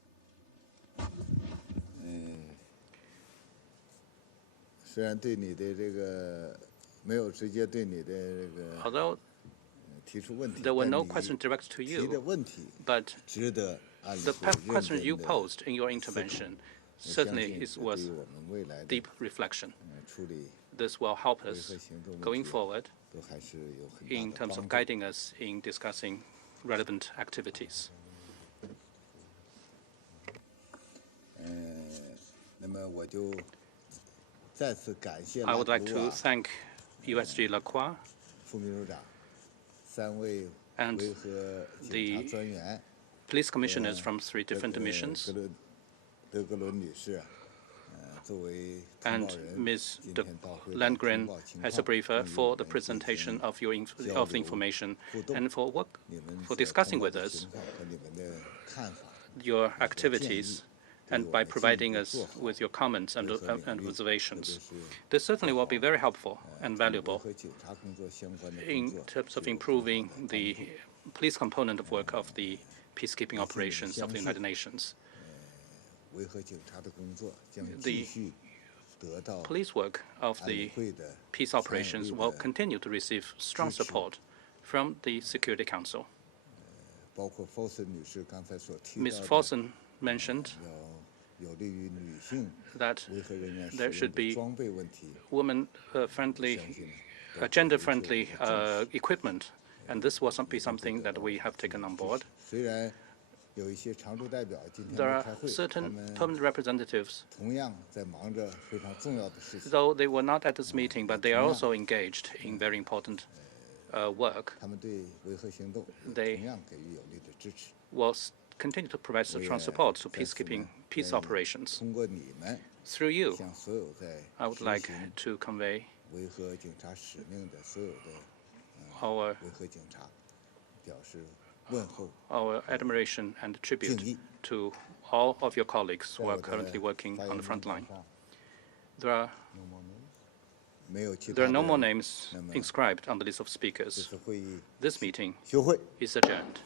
Although there were no questions directed to you, but the question you posed in your intervention certainly is worth deep reflection. This will help us going forward in terms of guiding us in discussing relevant activities. I would like to thank USG Lacroix and the police commissioners from 3 different missions, and Ms. Landgren as a briefer for the presentation of the information and for discussing with us your activities and by providing us with your comments and observations. This certainly will be very helpful and valuable in terms of improving the police component of work of the peacekeeping operations of the United Nations. The police work of the peace operations will continue to receive strong support from the Security Council. Ms. Forson mentioned that there should be woman-friendly, gender-friendly equipment, and this will be something that we have taken on board. There are certain permanent representatives, though they were not at this meeting, but they are also engaged in very important work. They will continue to provide strong support to peace operations. Through you, I would like to convey our admiration and tribute to all of your colleagues who are currently working on the front line. There are no more names inscribed on the list of speakers. This meeting is adjourned.